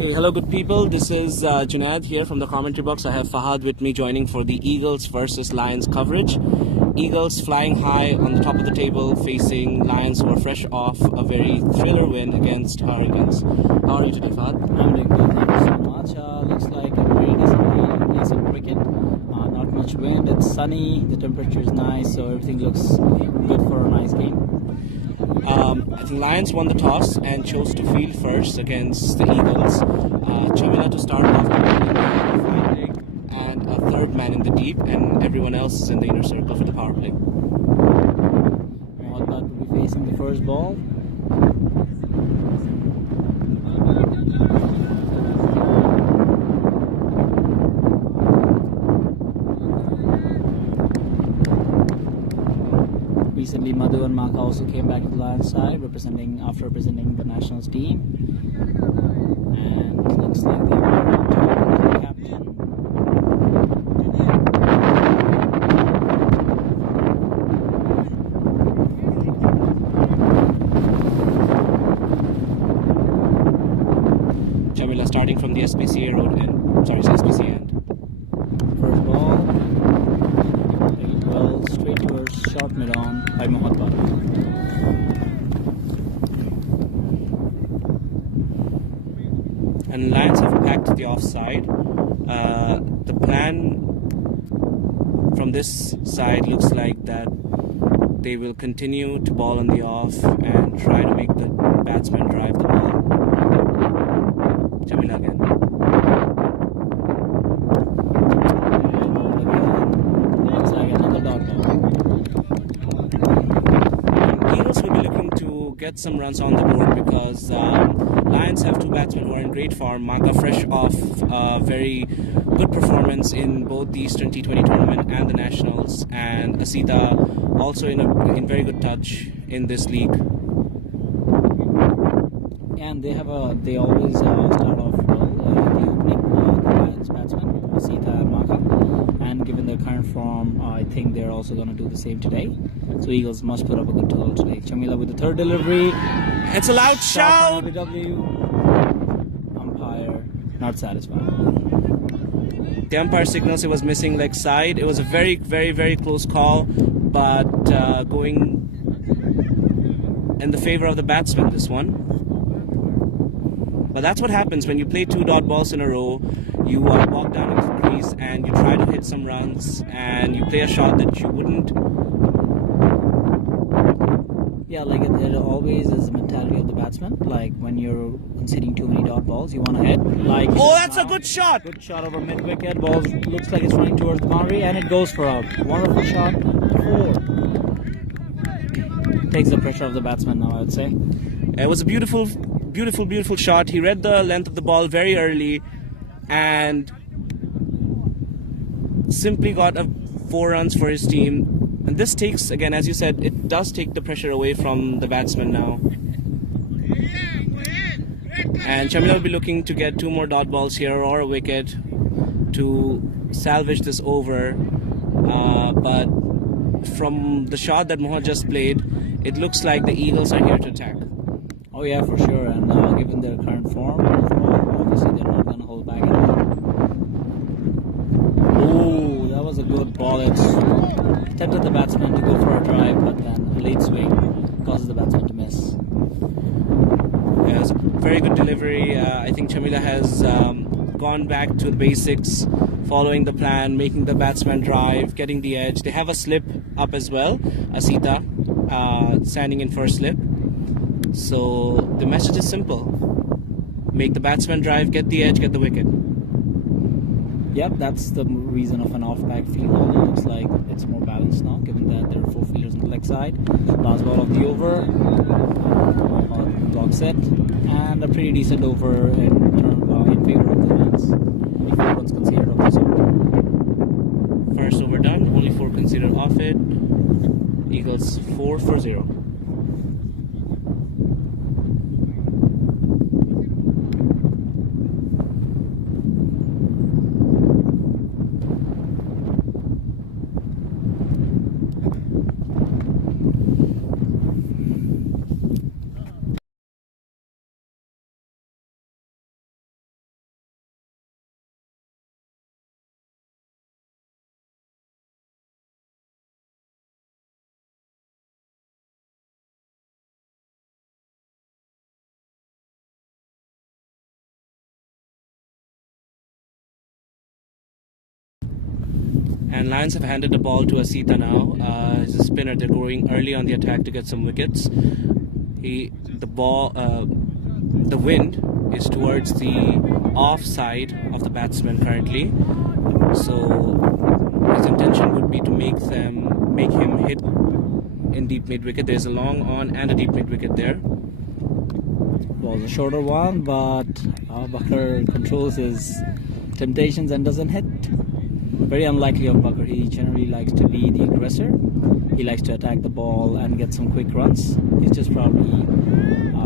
Hey, hello good people, this is Junaid here from the commentary box. I have Fahad with me joining for the Eagles versus Lions coverage. Eagles flying high on the top of the table, facing Lions who are fresh off a very thriller win against Hurricanes. How are you today, Fahad? I'm doing good, thank you so much. Looks like a pretty decent day to play some cricket. Not much wind, it's sunny, the temperature is nice, so everything looks good for a nice game. I think Lions won the toss and chose to field first against the Eagles. Chamila to start off the fine leg and a third man in the deep, and everyone else is in the inner circle for the power play. Mohammad will be facing the first ball. Recently, Madhu and Maka also came back to the Lions side, after representing the Nationals team, and it looks like they are talking to the captain. Chamila starting from the SPCA road end. Sorry, it's SPCA end. First ball, played well, straight towards short mid-on by Mohammad. And Lions have packed the offside. The plan from this side looks like that they will continue to ball on the off and try to make the batsman drive the ball. Jamila again. Looks like another dot ball. Eagles will be looking to get some runs on the board because Lions have two batsmen who are in great form. Maka fresh off a very good performance in both the Eastern T20 tournament and the Nationals, and Asita also in very good touch in this league. And they always start off well the opening, the Lions batsmen, Asita and Maka. And given their current form, I think they're also going to do the same today. So Eagles must put up a good total today. Chamila with the third delivery. It's a loud shout! From LBW. Umpire not satisfied. The umpire signals it was missing leg side. It was a very, very, very close call, but going in the favor of the batsman, this one. But that's what happens when you play two dot balls in a row. You walk down into the crease and you try to hit some runs and you play a shot that you wouldn't. Yeah, like it always is the mentality of the batsman. Like when you're conceding too many dot balls, you want to hit. Like oh, that's a good shot! Good shot over mid wicket. Ball looks like it's running towards the boundary, and it goes for out. Wonderful shot. 4. Takes the pressure off the batsman now, I would say. It was a beautiful, beautiful, beautiful shot. He read the length of the ball very early, and simply got 4 runs for his team. And this takes, again, as you said, it does take the pressure away from the batsman now. And Chamila will be looking to get 2 more dot balls here or a wicket to salvage this over. But from the shot that Mohammad just played, it looks like the Eagles are here to attack. Oh yeah, for sure. And given their current form, obviously they're not going to hold back anymore. Oh, that was a good ball. It's tempted the batsman to go for a drive, but then a late swing causes the batsman to miss. Yeah, it was a very good delivery. I think Chamila has gone back to the basics, following the plan, making the batsman drive, getting the edge. They have a slip up as well, Asita, standing in for a slip. So the message is simple. Make the batsman drive, get the edge, get the wicket. Yep, that's the reason of an off-back field. Although it looks like it's more balanced now, given that there are 4 fielders on the leg side. Last ball of the over, blocks it, and a pretty decent over in favor of the Lions. Only 4 runs considered off this over. First over done, only 4 considered off it. Eagles 4 for 0. And Lions have handed the ball to Asita now. He's a spinner. They're going early on the attack to get some wickets. The wind is towards the off side of the batsman currently. So his intention would be to make him hit in deep mid wicket. There's a long on and a deep mid wicket there. Was a shorter one, but Bakar controls his temptations and doesn't hit. Very unlikely of Bakar. He generally likes to be the aggressor. He likes to attack the ball and get some quick runs. He's just probably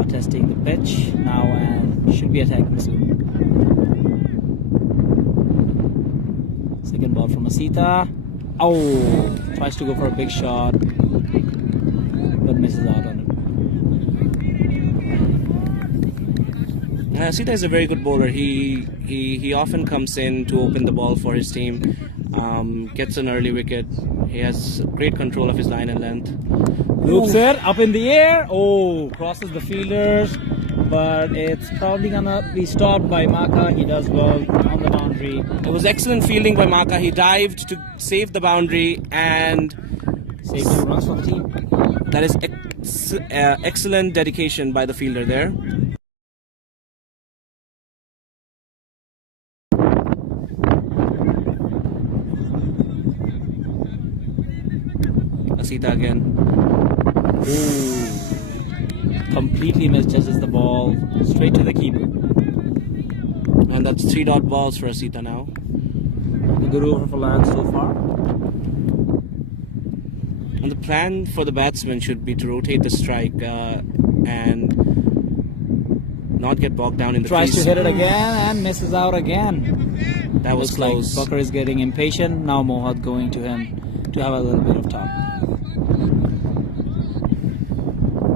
testing the pitch now and should be attacking soon. Second ball from Asita. Oh, tries to go for a big shot, but misses out on it. Asita is a very good bowler. He often comes in to open the ball for his team, gets an early wicket. He has great control of his line and length. Loops it up in the air. Oh, crosses the fielders, but it's probably gonna be stopped by Maka. He does well on the boundary. It was excellent fielding by Maka. He dived to save the boundary and Saved 2 runs for the team. that is excellent dedication by the fielder there. Asita again. Ooh. Completely misjudges the ball straight to the keeper. And that's 3 dot balls for Asita now. A good over for Lions so far. And the plan for the batsman should be to rotate the strike and not get bogged down in the Tries crease. to hit it again and misses out again. That was Looks close. like Bakar is getting impatient. Now Mohad going to him to have a little bit of talk.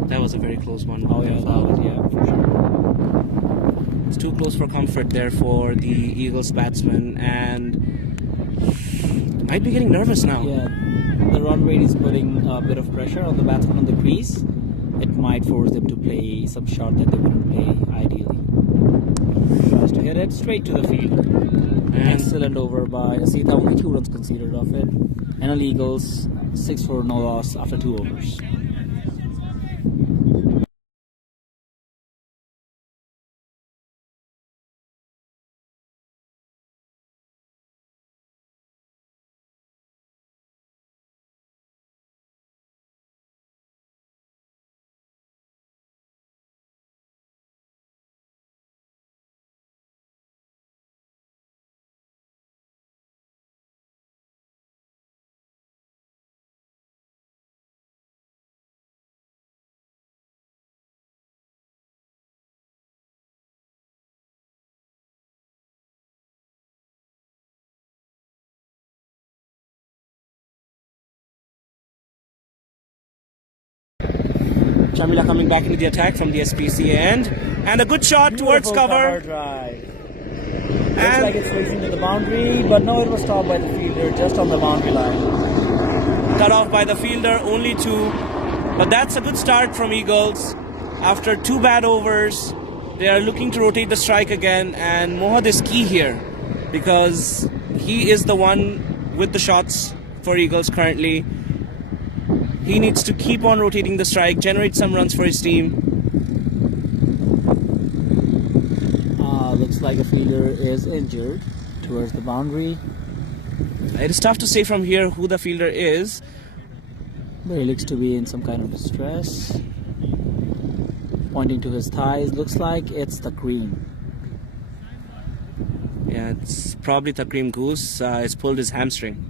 That was a very close one. Oh yeah, for sure. It's too close for comfort there for the Eagles batsman, and might be getting nervous now. Yeah, the run rate is putting a bit of pressure on the batsman on the crease. It might force them to play some shot that they wouldn't play ideally. Tries to hit it straight to the field. And Excellent over by Asita. Only 2 runs conceded off it. NL Eagles 6 for no loss after 2 overs. Chamila coming back into the attack from the SPC end, and a good shot towards cover. Drive. Looks And like it's racing to the boundary, but no, it was stopped by the fielder just on the boundary line. cut off by the fielder, only 2. But that's a good start from Eagles. After 2 bad overs, they are looking to rotate the strike again, and Mohad is key here because he is the one with the shots for Eagles currently. He needs to keep on rotating the strike, generate some runs for his team. Looks like a fielder is injured towards the boundary. It is tough to say from here who the fielder is. But he looks to be in some kind of distress. Pointing to his thighs. Looks like it's the cream. Yeah, it's probably Takreem Goose. He's pulled his hamstring.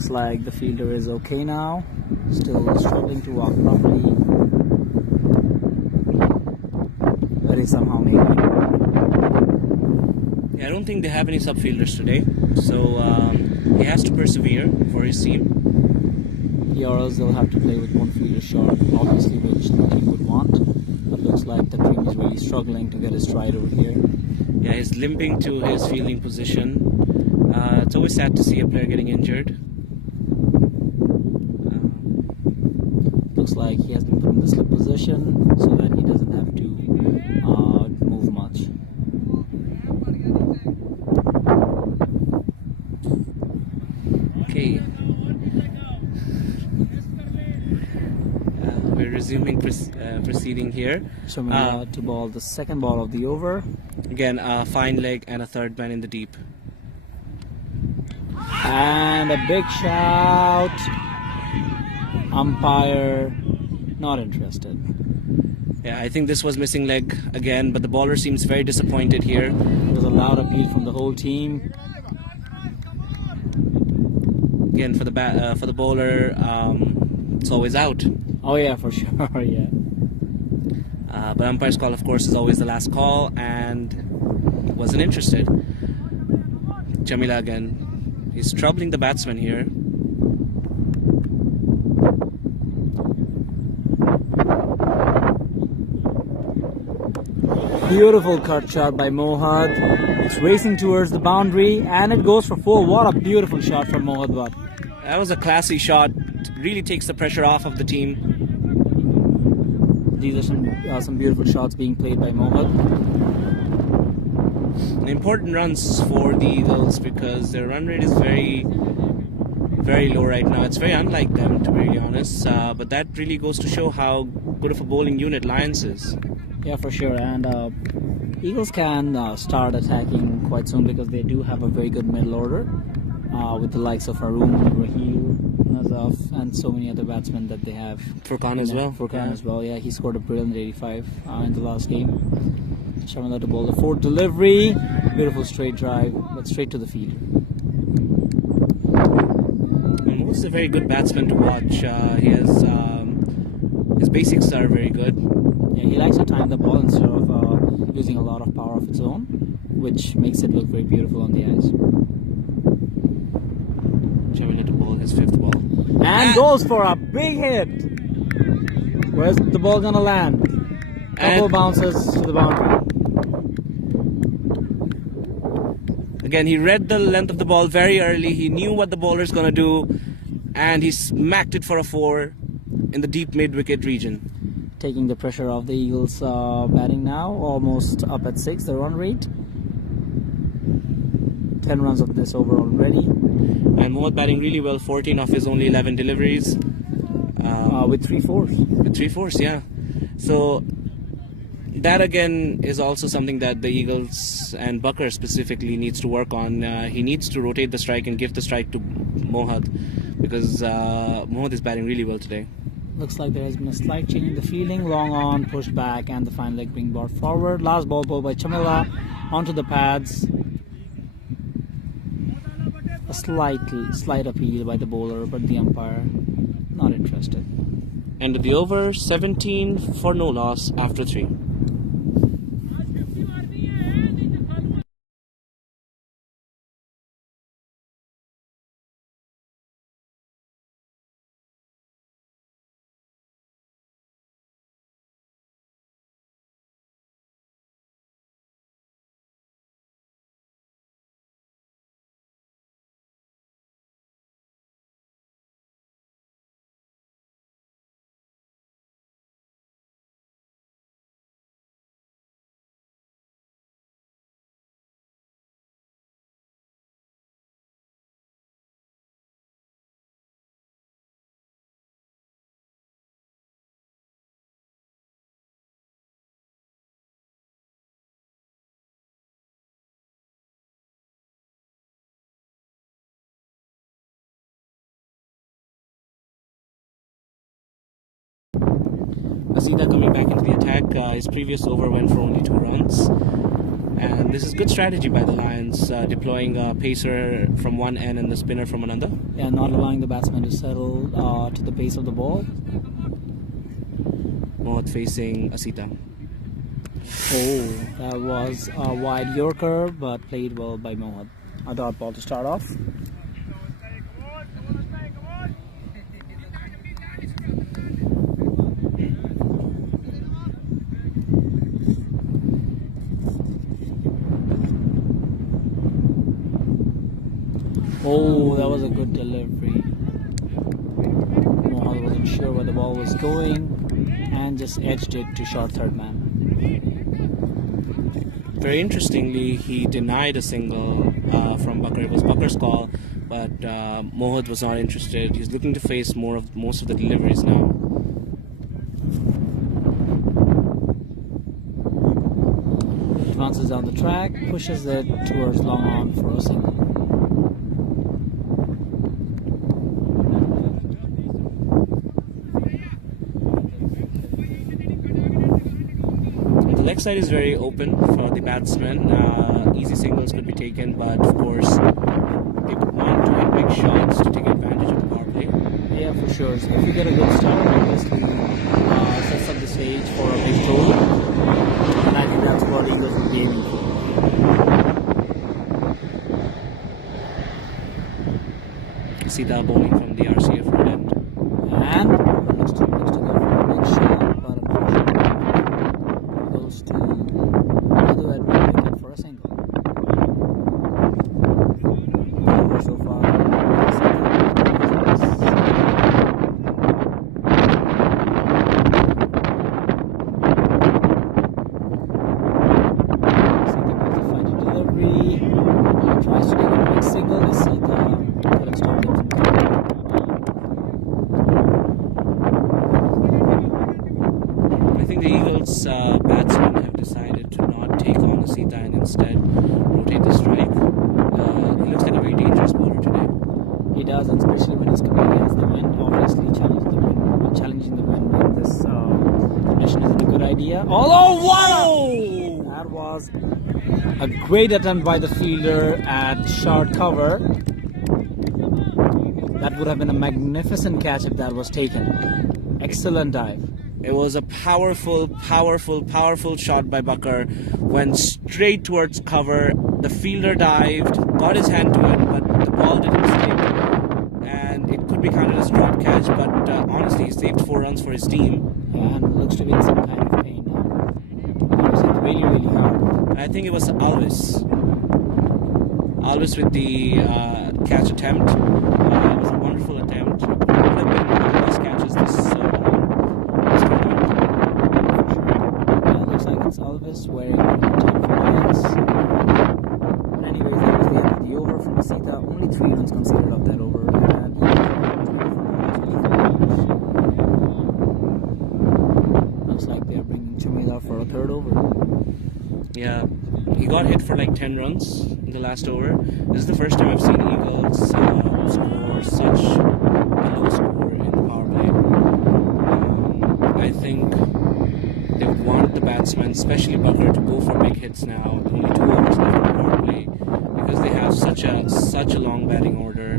Looks like the fielder is okay now. Still struggling to walk properly. But he somehow made it. Yeah, I don't think they have any subfielders today, so he has to persevere for his team. Or else they'll have to play with one fielder short, obviously, which the team would want. But looks like the team is really struggling to get his stride over here. Yeah, he's limping to his fielding position. It's always sad to see a player getting injured. Looks like he has been put in the slip position so that he doesn't have to move much. Okay. We're resuming proceeding here. So to ball the second ball of the over. Again, a fine leg and a third man in the deep. And a big shout. Umpire not interested. Yeah, I think this was missing leg again, but the bowler seems very disappointed here. It was a loud appeal from the whole team. Again, for the bowler, it's always out. Oh yeah, for sure, yeah. But umpire's call, of course, is always the last call, and wasn't interested. Jamila again. He's troubling the batsman here. Beautiful cut shot by Mohad. It's racing towards the boundary and it goes for 4. What a beautiful shot from Mohad Butt. That was a classy shot. Really takes the pressure off of the team. These are some beautiful shots being played by Mohad. Important runs for the Eagles because their run rate is very low right now. It's very unlike them, to be really honest. But that really goes to show how good of a bowling unit Lions is. Yeah, for sure. And Eagles can start attacking quite soon because they do have a very good middle order with the likes of Haroon, Raheel, Nazaf, and so many other batsmen that they have. Furkan as well. Furkan as well, yeah. He scored a brilliant 85 in the last game. Shamila to bowl the fourth delivery. Beautiful straight drive, but straight to the field. Moh's is a very good batsman to watch. He has his basics are very good. Yeah, he likes to time the ball instead of using a lot of power of its own, which makes it look very beautiful on the eyes. Jamila to bowl his fifth ball. And goes for a big hit. Where's the ball gonna land? Couple bounces to the boundary. Again, he read the length of the ball very early. He knew what the bowler's gonna do, and he smacked it for a 4 in the deep mid-wicket region. Taking the pressure off the Eagles batting now, almost up at 6, the run rate. 10 runs of this over already. And Mohd batting really well, 14 of his only 11 deliveries. With 3 fours. With 3 fours, yeah. So that again is also something that the Eagles and Bucker specifically needs to work on. He needs to rotate the strike and give the strike to Mohd because Mohd is batting really well today. Looks like there has been a slight change in the fielding. Long on, pushed back, and the final leg being brought forward. Last ball bowled by Chamila onto the pads. A slight appeal by the bowler, but the umpire not interested. End of the over, 17 for no loss after 3. Asita coming back into the attack. His previous over went for only 2 runs. And this is good strategy by the Lions, deploying a pacer from one end and the spinner from another. Yeah, not allowing the batsman to settle to the pace of the ball. Mohit facing Asita. Oh, that was a wide Yorker, but played well by Mohit. A dot ball to start off. Oh, that was a good delivery. Mohit wasn't sure where the ball was going and just edged it to short third man. Very interestingly, he denied a single from Bakar. It was Bakar's call, but Mohit was not interested. He's looking to face most of the deliveries now. Advances down the track, pushes it towards long on for a single. The leg side is very open for the batsman. Easy singles could be taken, but of course they would want to hit big shots to take advantage of the power play. Yeah, for sure. So if you get a good start, obviously sets up the stage for a big total, and I think that's what Eagles will be aiming for. Asita bowling from the RCF right end. And looks to go for a big shot, but unfortunately goes to other end wicket for a single. Over so far. Tries to take a quick single. Asita couldn't stop it from coming. I think the Eagles batsmen have decided to not take on Asita and instead rotate the strike. He looks like a very dangerous bowler today. He does, and especially when he's coming against the wind. Obviously, challenging the wind in this condition isn't a good idea. Although, wow! That was a great attempt by the fielder at short cover. That would have been a magnificent catch if that was taken. Excellent dive. It was a powerful shot by Bakar. Went straight towards cover. The fielder dived, got his hand to it, but the ball didn't stick. And it could be counted as a drop catch, but honestly, he saved 4 runs for his team. Yeah, and looks to be in some kind of pain now. That was hit really, really hard. I think it was Alvis. Alvis with the catch attempt. It was a wonderful attempt. Would have been one of the best catches this tournament. Yeah, it looks like it's Alvis wearing number 10 for Lions. But anyways, that was the end of the over from Asita. Only 3 runs considered of that over. And looks like they're bringing Chamila for a third over. Yeah, he got hit for like 10 runs in the last over. This is the first time I've seen Eagles score such a low score in the power play. I think they would want the batsmen, especially Bakar, to go for big hits now. Only 2 overs left in the power play because they have such a long batting order.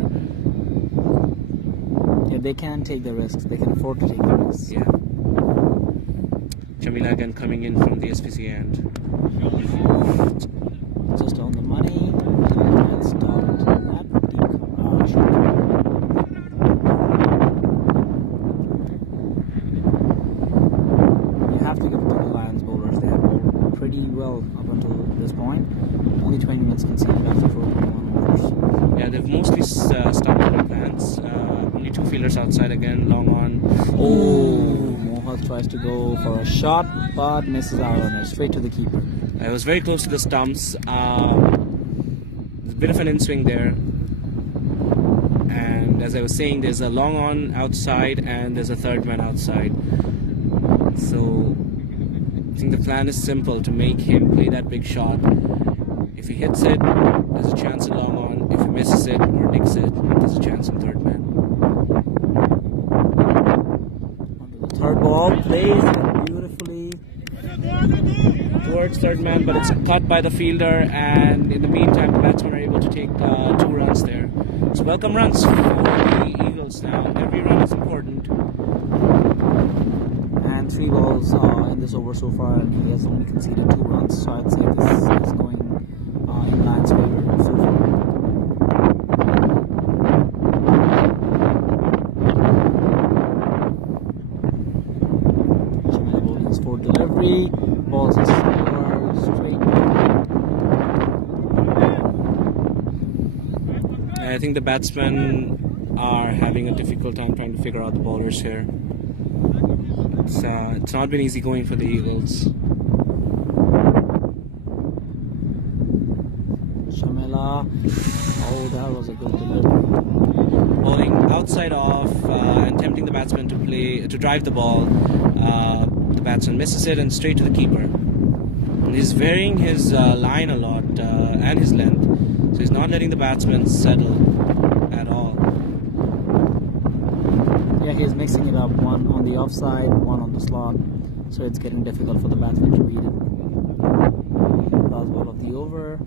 Yeah, they can take the risks. They can afford to take the risks. Yeah. Chamila again coming in from the SPC end. Just on the money. And stopped that deep short. You have to give it to the Lions bowlers. They have bowled pretty well up until this point. Only 20 minutes conceded after 4.1 overs. Yeah, they've mostly stuck to their plans. Only 2 fielders outside again, long on. Mohit tries to go for a shot, but misses out on it, straight to the keeper. I was very close to the stumps. There's a bit of an in-swing there. And as I was saying, there's a long on outside and there's a third man outside. So I think the plan is simple, to make him play that big shot. If he hits it, there's a chance in long on. If he misses it or nicks it, there's a chance in third man. Third ball, plays it beautifully to towards third man, but it's cut by the fielder, and in the meantime the batsmen are able to take 2 runs there. So welcome runs for the Eagles now. Every run is important. And 3 balls in this over so far, and he has only conceded 2 runs. So I'd say this is going in line's favor so far. Jamila bowling his 4th delivery. Balls is slower, straight. I think the batsmen are having a difficult time trying to figure out the bowlers here. It's not been easy going for the Eagles. Jamila, oh, that was a good delivery. Bowling outside off and tempting the batsman to drive the ball. The batsman misses it and straight to the keeper. And he's varying his line a lot and his length, so he's not letting the batsman settle at all. Yeah, he's mixing it up. One on the offside, one on the slot, so it's getting difficult for the batsman to read it. Last ball of the over,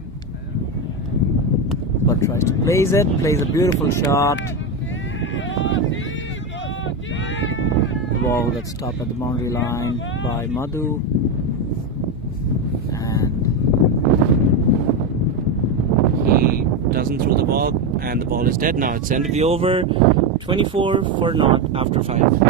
but tries to plays it. Plays a beautiful shot. The ball gets stopped at the boundary line by Madhu, and He doesn't throw the ball, and the ball is dead now. It's the end of the over. 24 for naught after 5.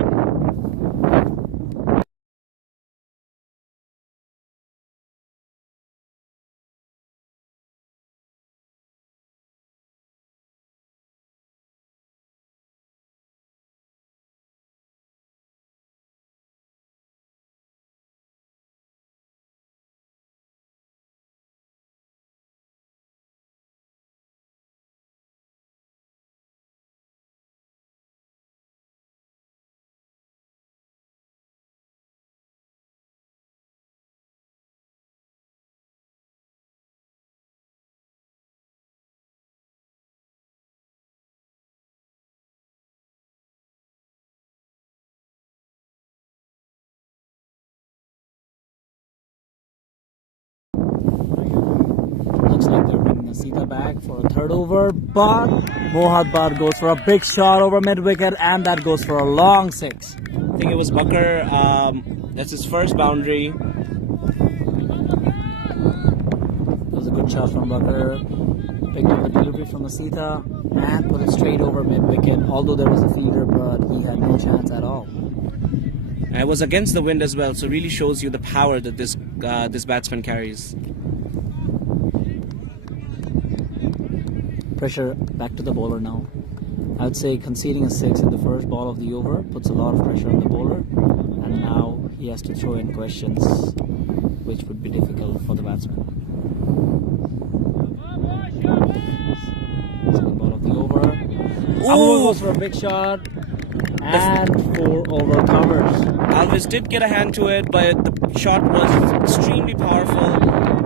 looks like they're bringing Asita back for a 3rd over, but Mohadbad goes for a big shot over mid-wicket, and that goes for a long 6. I think it was Bucker. That's his first boundary. It was a good shot from Bucker. Picked up the delivery from Asita and put it straight over mid-wicket, although there was a fielder, but he had no chance at all. And it was against the wind as well, so really shows you the power that this batsman carries. Pressure back to the bowler now. I would say conceding a 6 in the first ball of the over puts a lot of pressure on the bowler, and now he has to throw in questions, which would be difficult for the batsman. Second ball of the over. Abu goes for a big shot, and 4 over covers. Alves did get a hand to it, but the shot was extremely powerful,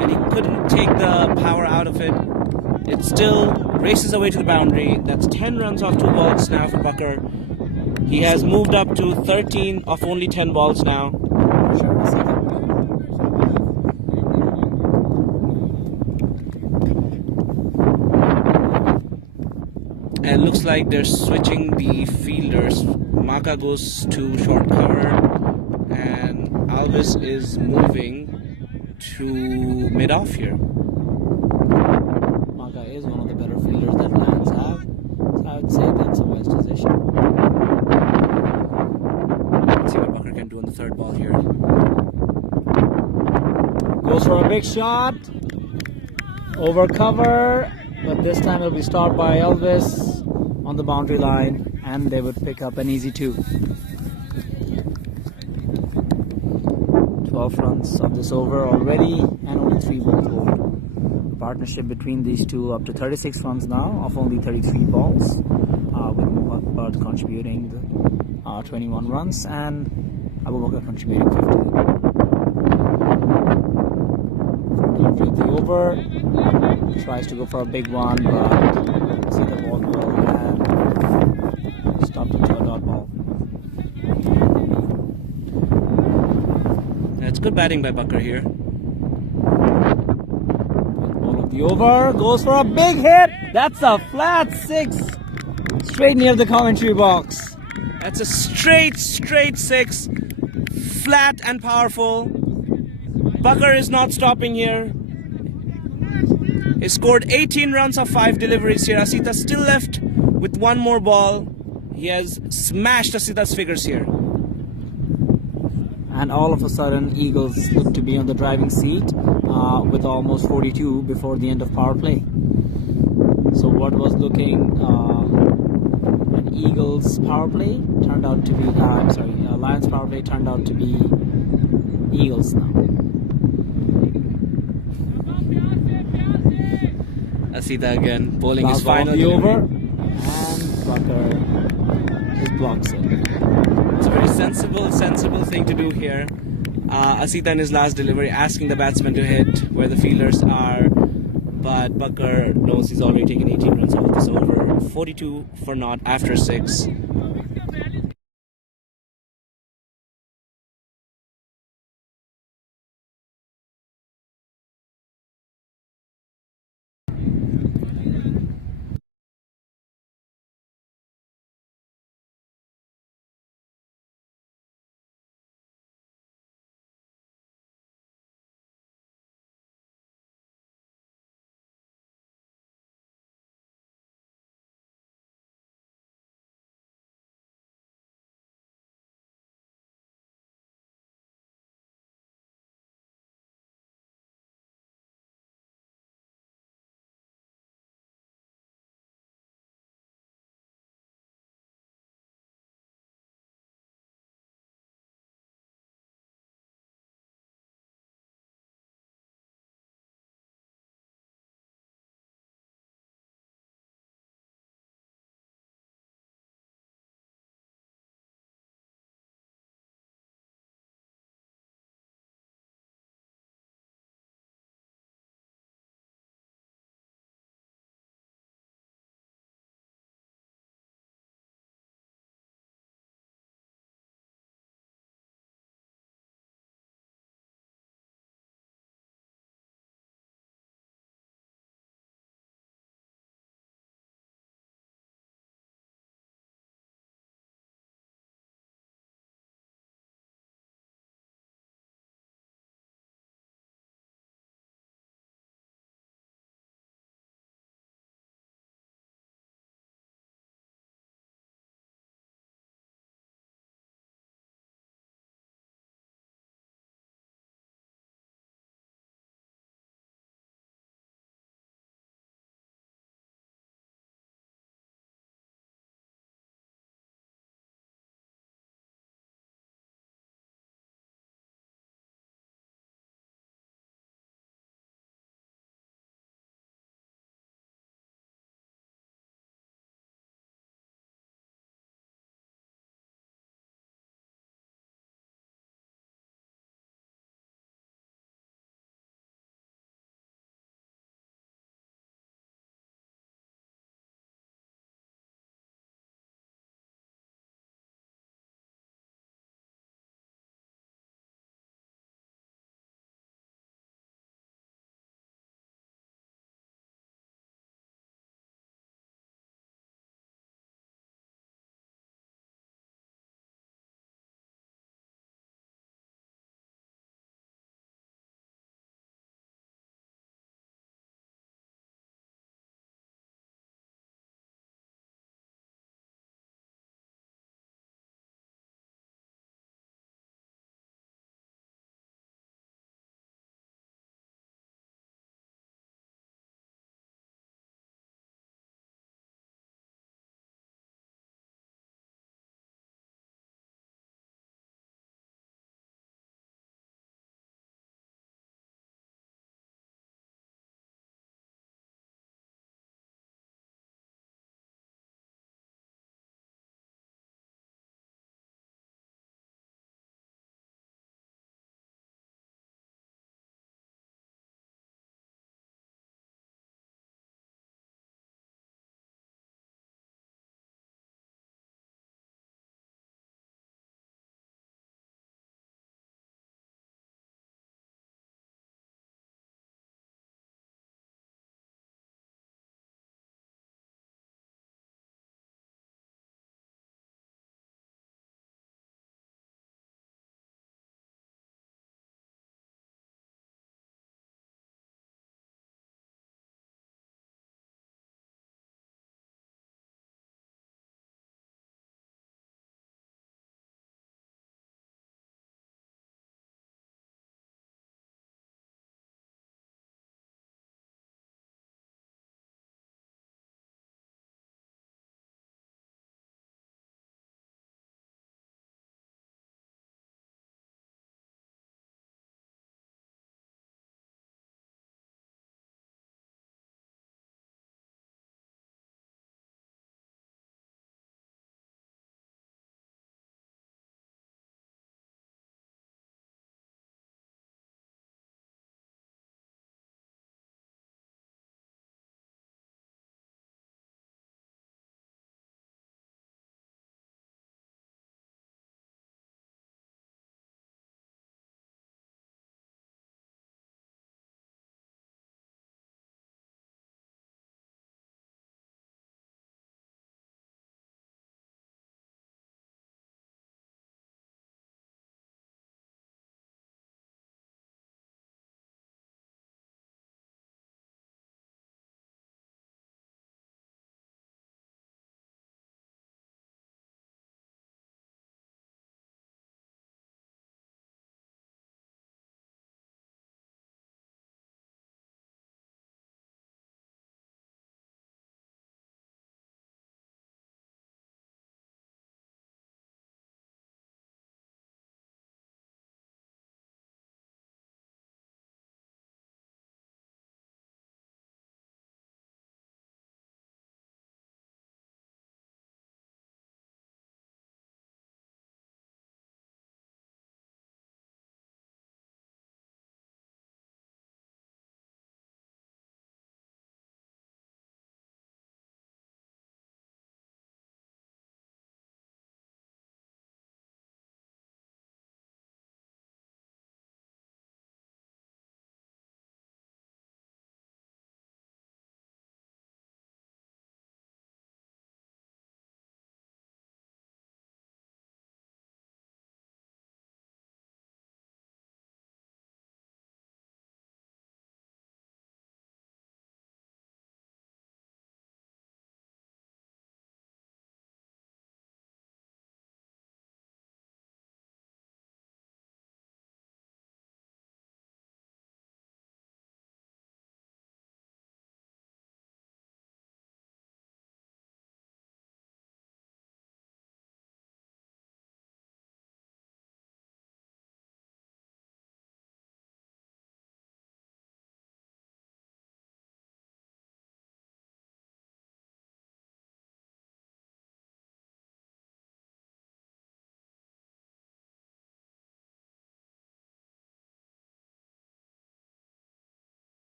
and he couldn't take the power out of it. It still races away to the boundary. That's 10 runs off 2 balls now for Bucker. He has moved up to 13 of only 10 balls now. And it looks like they're switching the fielders. Maka goes to short cover, and Alves is moving to mid-off here. Is one of the better fielders that Lions have, so I would say that's a wise decision. Let's see what Bucker can do on the 3rd ball here. Goes for a big shot, over cover, but this time it'll be stopped by Elvis on the boundary line, and they would pick up an easy 2. 12 runs on this over already, and only 3 balls bowled. Partnership between these two up to 36 runs now of only 33 balls, with Mohadbad contributing 21 runs and Abu Bakr contributing 50. Delivery of the over, tries to go for a big one, but see the ball well and stopped into a dot ball. It's good batting by Bucker here. of the over. Goes for a big hit. That's a flat six. Straight near the commentary box. That's a straight six. Flat and powerful. Bucker is not stopping here. He scored 18 runs off 5 deliveries here. Asita still left with one more ball. He has smashed Asita's figures here. And all of a sudden, Eagles look to be on the driving seat with almost 42 before the end of power play. So what was looking an Eagles power play turned out to be, Lions power play turned out to be Eagles now. Asita again bowling his Foul final the delivery. over, and Bucker just blocks it. It's a very sensible thing to do here. Asita in his last delivery asking the batsman to hit where the fielders are, but Bucker knows he's already taken 18 runs off this over. 42 for naught after 6.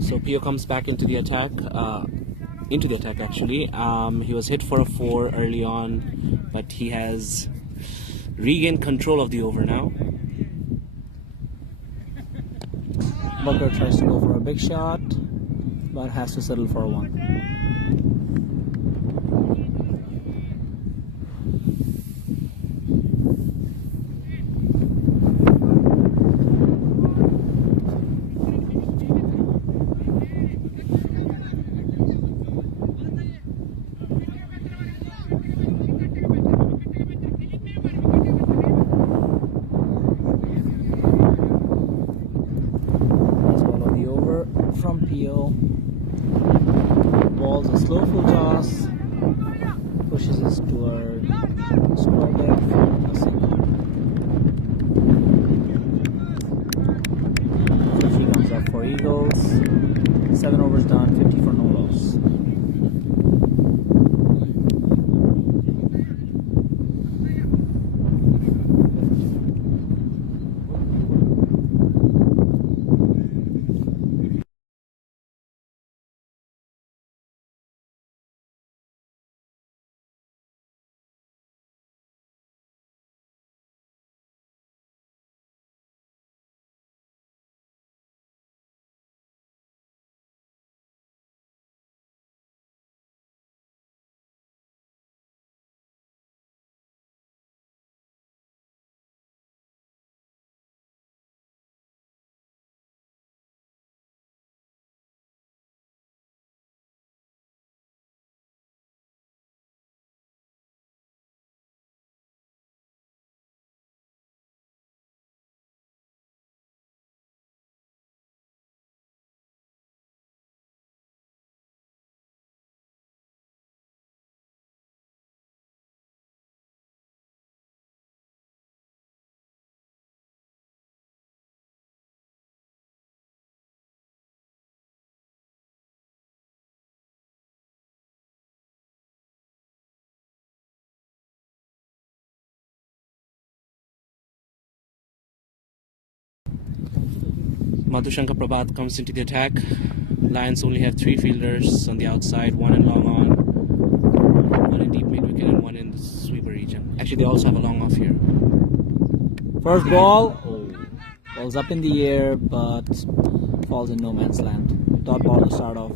So Pio comes back into the attack. Actually. He was hit for a 4 early on, but he has regained control of the over now. Booker tries to go for a big shot, but has to settle for a 1. From Pio, ball's a slow full toss, pushes us toward square leg for a single. 50 comes up for Eagles, 7 overs done, 50 for no loss. Madhushankar Prabhat comes into the attack. Lions only have 3 fielders on the outside, 1 in long on, 1 in deep mid wicket, and 1 in the sweeper region. Actually, they also have a long off here. First ball, ball's up in the air, but falls in no man's land. Dot ball to start off.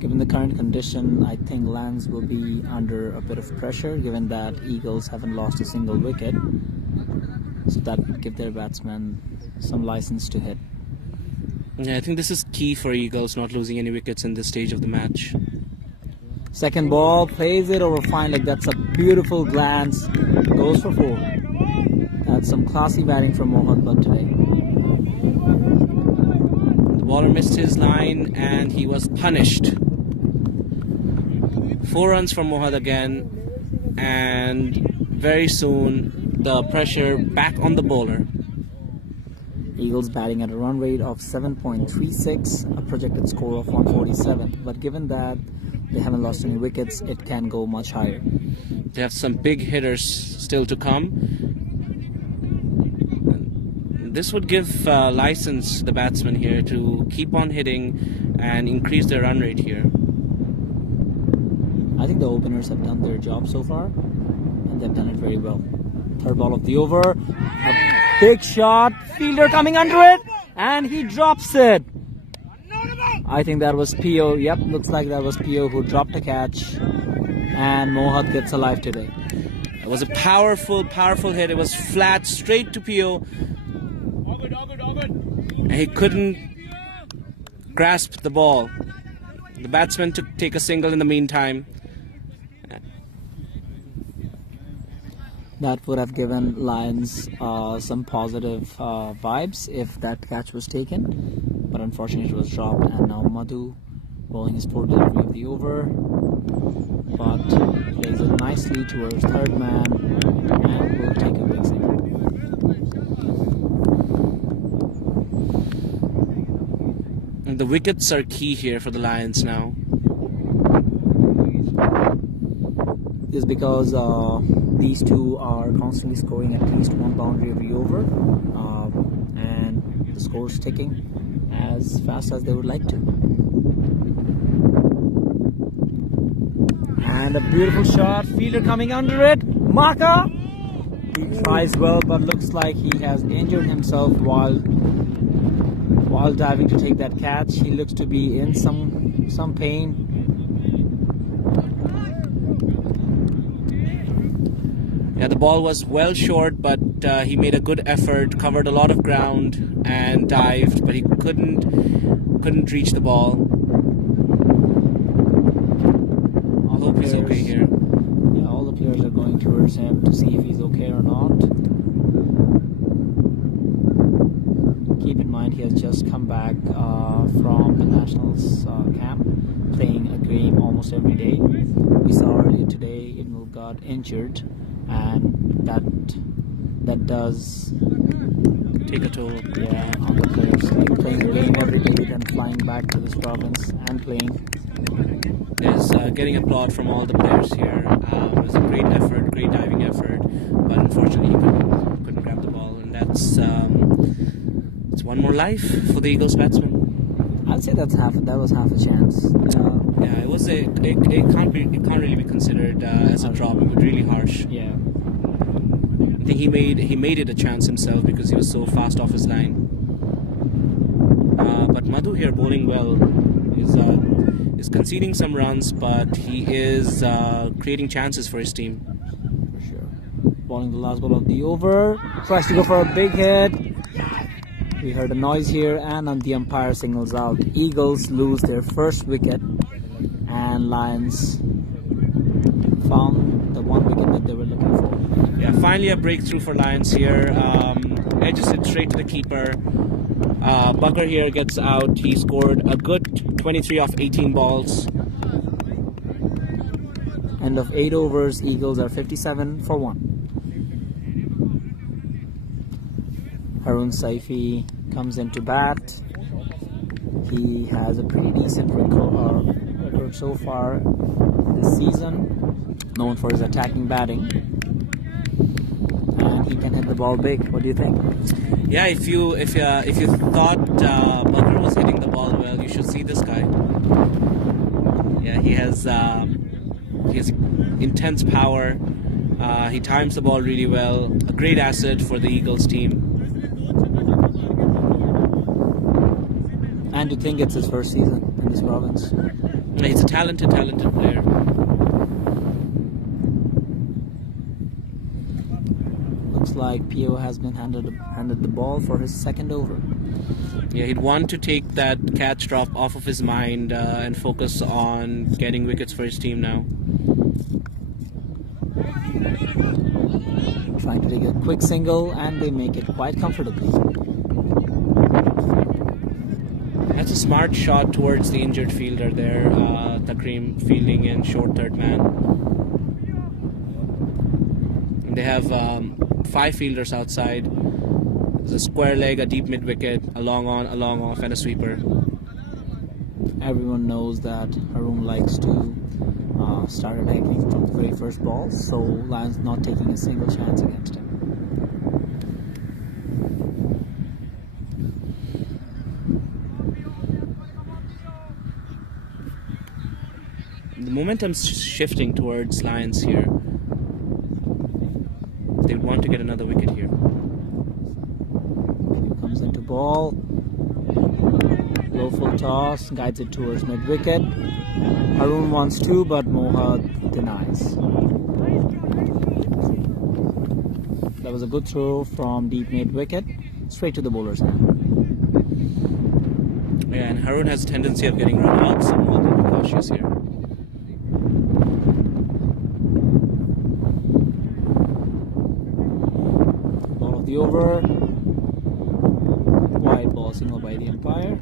Given the current condition, I think Lions will be under a bit of pressure, given that Eagles haven't lost a single wicket. So that would give their batsmen some license to hit. Yeah, I think this is key for Eagles, not losing any wickets in this stage of the match. Second ball, plays it over fine leg. That's a beautiful glance. Goes for 4. That's some classy batting from Mohit Butt today. The bowler missed his line and he was punished. 4 runs from Mohit again, and very soon the pressure back on the bowler. Eagles batting at a run rate of 7.36, a projected score of 147. But given that they haven't lost any wickets, it can go much higher. They have some big hitters still to come. This would give license to the batsmen here to keep on hitting and increase their run rate here. I think the openers have done their job so far, and they've done it very well. Third ball of the over, a big shot, fielder coming under it, and he drops it. I think that was Pio. Yep, looks like that was Pio who dropped a catch, and Mohit gets alive today. It was a powerful hit. It was flat, straight to Pio. And he couldn't grasp the ball. The batsman took take a single in the meantime. That would have given Lions some positive vibes if that catch was taken, but unfortunately it was dropped. And now Madhu bowling his fourth delivery of the over, but plays it nicely towards third man and will take a big single. And the wickets are key here for the Lions now. Is because these two are constantly scoring at least one boundary every over, and the score's ticking as fast as they would like to. And a beautiful shot, fielder coming under it, Maka! He tries well, but looks like he has injured himself while diving to take that catch. He looks to be in some pain. Yeah, the ball was well short, but he made a good effort, covered a lot of ground, and dived, but he couldn't reach the ball. I hope he's okay here. Yeah, all the players are going towards him to see if he's okay or not. Keep in mind, he has just come back from the Nationals camp, playing a game almost every day. We saw earlier today Idmil got injured, and that does Take a toll. Yeah, on the players. Like playing a game every day, then flying back to this province and playing. Is getting applaud from all the players here. It was a great effort, great diving effort, but unfortunately he couldn't grab the ball, and that's it's one more life for the Eagles batsman. I'd say that was half a chance. Yeah, it was it can't really be considered as a drop. It was really harsh. Yeah. I think he made it a chance himself because he was so fast off his line. But Madhu here bowling well is conceding some runs, but he is creating chances for his team. For sure. Bowling the last ball of the over. Tries to go for a big hit. We heard a noise here, and the umpire signals out. Eagles lose their first wicket, and Lions found the one wicket that they were looking for. Yeah, finally a breakthrough for Lions here. Edges it straight to the keeper. Bucker here gets out. He scored a good 23 off 18 balls. End of 8 overs, Eagles are 57 for 1. Haroon Saifi comes into bat. He has a pretty decent record so far this season, known for his attacking batting. And he can hit the ball big. What do you think? Yeah, if you thought Bucker was hitting the ball well, you should see this guy. Yeah, he has intense power. He times the ball really well. A great asset for the Eagles team. And to think it's his first season in this province. He's a talented player. Looks like Pio has been handed the ball for his second over. Yeah, he'd want to take that catch drop off of his mind and focus on getting wickets for his team now. Trying to take a quick single, and they make it quite comfortably. That's a smart shot towards the injured fielder there, Takreem fielding in short third man. And they have 5 fielders outside. There's a square leg, a deep mid wicket, a long on, a long off, and a sweeper. Everyone knows that Haroon likes to start attacking from the very first ball, so Lions not taking a single chance against him. The momentum's shifting towards Lions here. They would want to get another wicket here. Comes into ball. Low full toss, guides it towards mid wicket. Haroon wants to, but Mohad denies. That was a good throw from deep mid wicket, straight to the bowler's hand. Yeah, and Haroon has a tendency of getting run out, so more than be cautious here. Ball of the over. Wide ball signal by the umpire.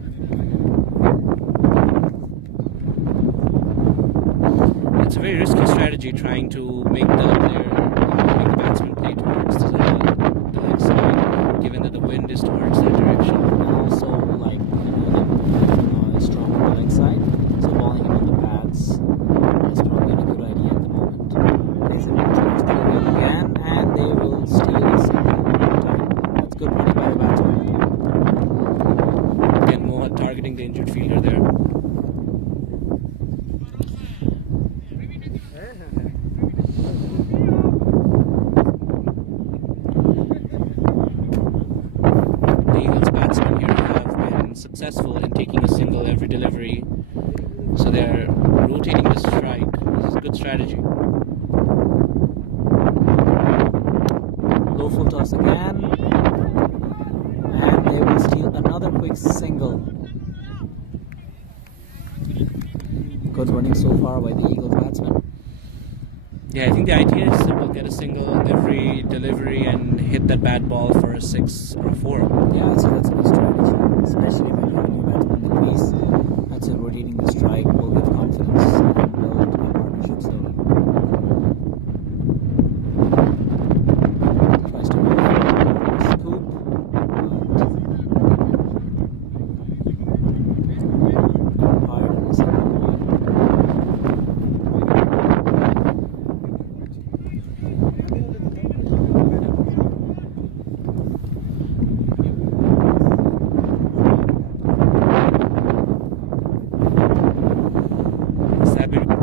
It's a very risky strategy trying to make the batsman play towards the leg side, given that the wind is towards that direction. And also, like, hitting the injured fielder there. The Eagles batsmen here have been successful in taking a single every delivery, so they're rotating the strike. This is a good strategy. Low full toss again, and they will steal another quick single. Good running so far by the Eagles batsman. Yeah, I think the idea is simple: get a single every delivery and hit that bad ball for a 6 or a 4. Yeah, that's a good strategy, especially when you have a new batsman in the crease. That's a rotating the strike will give confidence and build a partnership slowly. Tries to scoop. Higher than the second one.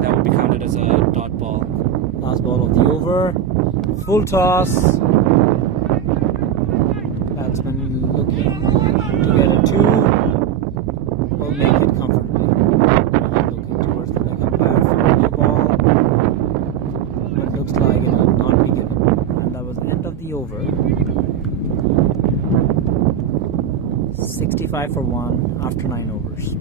That would be counted as a dot ball. Last ball of the over. Full toss. Batsman looking to get a 2. Will make it comfortably. Looking towards the leg umpire for a new ball. But looks like it will not be given. And that was the end of the over. 65 for 1 after 9 overs.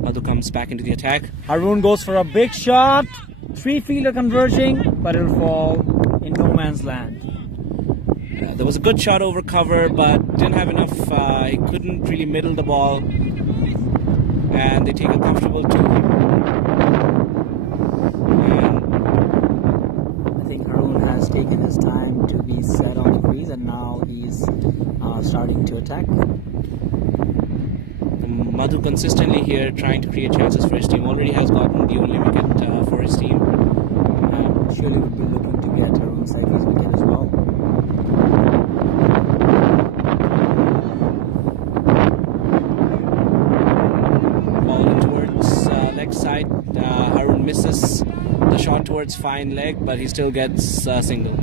Madhu comes back into the attack. Haroon goes for a big shot. 3-fielder converging, but it'll fall in no man's land. There was a good shot over cover, but didn't have enough. He couldn't really middle the ball, and they take a comfortable 2. And I think Haroon has taken his time to be set on the crease, and now he's starting to attack. Madhu consistently here trying to create chances for his team. Already has gotten the only wicket for his team. And surely would be looking to get Haroon Saif's wicket as well. Ball towards leg side. Haroon misses the shot towards fine leg, but he still gets a single.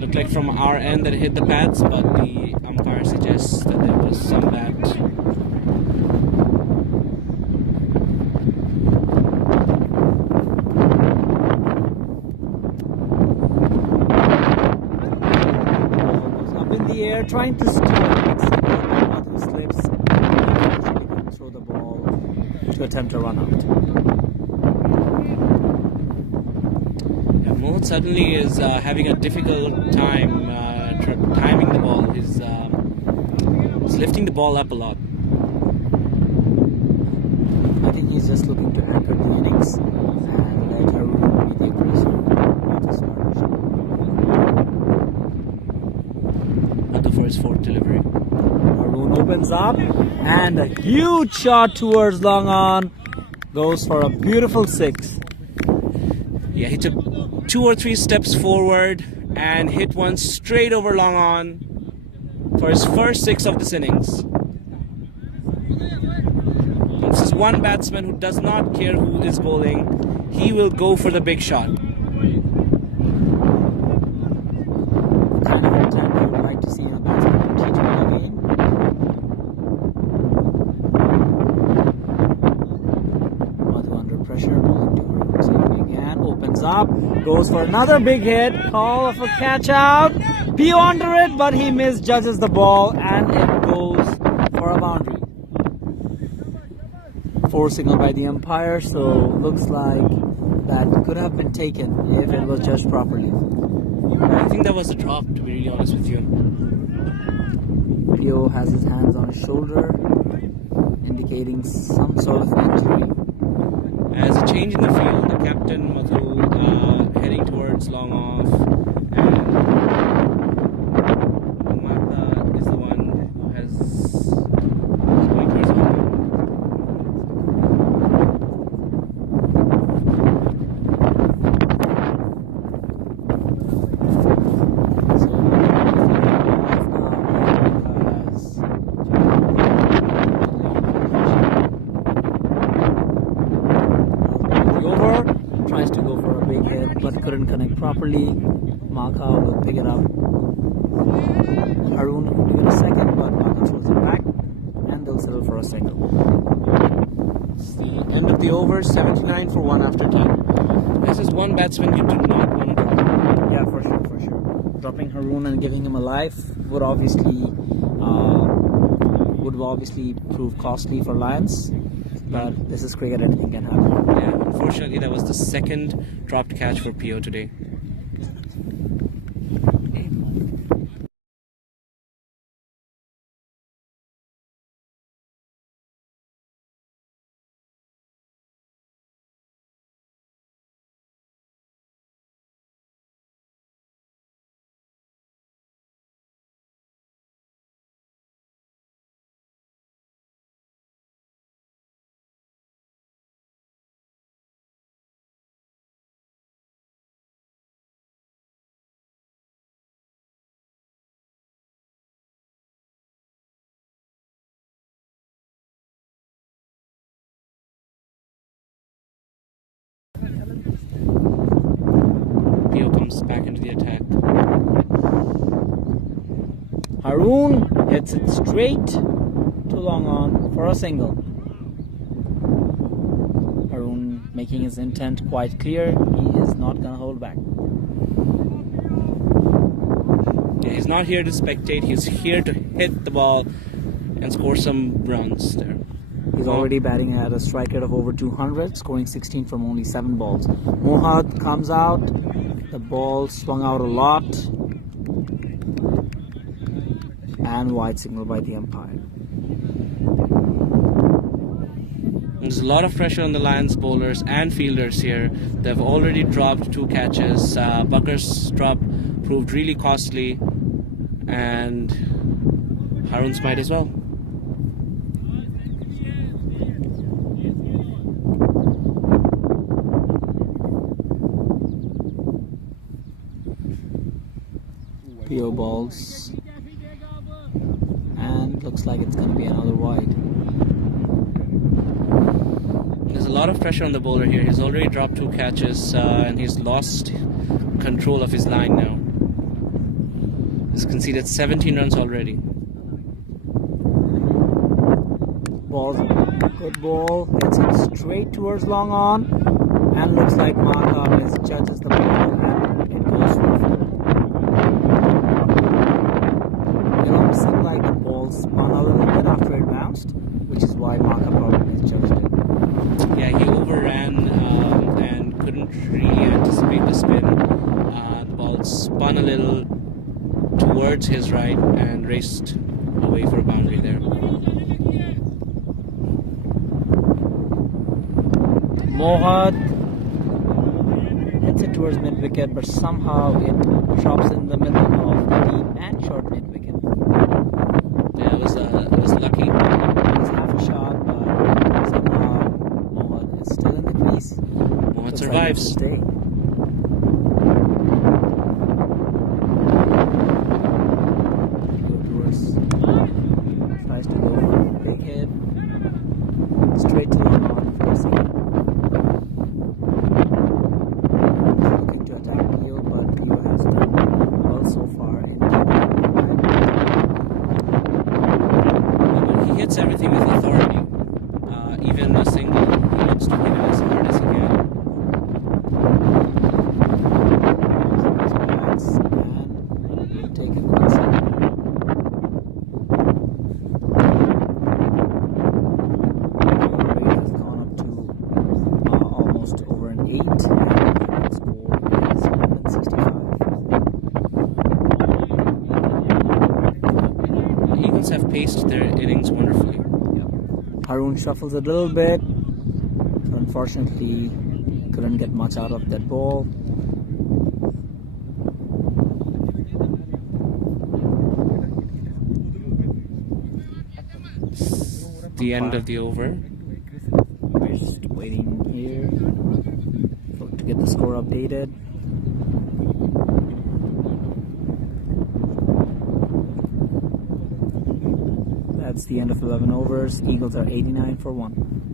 Looked like from our end that it hit the pads, but the umpire suggests that there was some bat. Up in the air, trying to steal it. Madhu slips and throw the ball to attempt a run out. Mohit suddenly is having a difficult time timing the ball. He's lifting the ball up a lot. I think he's just looking to anchor the innings and let Haroon be the aggressor with his partnership. Madhu for his 4th delivery. Haroon opens up and a huge shot towards long on. Goes for a beautiful 6. Yeah, he took 2 or 3 steps forward and hit one straight over long on. for his first 6 of this innings. This is one batsman who does not care who is bowling. He will go for the big shot. Kind of intent I would like to see in a batsman in T20 game. Madhu under pressure, bowling to Haroon safely again. Opens up, goes for another big hit. Call of a catch out. Pio under it, but he misjudges the ball and it goes for a boundary. 4 signal by the umpire, so looks like that could have been taken if it was judged properly. I think that was a drop, to be really honest with you. Pio has his hands on his shoulder, indicating some sort of injury. As a change in the field, the captain Madhu heading towards long off, and Mata is the one who has going towards long off. Tries to go for a big hit but couldn't connect properly. Maka will pick it up. Haroon will give it a second, but Maka throws it back and they'll settle for a single. It's the end of the over, 79 for 1 after 10. This is one batsman you do not want to drop. Yeah, for sure, for sure. Dropping Haroon and giving him a life would obviously prove costly for Lions. But this is cricket, anything can happen. Yeah, unfortunately that was the second dropped catch for Pio today. Pio comes back into the attack. Haroon hits it straight to long on for a single. Haroon making his intent quite clear. He is not going to hold back. Yeah, he's not here to spectate. He's here to hit the ball and score some runs there. He's already batting at a strike rate of over 200, scoring 16 from only 7 balls. Mohad comes out. The ball swung out a lot. And wide signal by the umpire. There's a lot of pressure on the Lions bowlers and fielders here. They've already dropped 2 catches. Bucker's drop proved really costly, and Haroon's might as well. Pio balls, and looks like it's going to be another wide. There's a lot of pressure on the bowler here. He's already dropped 2 catches and he's lost control of his line now. He's conceded 17 runs already. Ball, good ball, hits it straight towards long on, and looks like Maka misjudges the ball and it goes for 4. It almost seemed like the ball spun a little bit after it bounced, which is why Maka probably misjudged it. Yeah, he overran and couldn't really anticipate the spin. The ball spun a little towards his right and raced away for a boundary there. Mohad hits it towards mid-wicket, but somehow it drops in the middle of the deep and short mid-wicket. Yeah, it was lucky. It was half a shot, but somehow Mohad is still in the crease. Mohad survives. Stay. Go towards so far in the But he hits everything with authority. Even a single, he looks to hit it as hard as he can. and we'll take it 1-7. Rate has gone up to almost over an 8, and the current score is 165. The Eagles have paced their innings wonderfully. Haroon shuffles a little bit, so unfortunately couldn't get much out of that ball. The end of the over. We're just waiting here to get the score updated. That's the end of 11 overs. Eagles are 89 for 1.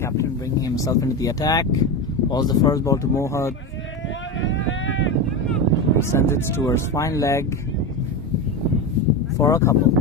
Captain bringing himself into the attack. Balls the first ball to Mohad. He sends it towards fine leg for a couple.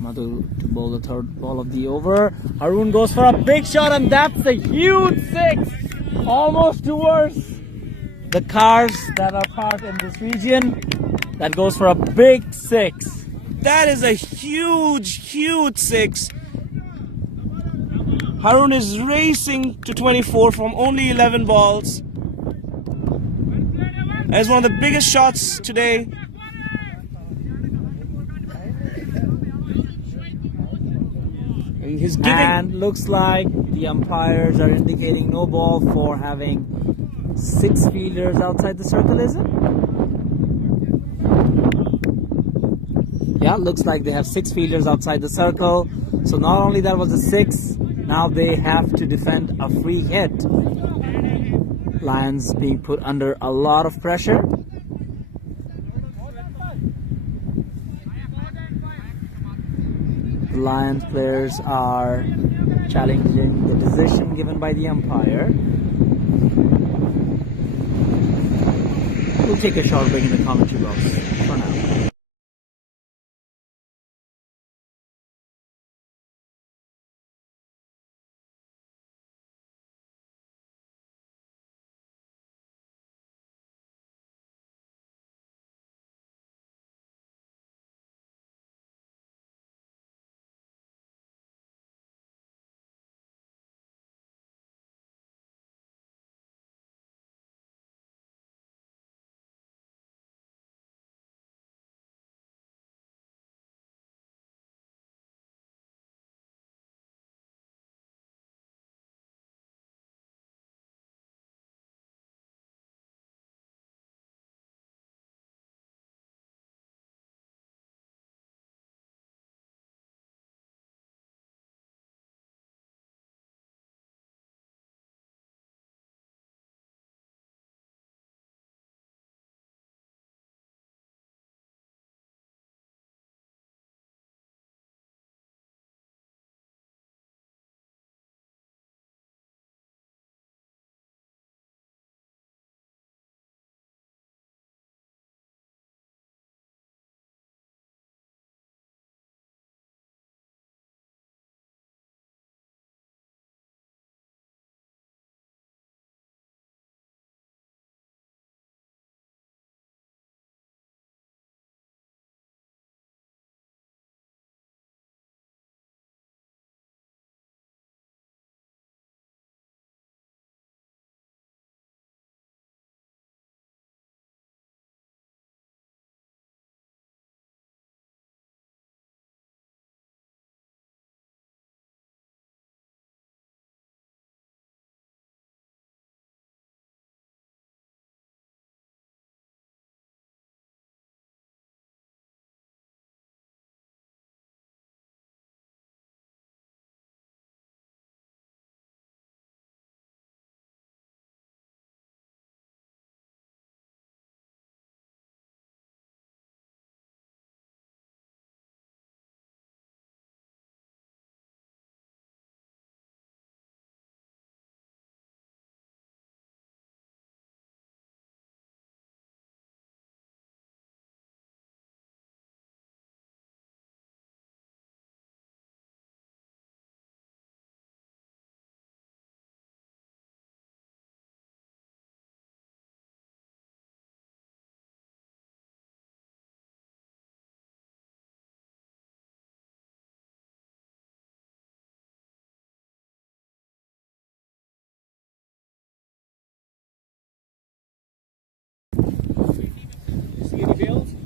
Madhu to bowl the third ball of the over. Haroon goes for a big shot, and that's a huge 6, almost towards the cars that are parked in this region. That goes for a big 6. That is a huge, huge 6. Haroon is racing to 24 from only 11 balls. That's one of the biggest shots today. He's giving. And looks like the umpires are indicating no ball for having 6 fielders outside the circle, is it? Yeah, looks like they have 6 fielders outside the circle. So not only that was a 6, now they have to defend a free hit. Lions being put under a lot of pressure. The Lions players are challenging the decision given by the umpire. We'll take a short break in the commentary box for now.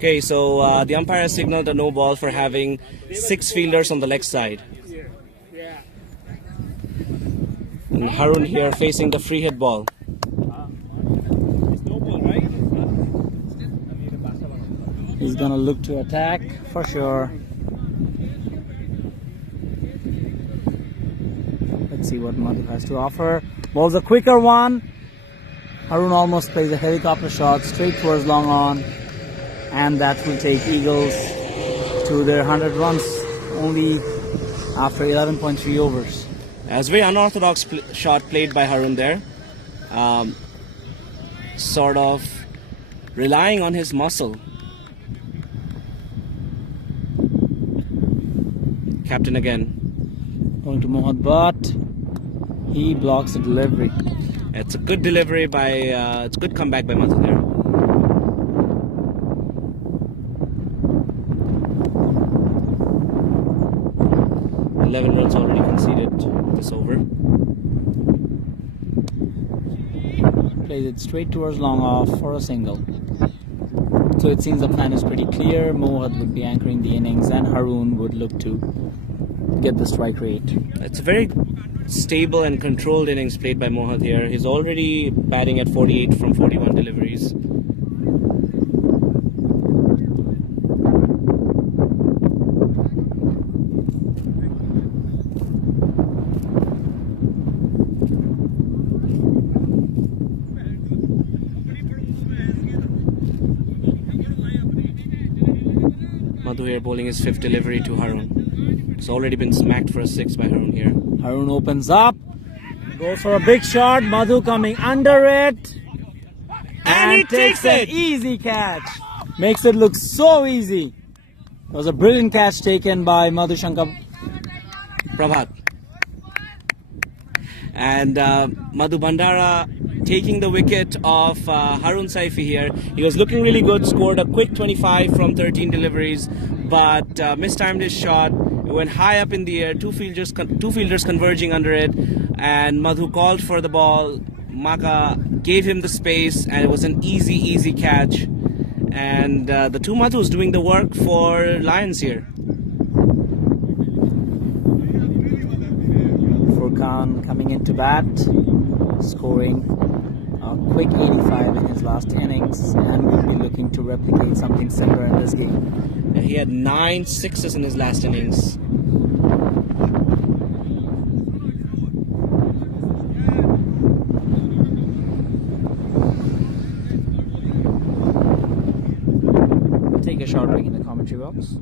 Okay, so the umpire has signaled a no ball for having 6 fielders on the leg side. And Haroon here facing the free hit ball. He's gonna look to attack for sure. Let's see what Madhu has to offer. Ball's a quicker one. Haroon almost plays a helicopter shot straight towards long on, and that will take Eagles to their 100 runs only after 11.3 overs. As very unorthodox shot played by Haroon there. Sort of relying on his muscle. Captain again. Going to Mohit, but he blocks the delivery. It's a good delivery by, it's a good comeback by Madhu there. 11 runs already conceded this over. Plays it straight towards long off for a single. So it seems the plan is pretty clear. Mohit would be anchoring the innings and Haroon would look to get the strike rate. It's a very stable and controlled innings played by Mohit here. He's already batting at 48 from 41 deliveries. Madhu here bowling his 5th delivery to Haroon. It's already been smacked for a 6 by Haroon here. Haroon opens up, goes for a big shot. Madhu coming under it, and he takes it! an easy catch. Makes it look so easy. It was a brilliant catch taken by Madhu Shankar Prabhat. And Madhu Bandara taking the wicket of Haroon Saifi here. He was looking really good, scored a quick 25 from 13 deliveries, but mistimed his shot. It went high up in the air, two fielders converging under it, and Madhu called for the ball. Maka gave him the space, and it was an easy catch. And the two Madhus doing the work for Lions here. Furkan coming into bat, scoring a quick 85 in his last innings, and will be looking to replicate something similar in this game. He had 9 sixes in his last innings. We'll take a short break in the commentary box.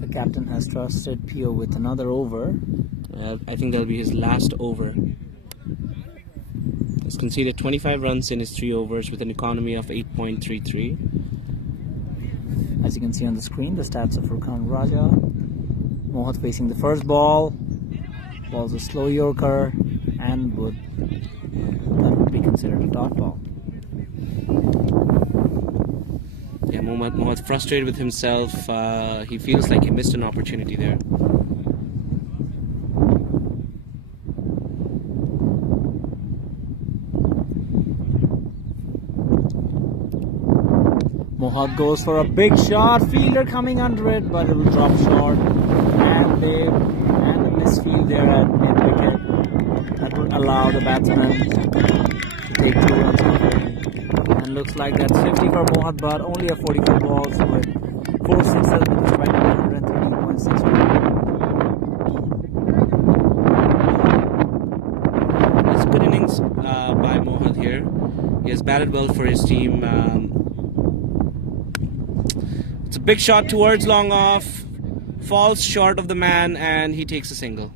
The captain has trusted Pio with another over. I think that'll be his last over. He's conceded 25 runs in his 3 overs with an economy of 8.33. As you can see on the screen, the stats of Furkan Raja. Mohit facing the first ball. Ball's a slow yorker, and that would be considered a dot ball. Yeah, Mohit frustrated with himself. He feels like he missed an opportunity there. Mohawk goes for a big shot. Fielder coming under it, but it will drop short. And the misfield there at mid-wicket. That would allow the batsman to take 2 runs comfortably. And looks like that's 50 for Mohawk, but only a 44 balls with 4 sixes with a strike of 113.6. It's a good innings by Mohawk here. He has batted well for his team. It's a big shot towards long off, falls short of the man, and he takes a single.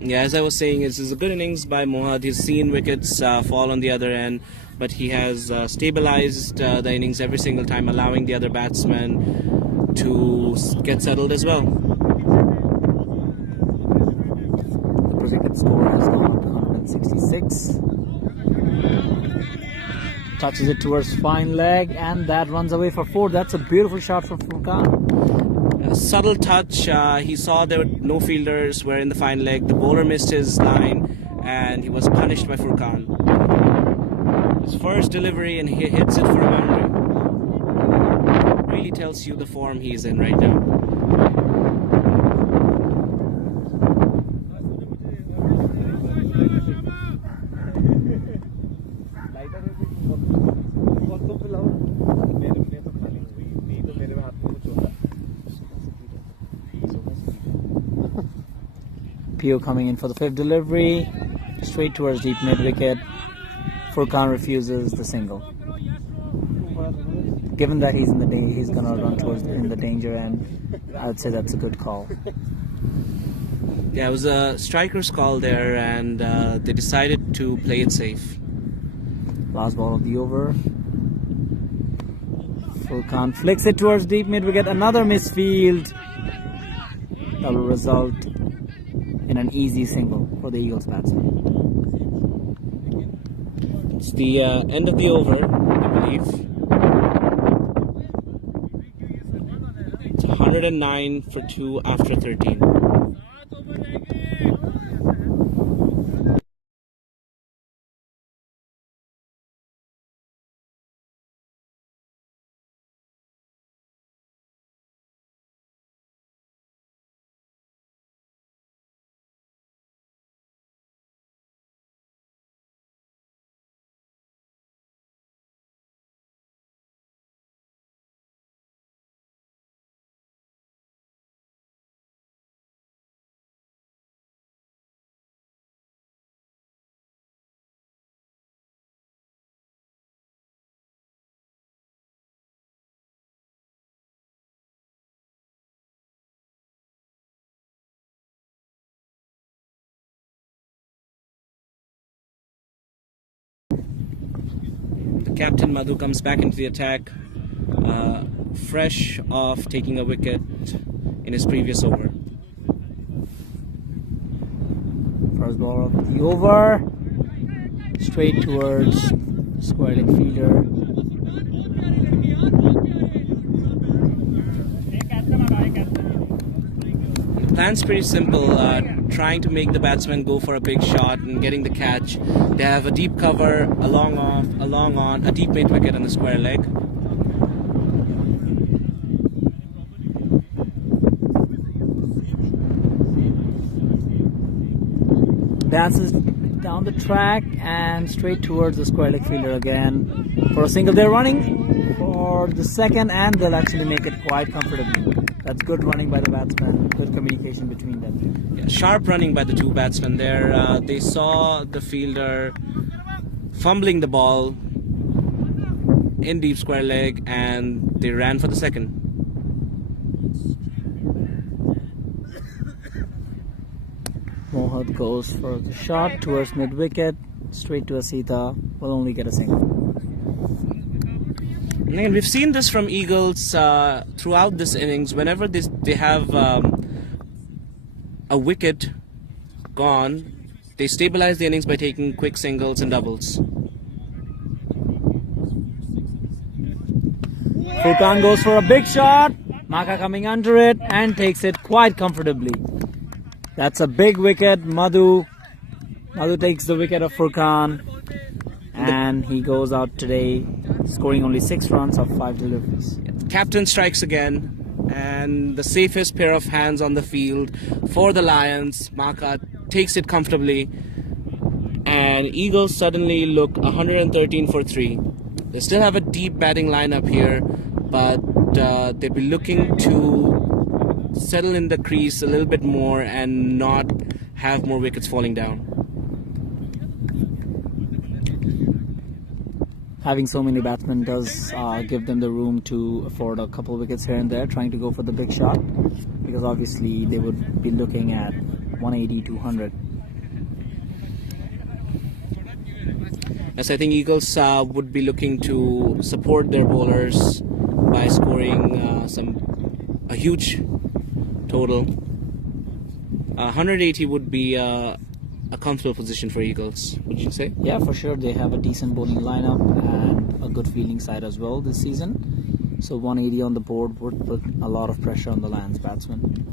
Yeah, as I was saying, this is a good innings by Mohawk. He's seen wickets fall on the other end, but he has stabilized the innings every single time, allowing the other batsmen to get settled as well. The wicket score has gone up to 166. Touches it towards fine leg, and that runs away for 4. That's a beautiful shot from Furkan. A subtle touch. He saw there were no fielders were in the fine leg. The bowler missed his line, and he was punished by Furkan. His first delivery, and he hits it for a boundary. Really tells you the form he's in right now. Pio coming in for the 5th delivery, straight towards deep mid-wicket. Furkan refuses the single. Given that he's in the he's gonna run towards in the danger end, I'd say that's a good call. Yeah, it was a striker's call there, and they decided to play it safe. Last ball of the over. Furkan flicks it towards deep mid-wicket. Another misfield. That will result in an easy single for the Eagles batsman. It's the end of the over, I believe. It's 109 for 2 after 13. Captain Madhu comes back into the attack, fresh off taking a wicket in his previous over. First ball of the over, straight towards square leg fielder. The plan's pretty simple, trying to make the batsman go for a big shot and getting the catch. They have a deep cover, a long off, a long on, a deep mid wicket on the square leg. Dances down the track and straight towards the square leg fielder again for a single. They're running for the second, and they'll actually make it quite comfortably. That's good running by the batsman, good communication between them. Yeah, sharp running by the two batsmen there. They saw the fielder fumbling the ball in deep square leg, and they ran for the second. Mohawk goes for the shot towards mid-wicket, straight to Asita, will only get a single. And we've seen this from Eagles throughout this innings. Whenever they have a wicket gone, they stabilize the innings by taking quick singles and doubles. Furkan goes for a big shot, Maka coming under it and takes it quite comfortably. That's a big wicket. Madhu takes the wicket of Furkan, and he goes out today scoring only 6 runs of 5 deliveries. Captain strikes again, and the safest pair of hands on the field for the Lions. Maka takes it comfortably, and Eagles suddenly look 113 for 3. They still have a deep batting lineup here, but they'll be looking to settle in the crease a little bit more and not have more wickets falling down. Having so many batsmen does give them the room to afford a couple wickets here and there, trying to go for the big shot, because obviously they would be looking at 180, 200. Yes, I think Eagles would be looking to support their bowlers by scoring a huge total. 180 would be a comfortable position for Eagles, would you say? Yeah, for sure. They have a decent bowling lineup and a good fielding side as well this season. So 180 on the board would put a lot of pressure on the Lions batsmen.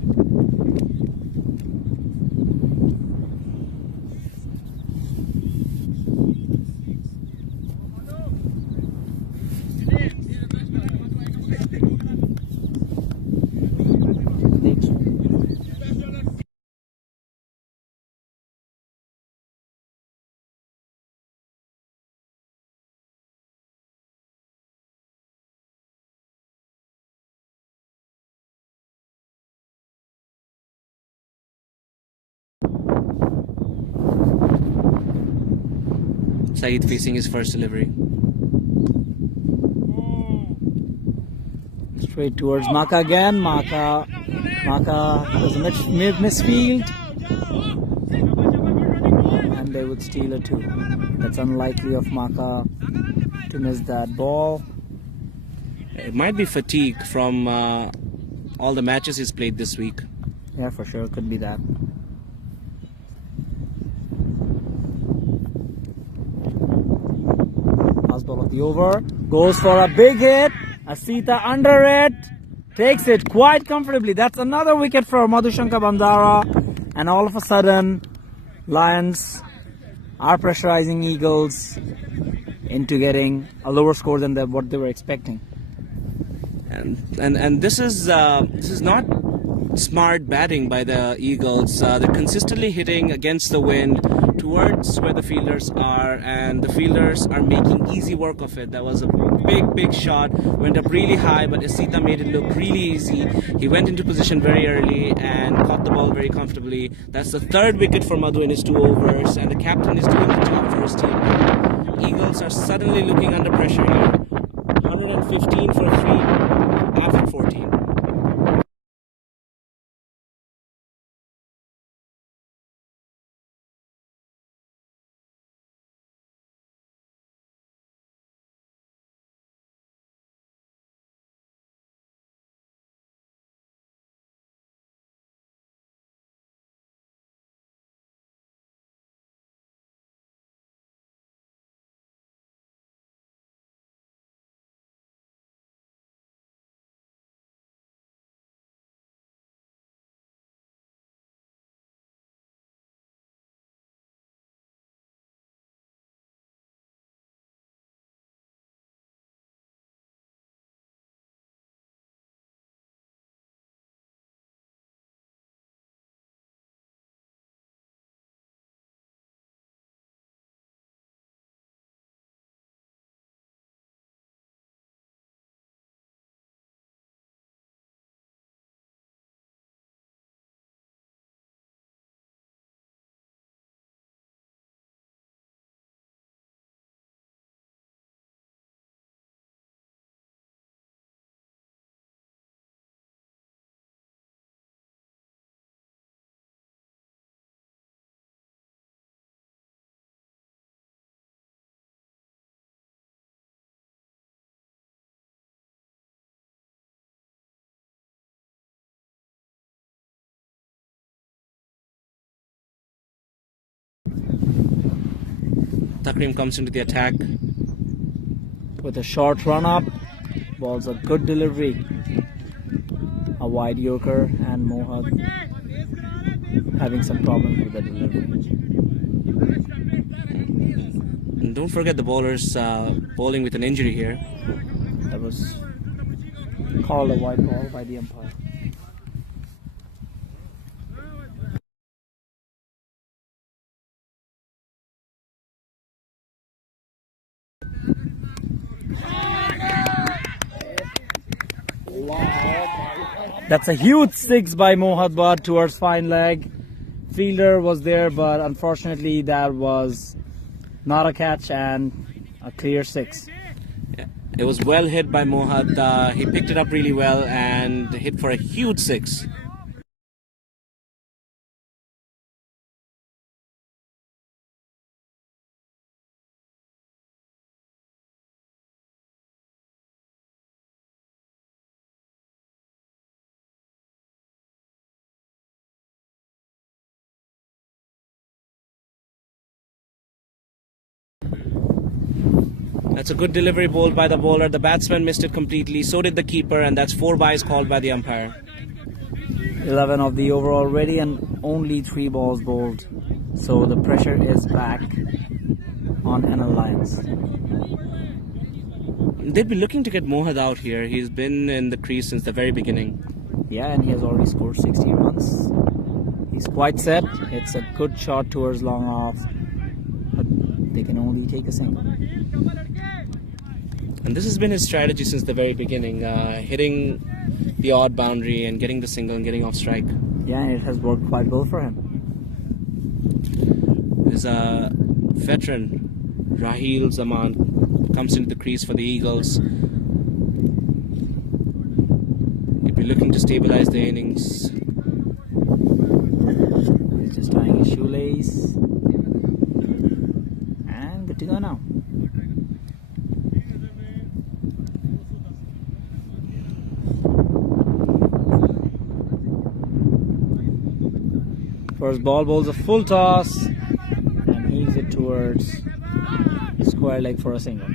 Saeed facing his first delivery. Straight towards Maka again. Maka has a misfield, and they would steal a 2. That's unlikely of Maka to miss that ball. It might be fatigue from all the matches he's played this week. Yeah, for sure, could be that. Last ball of the over, goes for a big hit. Asita under it, takes it quite comfortably. That's another wicket for Madhushankar Bandara, and all of a sudden Lions are pressurizing Eagles into getting a lower score than what they were expecting. And this is not smart batting by the Eagles. They're consistently hitting against the wind towards where the fielders are, and the fielders are making easy work of it. That was a big shot, went up really high, but Asita made it look really easy. He went into position very early and caught the ball very comfortably. That's the 3rd wicket for Madhu in his 2 overs, and the captain is doing the job for his team. Eagles are suddenly looking under pressure here. 115 for 3 after 14. Takrim comes into the attack with a short run up. Ball's a good delivery. A wide Yorker, and Mohad having some problems with the delivery. And don't forget the bowlers bowling with an injury here. That was called a white ball by the umpire. That's a huge six by Mohad towards fine leg. Fielder was there, but unfortunately that was not a catch and a clear six. Yeah, it was well hit by Mohad. He picked it up really well and hit for a huge six. That's a good delivery bowled by the bowler. The batsman missed it completely. So did the keeper, and that's 4 byes called by the umpire. 11 of the over already and only 3 balls bowled. So the pressure is back on NL Lions. They'd be looking to get Mohad out here. He's been in the crease since the very beginning. Yeah, and he has already scored 60 runs. He's quite set. It's a good shot towards long off, but they can only take a single. And this has been his strategy since the very beginning, hitting the odd boundary and getting the single and getting off strike. Yeah, and it has worked quite well for him. There's a veteran, Raheel Zaman, comes into the crease for the Eagles. He'd be looking to stabilize the innings. He's just tying his shoelace. And good to go now. First ball bowls a full toss and heaves it towards square leg for a single.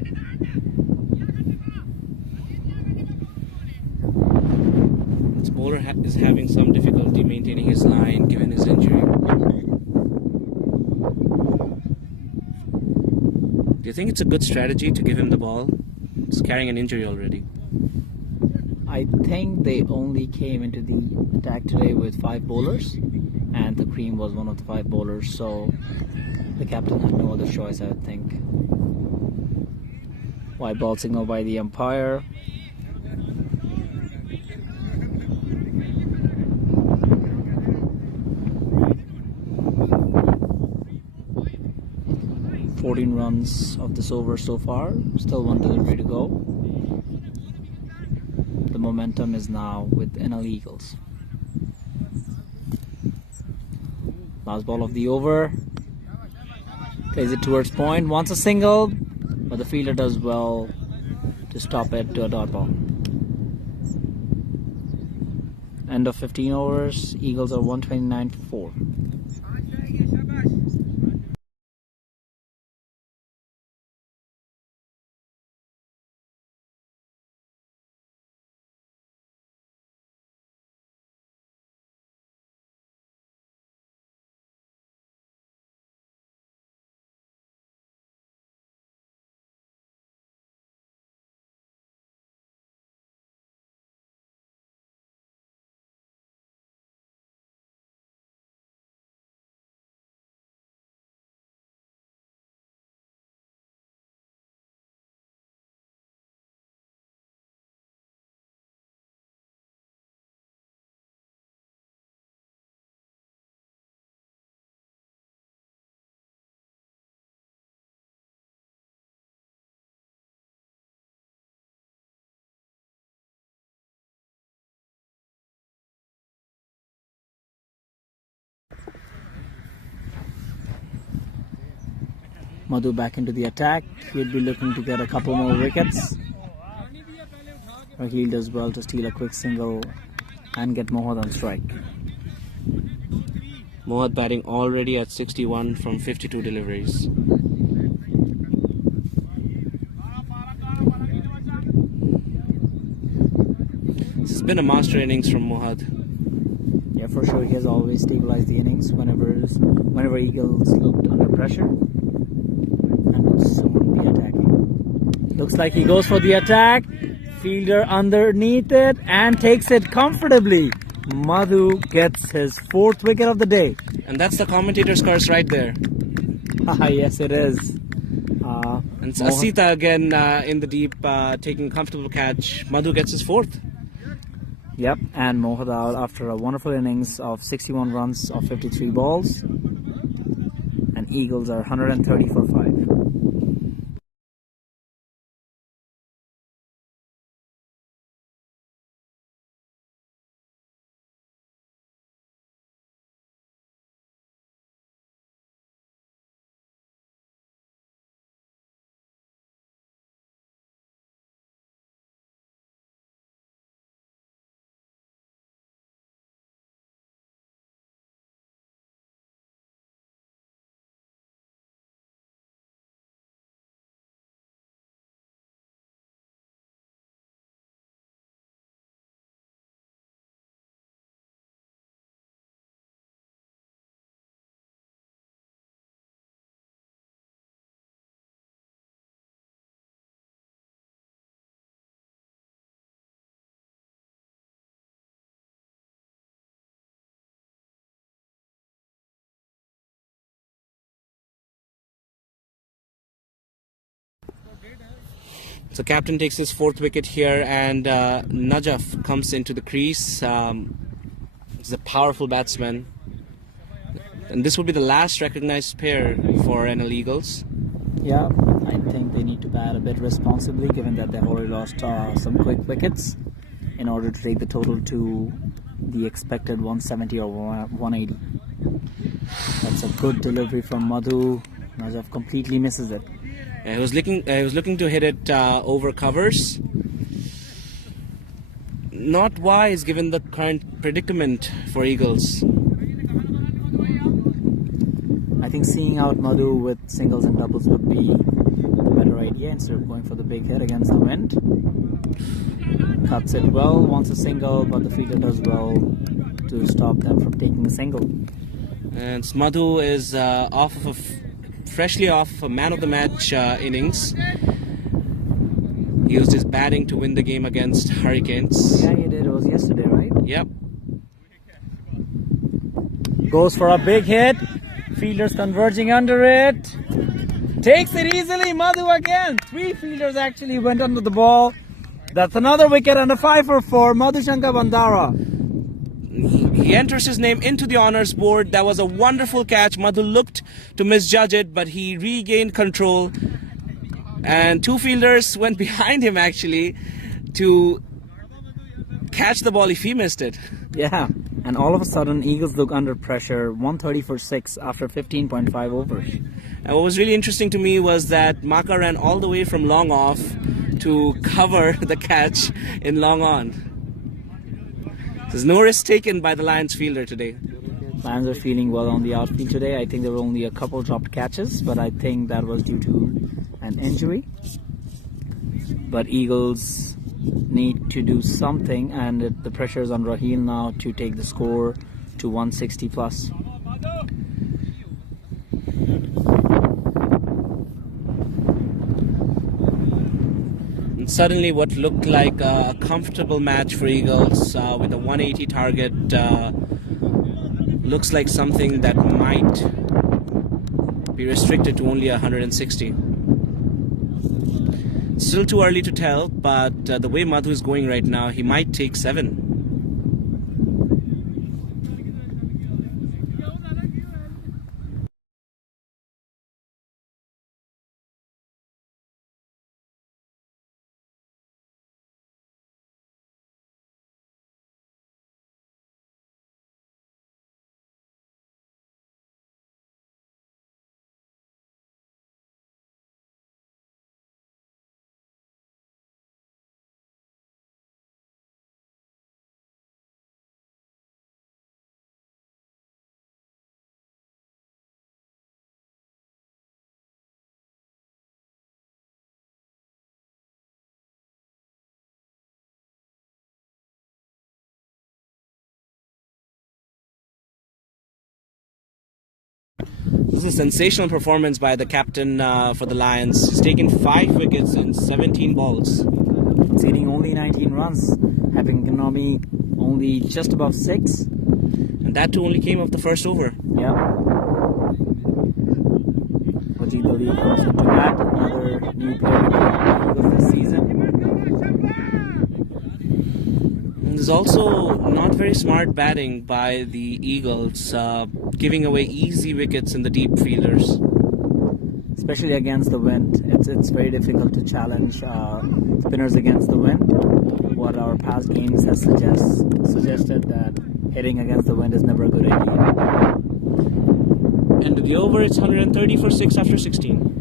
This bowler is having some difficulty maintaining his line given his injury. Do you think it's a good strategy to give him the ball? He's carrying an injury already. I think they only came into the attack today with 5 bowlers, and the Cream was one of the 5 bowlers, so the captain had no other choice, I would think. White ball signal by the umpire. "14 runs of this over so far, still 1 delivery to go. The momentum is now with NL Eagles. Last ball of the over. Plays it towards point. Wants a single, but the fielder does well to stop it to a dot ball. End of 15 overs. Eagles are 129 for 4. Madhu back into the attack. He'd be looking to get a couple more wickets. Raheel does well to steal a quick single and get Mohad on strike. Mohad batting already at 61 from 52 deliveries. This has been a master innings from Mohad. Yeah, for sure, he has always stabilized the innings whenever Eagles looked under pressure. And was so Looks like he goes for the attack. Fielder underneath it and takes it comfortably. Madhu gets his 4th wicket of the day. And that's the commentator's curse right there. Yes, it is. And it's Asita again in the deep, taking a comfortable catch. Madhu gets his 4th. Yep, and Mohadal after a wonderful innings of 61 runs of 53 balls. And Eagles are 130 for 5. So captain takes his 4th wicket here, and Najaf comes into the crease. He's a powerful batsman, and this will be the last recognized pair for NL Eagles. Yeah, I think they need to bat a bit responsibly given that they've already lost some quick wickets in order to take the total to the expected 170 or 180. That's a good delivery from Madhu. Najaf completely misses it. He was looking to hit it over covers. Not wise given the current predicament for Eagles. I think seeing out Madhu with singles and doubles would be a better idea instead of going for the big hit against the wind. Cuts it well, wants a single, but the fielder does well to stop them from taking a single. And Madhu is freshly off a man of the match innings. He used his batting to win the game against Hurricanes. Yeah, he did. It was yesterday, right? Yep. Goes for a big hit. Fielders converging under it. Takes it easily. Madhu again. 3 fielders actually went under the ball. That's another wicket and a 5 for 4. Madhushankar Bandara. He enters his name into the honors board. That was a wonderful catch. Madhu looked to misjudge it, but he regained control. And 2 fielders went behind him actually to catch the ball if he missed it. Yeah, and all of a sudden Eagles look under pressure. 130 for 6 after 15.5 overs. And what was really interesting to me was that Maka ran all the way from long off to cover the catch in long on. There's no risk taken by the Lions fielder today. Lions are feeling well on the outfield today. I think there were only a couple dropped catches, but I think that was due to an injury. But Eagles need to do something, and the pressure is on Raheel now to take the score to 160 plus. And suddenly what looked like a comfortable match for Eagles with a 180 target looks like something that might be restricted to only 160. Still too early to tell, but the way Madhu is going right now, he might take 7. This is a sensational performance by the captain for the Lions. He's taken 5 wickets in 17 balls. Conceding only 19 runs, having economy only just above 6. And that too only came off the first over. Yeah. Wajid Ali comes into bat, another new player this season. And there's also not very smart batting by the Eagles, giving away easy wickets in the deep fielders. Especially against the wind. It's very difficult to challenge spinners against the wind. What our past games has suggested that hitting against the wind is never a good idea. End of the over, it's 130 for 6 after 16.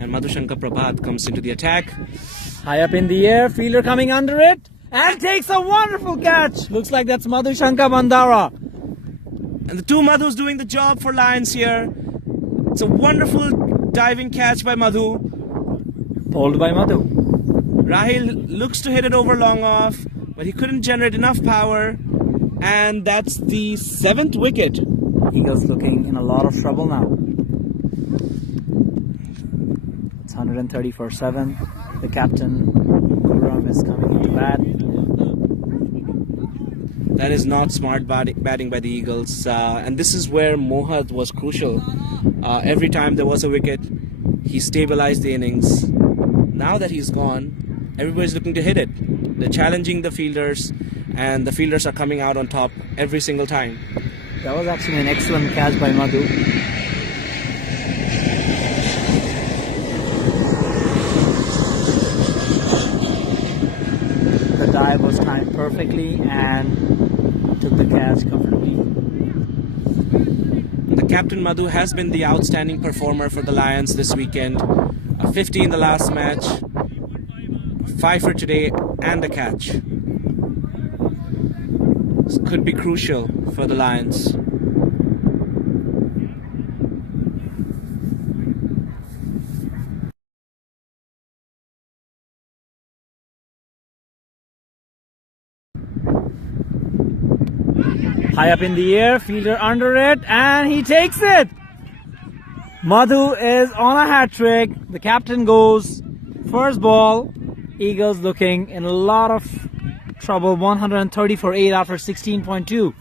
And Madhushankar Prabhat comes into the attack. High up in the air, fielder coming under it and takes a wonderful catch. Looks like that's Madhushankar Bandara. And the two Madhus doing the job for Lions here. It's a wonderful diving catch by Madhu. Pulled by Madhu. Rahil looks to hit it over long off, but he couldn't generate enough power. And that's the 7th wicket. Eagles looking in a lot of trouble now. It's 130 for 7. The captain, Haroon, is coming into bat. That is not smart batting by the Eagles. And this is where Mohad was crucial. Every time there was a wicket, he stabilized the innings. Now that he's gone, everybody's looking to hit it. They're challenging the fielders, and the fielders are coming out on top every single time. That was actually an excellent catch by Madhu. The dive was timed perfectly and took the catch comfortably. The captain Madhu has been the outstanding performer for the Lions this weekend. A 50 in the last match, 5 for today, and a catch. This could be crucial for the Lions. High up in the air, fielder under it, and he takes it! Madhu is on a hat trick. The captain goes first ball. Eagles looking in a lot of trouble. 130 for 8 after 16.2.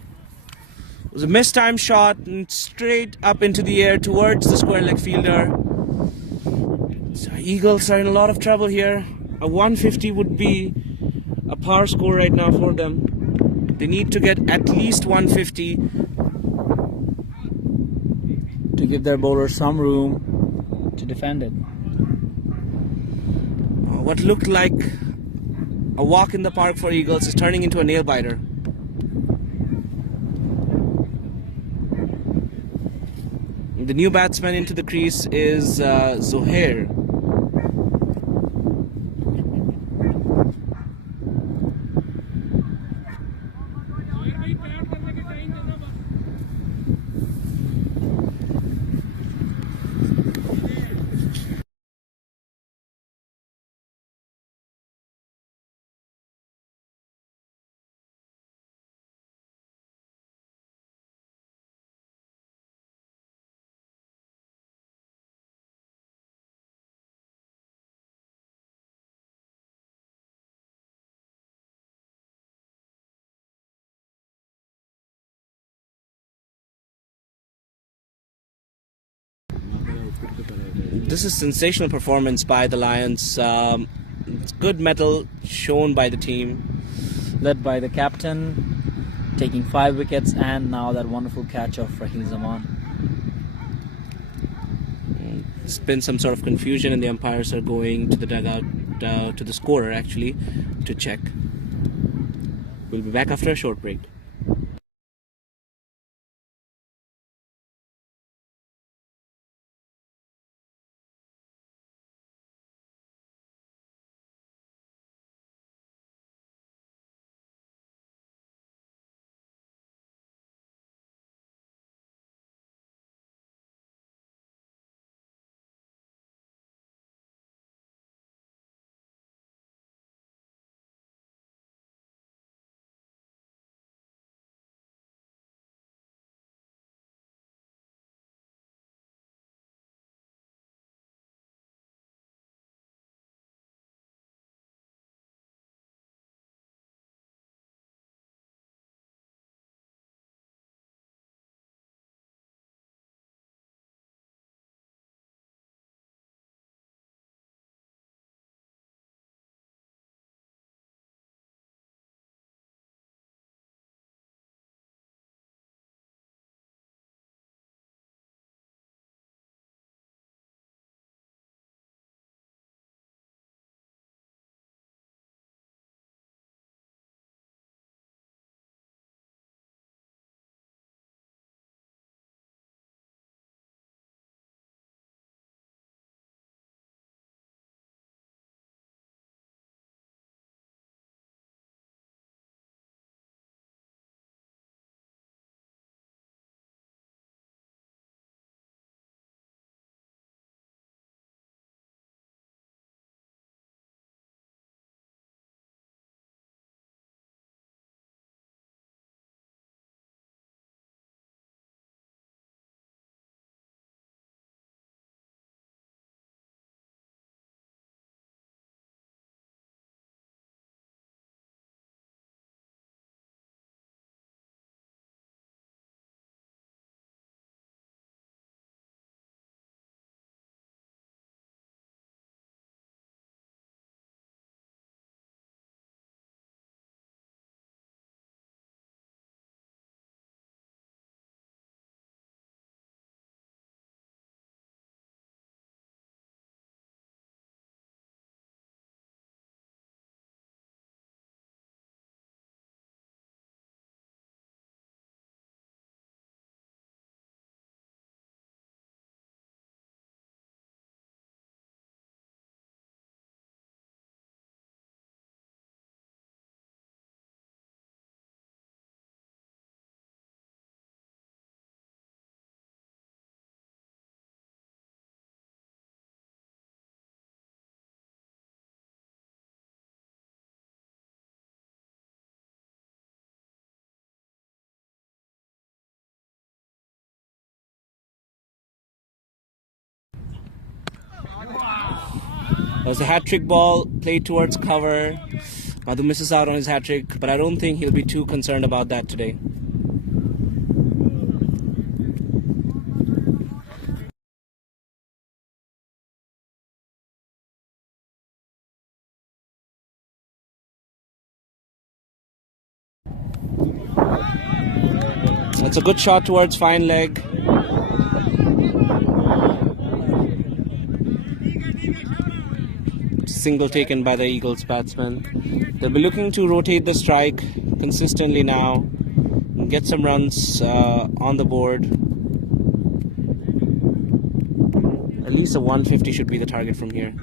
It was a mistimed shot and straight up into the air towards the square leg fielder. So Eagles are in a lot of trouble here. A 150 would be a par score right now for them. They need to get at least 150 to give their bowler some room to defend it. What looked like a walk in the park for Eagles is turning into a nail biter. The new batsman into the crease is Zohair. This is sensational performance by the Lions. It's good mettle shown by the team. Led by the captain, taking 5 wickets, and now that wonderful catch of Raheel Zaman. There's been some sort of confusion, and the umpires are going to the dugout, to the scorer actually, to check. We'll be back after a short break. There's a hat-trick ball played towards cover. Madhu misses out on his hat-trick, but I don't think he'll be too concerned about that today. It's a good shot towards fine leg. Single taken by the Eagles batsman. They'll be looking to rotate the strike consistently now and get some runs on the board. At least a 150 should be the target from here.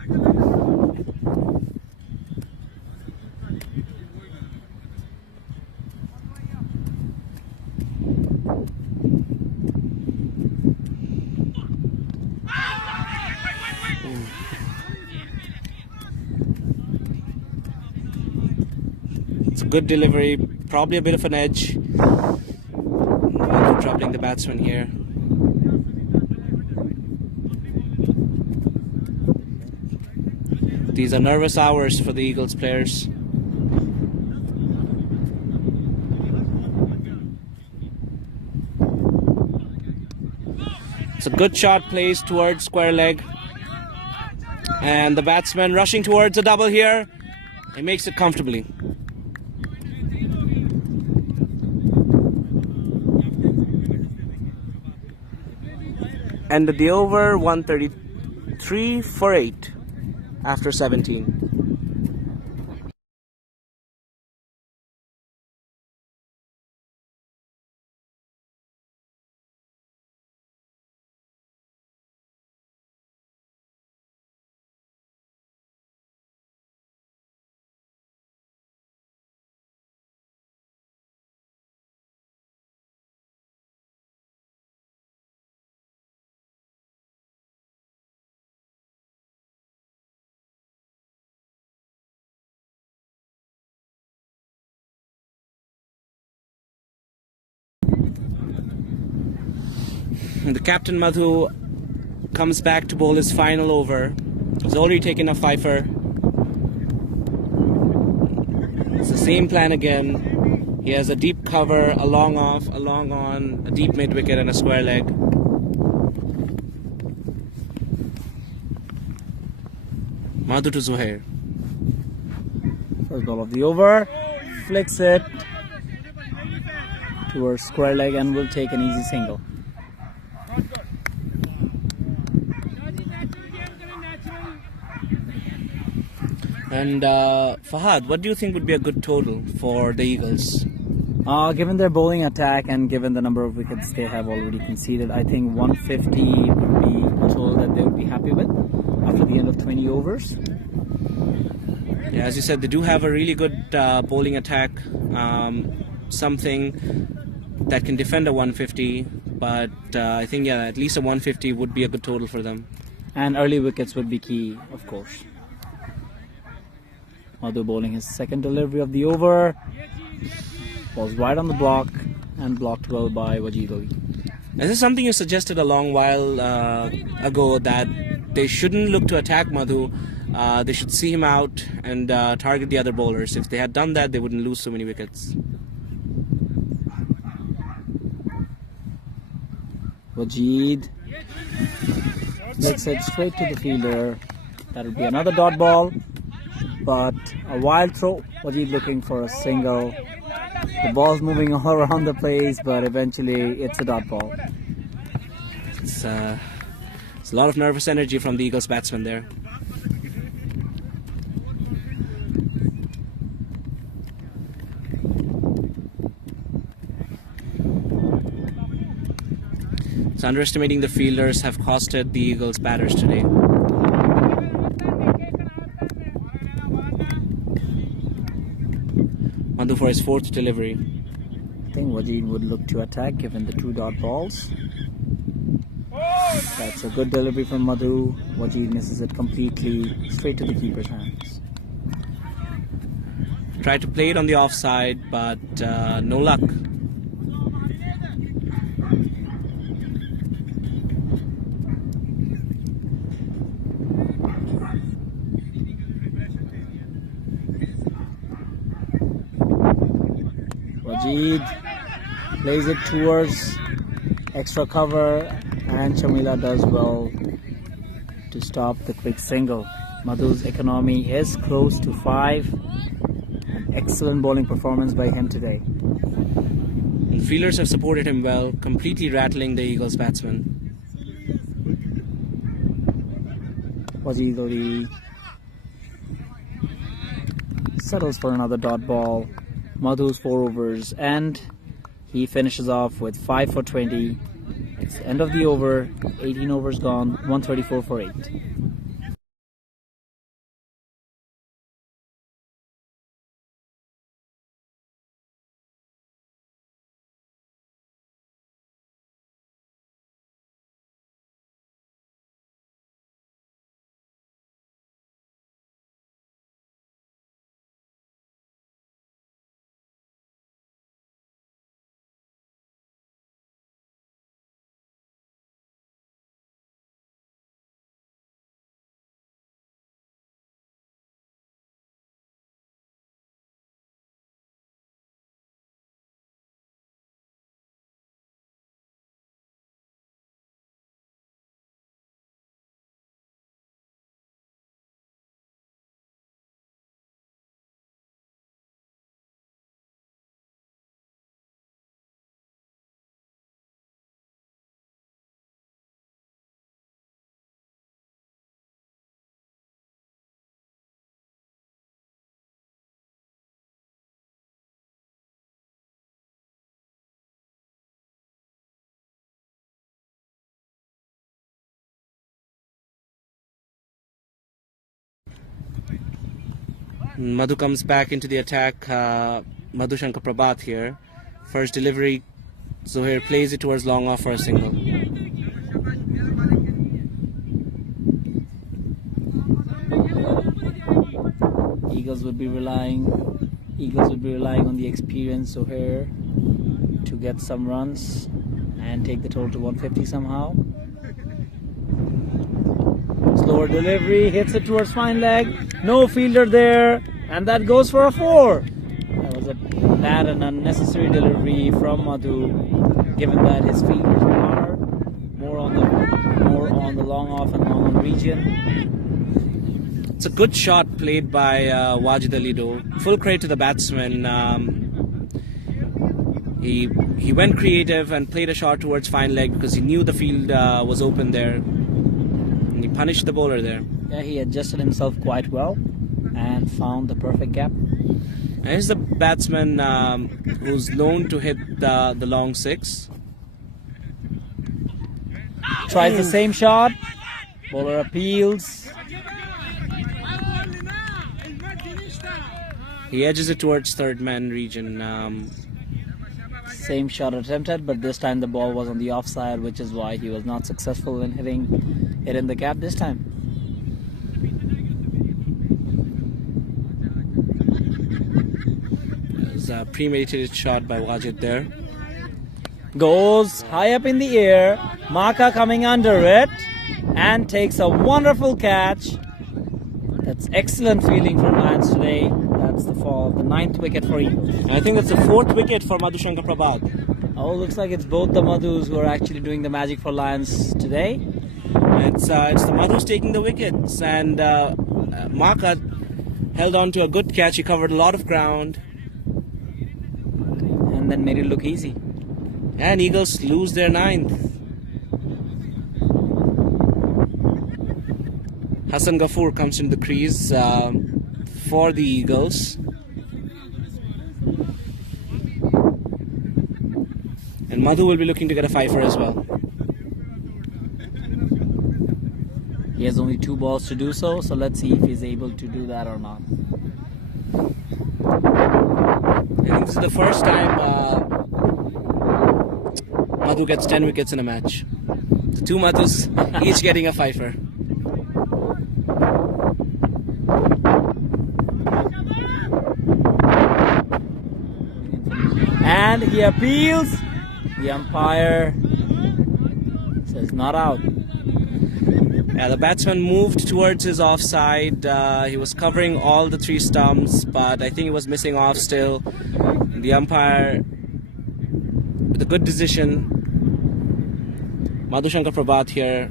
It's a good delivery, probably a bit of an edge. Troubling the batsman here. These are nervous hours for the Eagles players. It's a good shot placed towards square leg. And the batsman rushing towards a double here. He makes it comfortably. End of the over, 133 for 8 after 17. The captain Madhu comes back to bowl his final over. He's already taken a fifer. It's the same plan again. He has a deep cover, a long off, a long on, a deep mid wicket and a square leg. Madhu to Zuhair. First ball of the over. Flicks it towards square leg and will take an easy single. And Fahad, what do you think would be a good total for the Eagles? Given their bowling attack and given the number of wickets they have already conceded, I think 150 would be a total that they would be happy with after the end of 20 overs. Yeah, as you said, they do have a really good bowling attack, something that can defend a 150, but I think, yeah, at least a 150 would be a good total for them. And early wickets would be key, of course. Madhu bowling his second delivery of the over. Was right on the block and blocked well by Wajid Ali. This is something you suggested a long while ago, that they shouldn't look to attack Madhu. They should see him out and target the other bowlers. If they had done that, they wouldn't lose so many wickets. Wajid flicks it straight to the fielder. That would be another dot ball, but a wild throw. Wajid looking for a single. The ball's moving all around the place, but eventually it's a dot ball. It's a lot of nervous energy from the Eagles batsman there. So underestimating the fielders have costed the Eagles batters today. Madhu for his fourth delivery. I think Wajid would look to attack given the two dot balls. That's a good delivery from Madhu. Wajid misses it completely, straight to the keeper's hands. Tried to play it on the offside, but no luck. Wajid plays it towards extra cover, and Shamila does well to stop the quick single. Madhu's economy is close to 5. Excellent bowling performance by him today. And fielders have supported him well, completely rattling the Eagles batsman. Wajid Ali settles for another dot ball. Madhu's 4 overs, and he finishes off with 5 for 20. It's the end of the over. 18 overs gone, 134 for 8. Madhu comes back into the attack. Madhu Shankar Prabhat here. First delivery. Zohair plays it towards long off for a single. Eagles would be relying on the experience Zohair to get some runs and take the total to 150 somehow. Slower delivery, hits it towards fine leg. No fielder there, and that goes for a 4. That was a bad and unnecessary delivery from Madhu, given that his fielders are more on the long off and long on region. It's a good shot played by Wajid Alido. Full credit to the batsman. He went creative and played a shot towards fine leg because he knew the field was open there. And he punished the bowler there. Yeah, he adjusted himself quite well and found the perfect gap. And here's the batsman who's known to hit the long 6. Tries the same shot. Bowler appeals. He edges it towards third man region. Same shot attempted, but this time the ball was on the offside, which is why he was not successful in hitting it in the gap this time. It was a premeditated shot by Wajid there. Goes high up in the air. Maka coming under it and takes a wonderful catch. That's excellent fielding from Lions today. That's the 9th wicket for Eagles. I think that's the 4th wicket for Madhu Shankar Prabhat. Oh, looks like it's both the Madhus who are actually doing the magic for Lions today. It's the Madhus taking the wickets, and Maka held on to a good catch. He covered a lot of ground. And then made it look easy. And Eagles lose their 9th. Hassan Ghafoor comes into the crease for the Eagles. And Madhu will be looking to get a 5-er as well. He has only 2 balls to do so let's see if he's able to do that or not. I think this is the first time Madhu gets 10 wickets in a match. The 2 Madhus each getting a 5-er. And he appeals. The umpire says not out. Yeah, the batsman moved towards his offside. He was covering all the 3 stumps, but I think he was missing off still. The umpire, with a good decision, Madhu Shankar Prabhat here.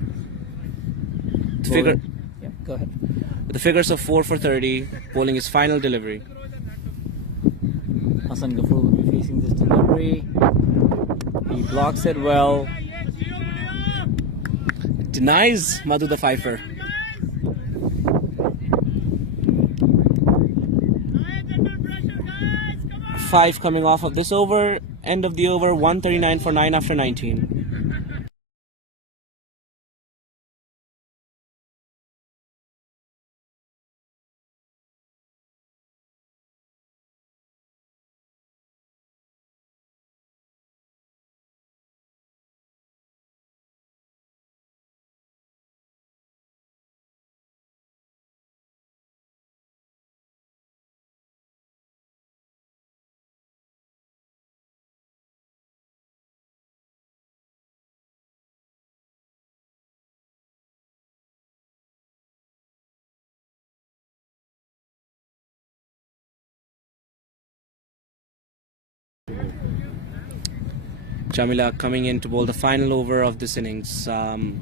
Yeah, go ahead. With the figures of 4 for 30, bowling his final delivery. Hassan Ghafoor will be facing this delivery. He blocks it well. Denies Madhu the 5-er. 5 coming off of this over. End of the over, 139 for 9 after 19. Jamila coming in to bowl the final over of this innings. And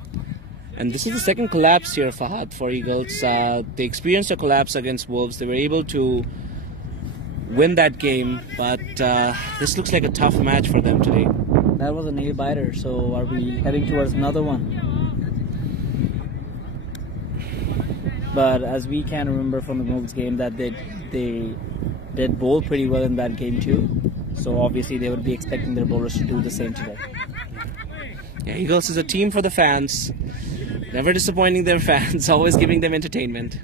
this is the second collapse here, Fahad, for Eagles. They experienced a collapse against Wolves. They were able to win that game, but this looks like a tough match for them today. That was a nail biter, so are we heading towards another one? But as we can remember from the Wolves game, that they did bowl pretty well in that game too. So obviously they would be expecting their bowlers to do the same today. Yeah, Eagles is a team for the fans. Never disappointing their fans, always giving them entertainment.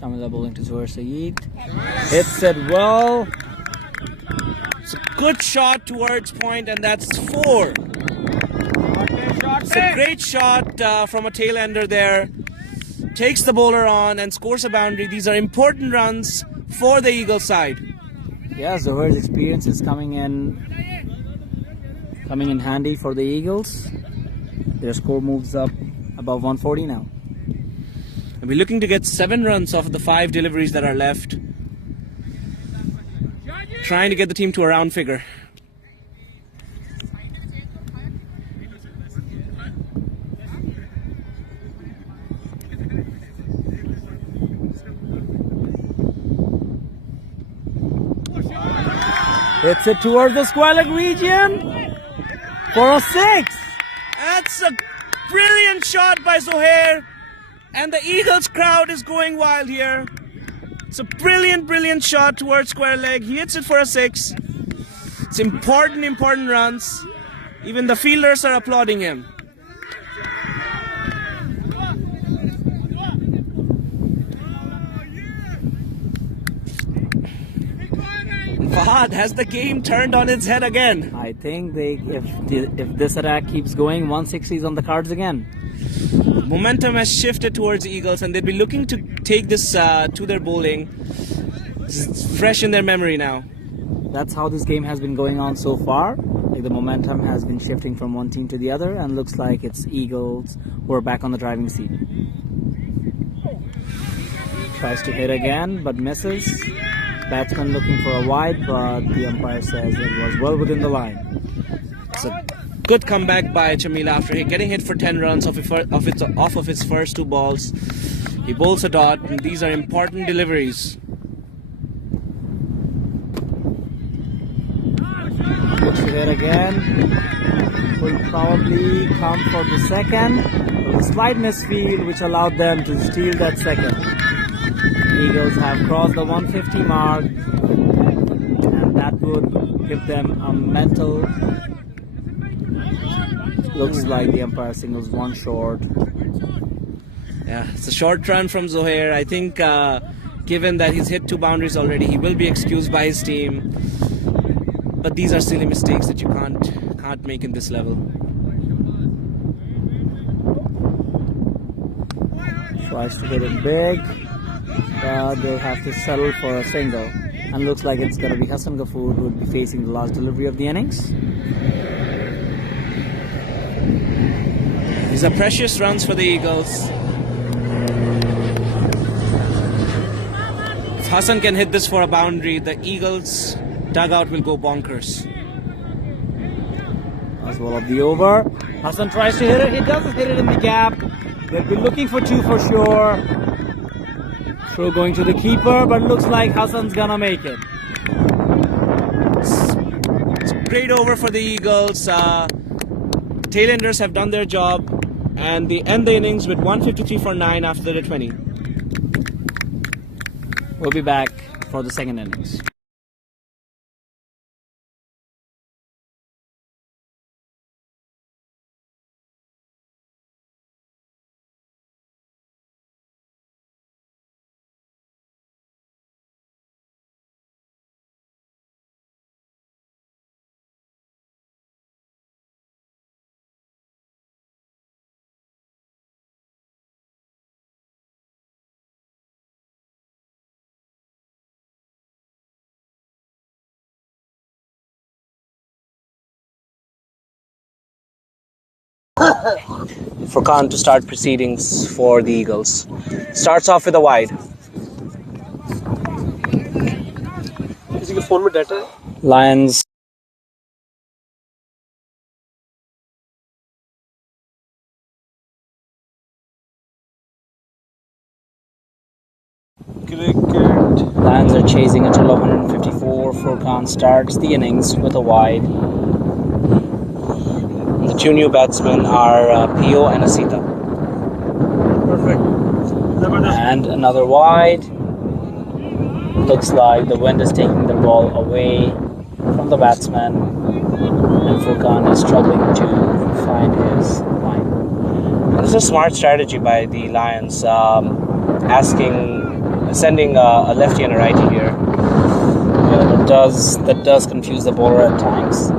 Shamila bowling to Zohar Saeed. Hits it well. It's a good shot towards point, and that's 4. It's a great shot from a tail-ender there. Takes the bowler on and scores a boundary. These are important runs for the Eagle side. Yeah, Zohar's experience is coming in handy for the Eagles. Their score moves up above 140 now. And we're looking to get 7 runs off of the 5 deliveries that are left. Trying to get the team to a round figure. Hits it towards the square leg region for a 6. That's a brilliant shot by Zohair. And the Eagles crowd is going wild here. It's a brilliant shot towards square leg. He hits it for a 6. It's important runs. Even the fielders are applauding him. Fahad, has the game turned on its head again? I think if this attack keeps going, 160 is on the cards again. Momentum has shifted towards the Eagles, and they'll be looking to take this to their bowling. It's fresh in their memory now. That's how this game has been going on so far. Like the momentum has been shifting from one team to the other, and looks like it's Eagles who are back on the driving seat. Tries to hit again, but misses. Batsman looking for a wide, but the umpire says it was well within the line. It's a good comeback by Chamila after getting hit for 10 runs off of his first 2 balls. He bowls a dot, and these are important deliveries. Looks to hit again. Will probably come for the second. It was a slight misfield which allowed them to steal that second. Eagles have crossed the 150 mark, and that would give them a mental. Looks like the umpire signals 1 short. Yeah, it's a short run from Zohair. I think given that he's hit 2 boundaries already, he will be excused by his team. But these are silly mistakes that you can't make in this level. Tries to hit it big, but they'll have to settle for a single. And looks like it's going to be Hassan Ghafoor who will be facing the last delivery of the innings. These are precious runs for the Eagles. If Hassan can hit this for a boundary, the Eagles dugout will go bonkers. As well of the over. Hassan tries to hit it. He doesn't hit it in the gap. They'll be looking for 2 for sure. Throw going to the keeper, but looks like Hassan's gonna make it. It's a great over for the Eagles. Tailenders have done their job, and they end the innings with 153 for 9 after the 20. We'll be back for the second innings. Furqan to start proceedings for the Eagles. Starts off with a wide. Lions. Lions are chasing a total of 154. Furqan starts the innings with a wide. The 2 new batsmen are Pio and Asita. Perfect. And another wide. Looks like the wind is taking the ball away from the batsman, and Furqan is struggling to find his line. This is a smart strategy by the Lions, asking sending a lefty and a righty here. Yeah, that does confuse the bowler at times.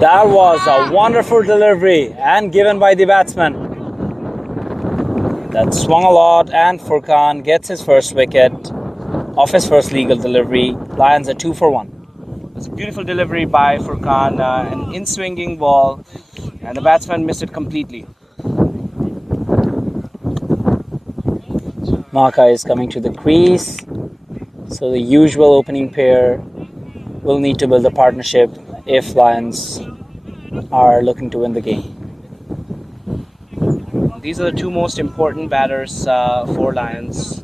That was a wonderful delivery and given by the batsman. That swung a lot, and Furkan gets his first wicket off his first legal delivery. Lions are 2 for 1. It's a beautiful delivery by Furkan, an in-swinging ball, and the batsman missed it completely. Maka is coming to the crease, so the usual opening pair will need to build a partnership if Lions are looking to win the game. These are the two most important batters for Lions,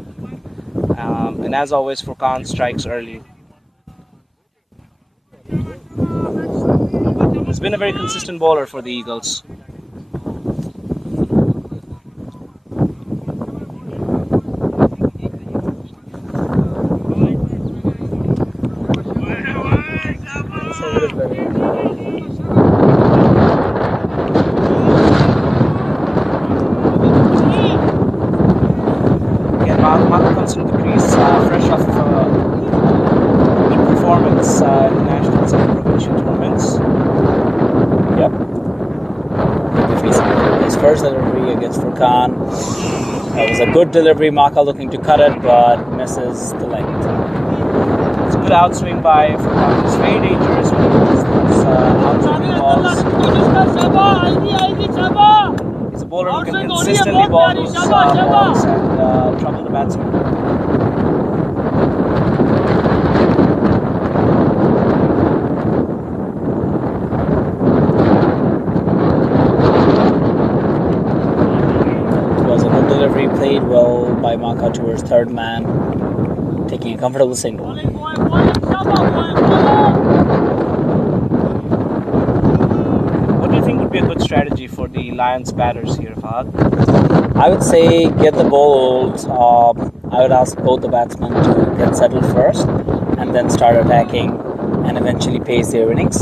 and as always, Furkan strikes early. He's been a very consistent bowler for the Eagles. Maka comes into the crease fresh off of a good performance in the nationals and provincial tournaments. Yep. His first delivery against Furkan. That was a good delivery. Maka looking to cut it, but misses the length. It's a good outswing by Furkan. It's very dangerous when he hits those outswing balls. He's a bowler who can consistently ball those balls and trouble the batsman. Played well by Maka towards third man, taking a comfortable single. What do you think would be a good strategy for the Lions batters here, Fahad? I would say get the ball old. I would ask both the batsmen to get settled first and then start attacking and eventually pace their innings,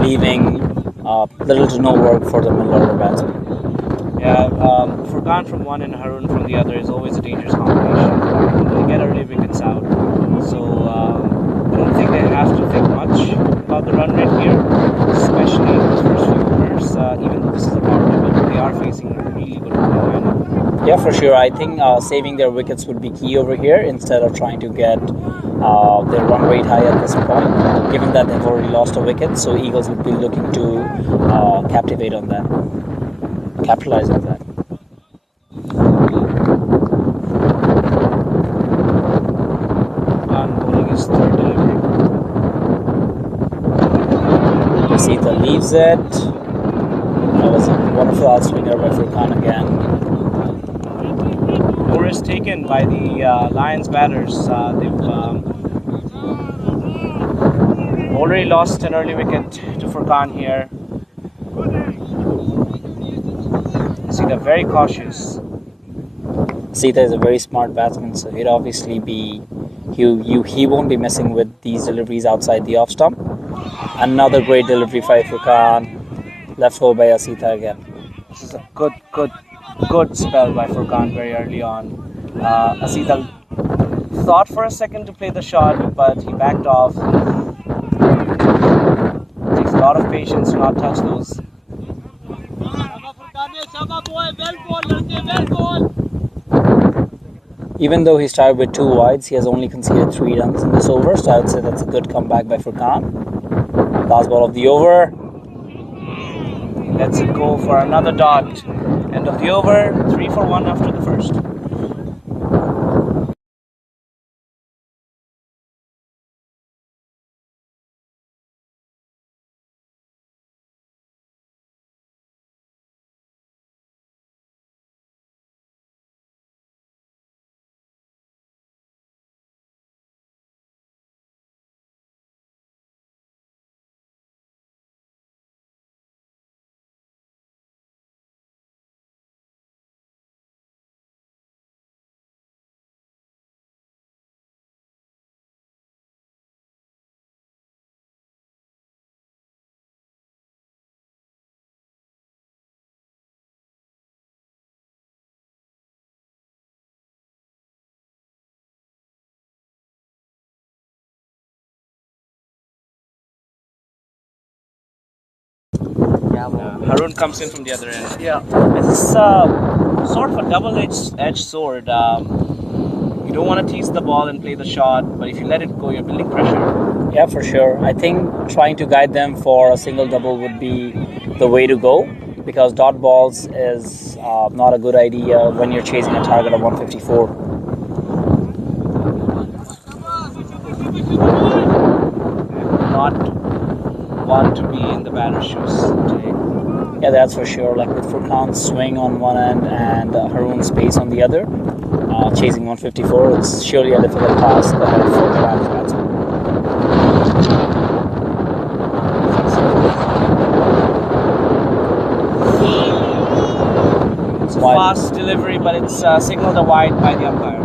leaving little to no work for the middle order batsmen. Yeah, Furkan from one and Haroon from the other is always a dangerous combination. They get early wickets out. So I don't think they have to think much about the run rate here, especially in those first few overs. Even though this is a power play, they are facing a really good opening lineup. Yeah, for sure. I think saving their wickets would be key over here instead of trying to get their run rate high at this point, given that they've already lost a wicket. So Eagles would be looking to capitalize on that. Bowling his third delivery. Asita leaves it. That was a wonderful outswinger by Furkan again. Over is taken by the Lions batters. They've already lost an early wicket to Furkan here. Asita very cautious. Asita is a very smart batsman, so he'd obviously be he won't be messing with these deliveries outside the off stump. Another great delivery by Furkan, left hold by Asita again. This is a good spell by Furkan very early on. Asita thought for a second to play the shot, but he backed off. It takes a lot of patience to not touch those. Even though he started with 2 wides, he has only conceded 3 runs in this over, so I would say that's a good comeback by Furkan. Last ball of the over. He lets it go for another dot. End of the over, 3 for 1 after the first. Yeah, well, Haroon comes in from the other end. yeah, It's sort of a double-edged sword. You don't want to tease the ball and play the shot, but if you let it go, you're building pressure. yeah, for sure. I think trying to guide them for a single double would be the way to go because dot balls is not a good idea when you're chasing a target of 154. Not want to be in the batter's shoes today. Yeah, that's for sure. Like with Furkan's swing on one end and Haroon's pace on the other, chasing 154, it's surely a difficult task ahead for the Lions batsman. It's a Wide. fast delivery, but it's signaled a wide by the umpire.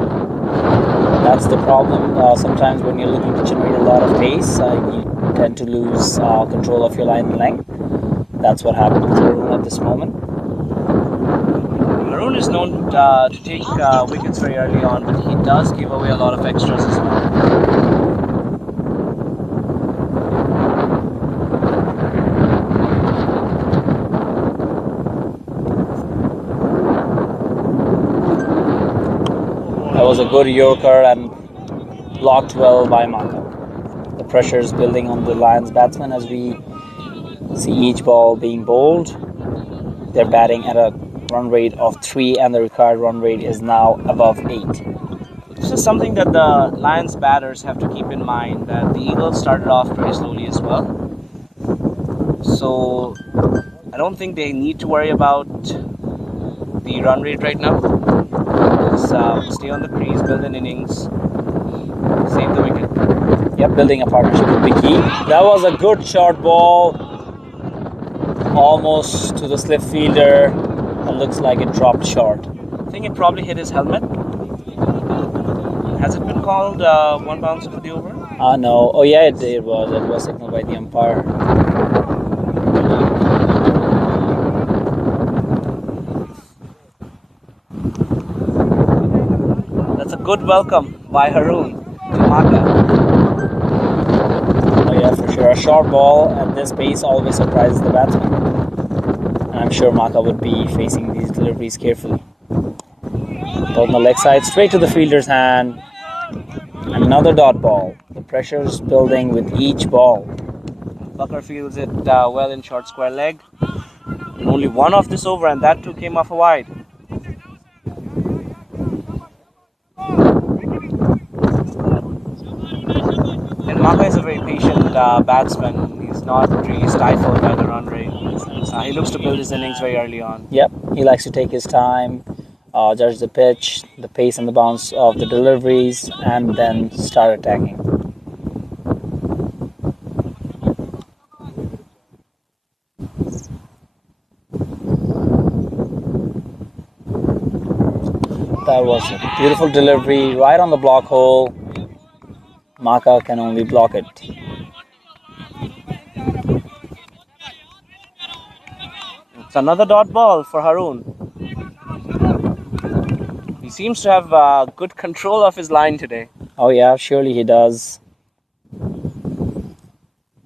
That's the problem. Sometimes when you're looking to generate a lot of pace, you tend to lose control of your line and length. That's what happened with Haroon at this moment. Haroon is known to take wickets very early on, but he does give away a lot of extras as well. That was a good Yorker and blocked well by Maka. The pressure is building on the Lions batsmen as we see each ball being bowled. They're batting at a run rate of 3 and the required run rate is now above 8. This is something that the Lions batters have to keep in mind, that the Eagles started off very slowly as well. So I don't think they need to worry about the run rate right now. Just stay on the crease, build an innings, save the wicket. Yep, building a partnership would be key. That was a good short ball, almost to the slip fielder. It looks like it dropped short. I think it probably hit his helmet. Has it been called one bouncer for the over? No. Oh yeah, it was. It was signaled by the umpire. That's a good welcome by Haroon to Maka. Oh yeah, for sure. A short ball at this pace always surprises the batsman. And I'm sure Maka would be facing these deliveries carefully. On the leg side, straight to the fielder's hand. Another dot ball. The pressure is building with each ball. Bucker fields it well in short square leg. And only one off this over, and that too came off a wide. And Maka is a very patient batsman. He's not really stifled by the run rate. He looks to build his innings very early on. Yep, he likes to take his time, judge the pitch, the pace and the bounce of the deliveries, and then start attacking. That was a beautiful delivery right on the block hole. Maka can only block it. It's another dot ball for Haroon. He seems to have good control of his line today. Oh yeah, surely he does.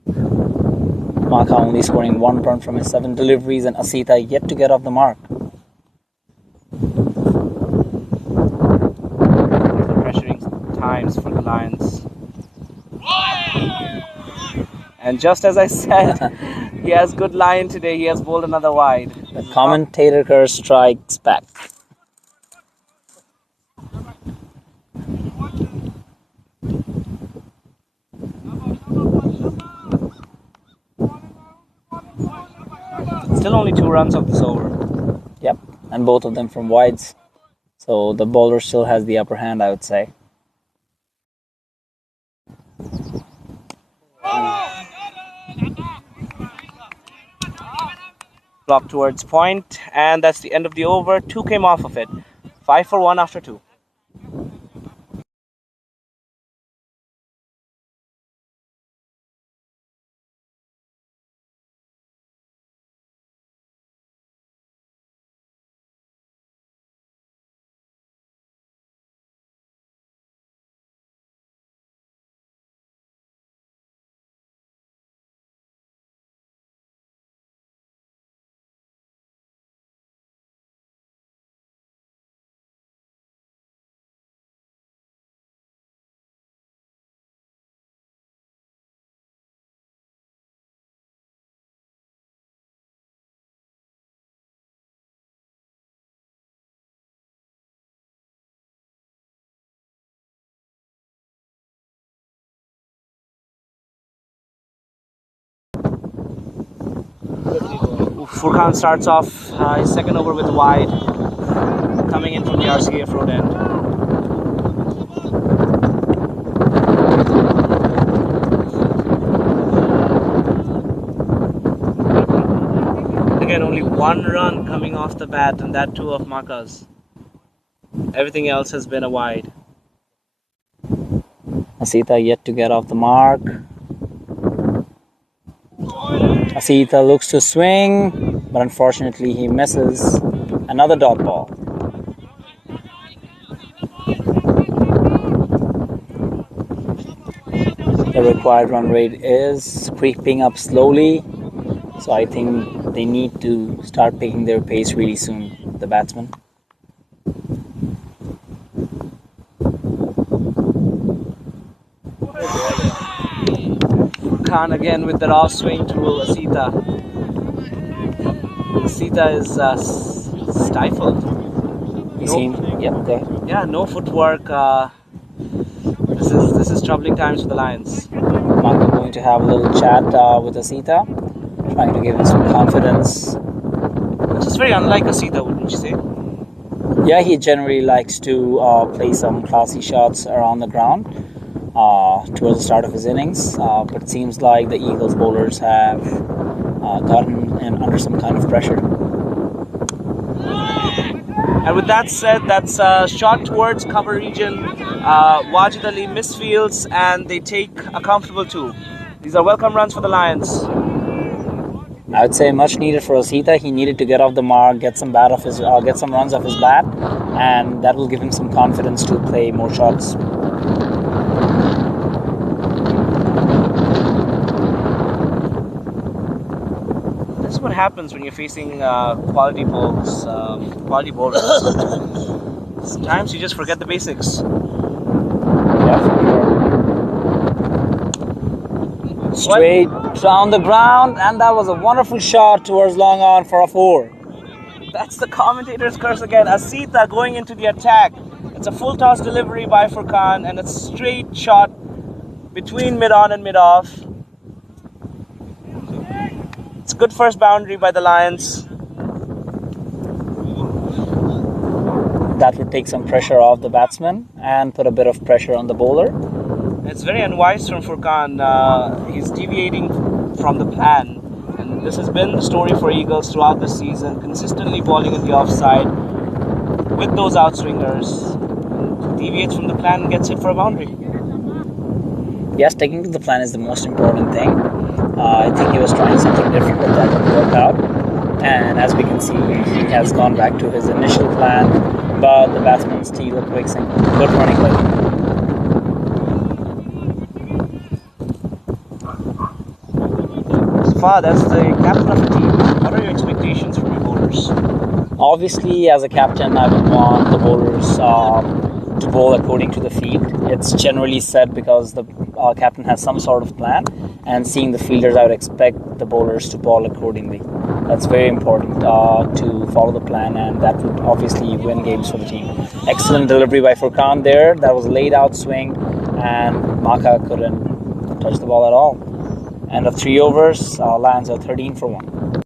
Maka only scoring 1 run from his 7 deliveries, and Asita yet to get off the mark. Pressuring times for the Lions. And just as I said, he has good line today. He has bowled another wide. The commentator curse strikes back. Still only 2 runs of this over. Yep, and both of them from wides. So the bowler still has the upper hand, I would say. Block towards point, and that's the end of the over. 2 came off of it. 5 for 1 after 2. Furkan starts off his second over with wide, coming in from the RCF road end. Again, only one run coming off the bat, and that too of Maka's. Everything else has been a wide. Asita yet to get off the mark. Asita looks to swing, but unfortunately he misses. Another dot ball. The required run rate is creeping up slowly, so I think they need to start picking their pace really soon, the batsmen. Khan again with the off swing to Asita. Asita is stifled. Yep, go ahead. Yeah, no footwork. This is troubling times for the Lions. Maka going to have a little chat with Asita, trying to give him some confidence. Which is very unlike Asita, wouldn't you say? Yeah, he generally likes to play some classy shots around the ground towards the start of his innings, but it seems like the Eagles bowlers have gotten under some kind of pressure. And with that said, that's a shot towards cover region. Wajid Ali misfields and they take a comfortable 2. These are welcome runs for the Lions. I would say much needed for Asita. He needed to get off the mark, get some get some runs off his bat, and that will give him some confidence to play more shots. This is what happens when you're facing quality bowlers. Sometimes you just forget the basics. Yeah, for sure. Straight down the ground, and that was a wonderful shot towards long on for a 4. That's the commentator's curse again. Asita going into the attack. It's a full toss delivery by Furkan, and it's a straight shot between mid on and mid off. It's a good first boundary by the Lions. That would take some pressure off the batsman and put a bit of pressure on the bowler. It's very unwise from Furkan. He's deviating from the plan, and this has been the story for Eagles throughout the season, consistently bowling in the offside with those outswingers. Deviates from the plan and gets hit for a boundary. Yes, sticking to the plan is the most important thing. I think he was trying something different, but that didn't work out. And as we can see, he has gone back to his initial plan, but the batsman steal a quick single. Good running play. Far, that's the captain of the team. What are your expectations from your bowlers? Obviously, as a captain, I would want the bowlers to bowl according to the field. It's generally said because the captain has some sort of plan, and seeing the fielders, I would expect the bowlers to bowl accordingly. That's very important to follow the plan, and that would obviously win games for the team. Excellent delivery by Furkan there. That was a laid out swing, and Maka couldn't touch the ball at all. End of 3 overs, Lions are 13 for 1.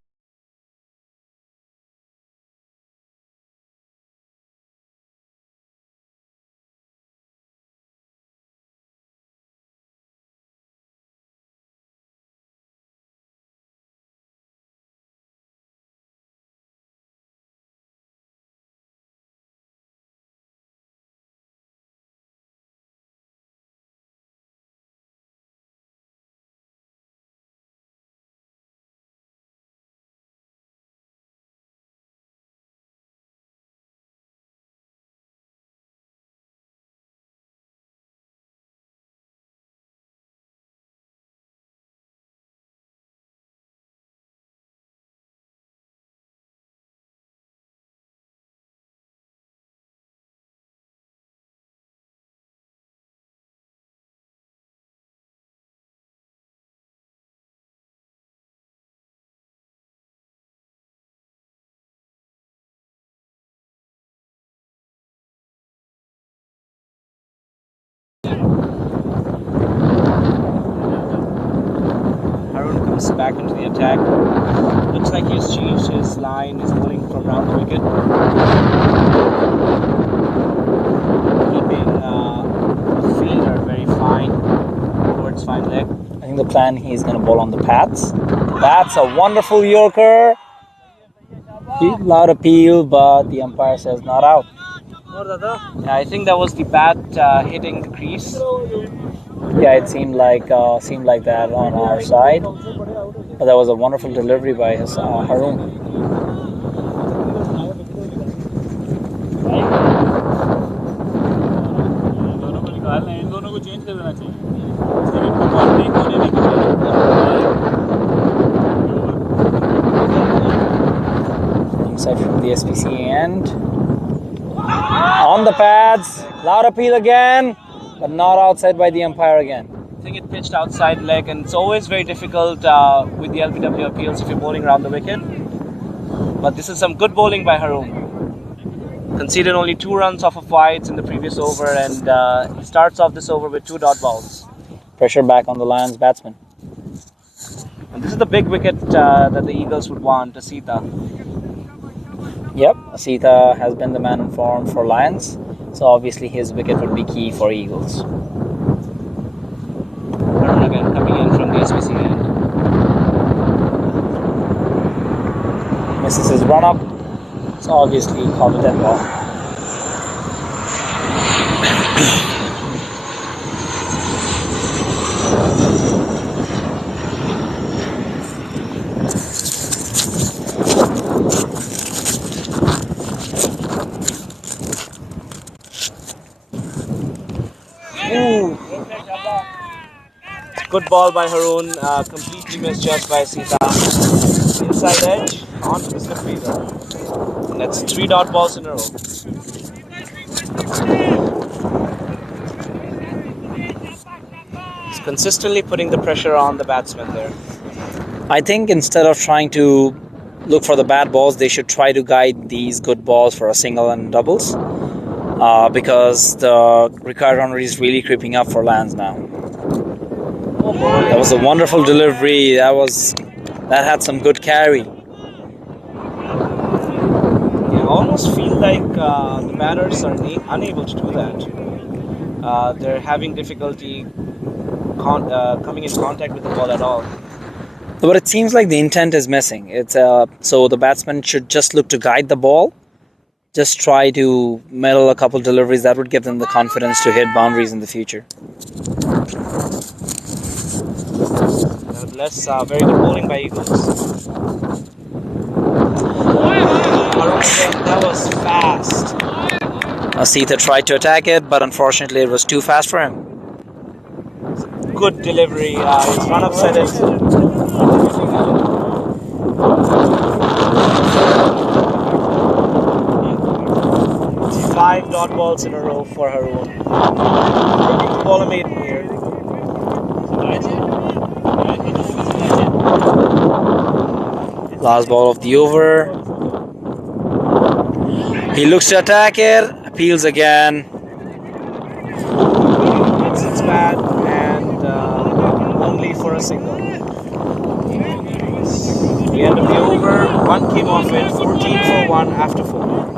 comes back into the attack. Looks like he's changed his line. He's bowling from round the wicket. Keeping the fielder very fine towards fine leg. I think the plan, he's going to bowl on the pads. That's a wonderful Yorker. Loud appeal, but the umpire says not out. Yeah, I think that was the bat hitting the crease. Yeah, it seemed like that on our side. But that was a wonderful delivery by his Haroon. Inside from the SPC end. On the pads. Loud appeal again, but not outside by the umpire again. I think it pitched outside leg, and it's always very difficult with the LBW appeals if you're bowling around the wicket. But this is some good bowling by Haroon. Conceded only 2 runs off of wides in the previous over, and he starts off this over with 2 dot balls. Pressure back on the Lions batsman. And this is the big wicket that the Eagles would want, Asita. Yep, Asita has been the man in form for Lions, so obviously his wicket would be key for Eagles. Haroon again coming in from the SPC end. Misses his run up, so obviously called a dead ball. Ooh. Good ball by Haroon, completely misjudged by Asita. Inside edge, onto the slip fielder. And that's 3 dot balls in a row. He's consistently putting the pressure on the batsman there. I think instead of trying to look for the bad balls, they should try to guide these good balls for a single and doubles. Because the required run rate is really creeping up for Lions now. That was a wonderful delivery. That had some good carry. Yeah, I almost feel like the batters are unable to do that. They're having difficulty coming in contact with the ball at all. But it seems like the intent is missing. So the batsman should just look to guide the ball. Just try to middle a couple deliveries. That would give them the confidence to hit boundaries in the future. Nevertheless, very good bowling by Eagles. That was fast. Asita tried to attack it, but unfortunately it was too fast for him. Good delivery. His run-up said it. 5 dot balls in a row for Haroon. Looking to bowl a maiden here. Last ball of the over. He looks to attack it. Appeals again. It's bad, and only for a single. The end of the over. 1 came off it. 14 for 1 after 4.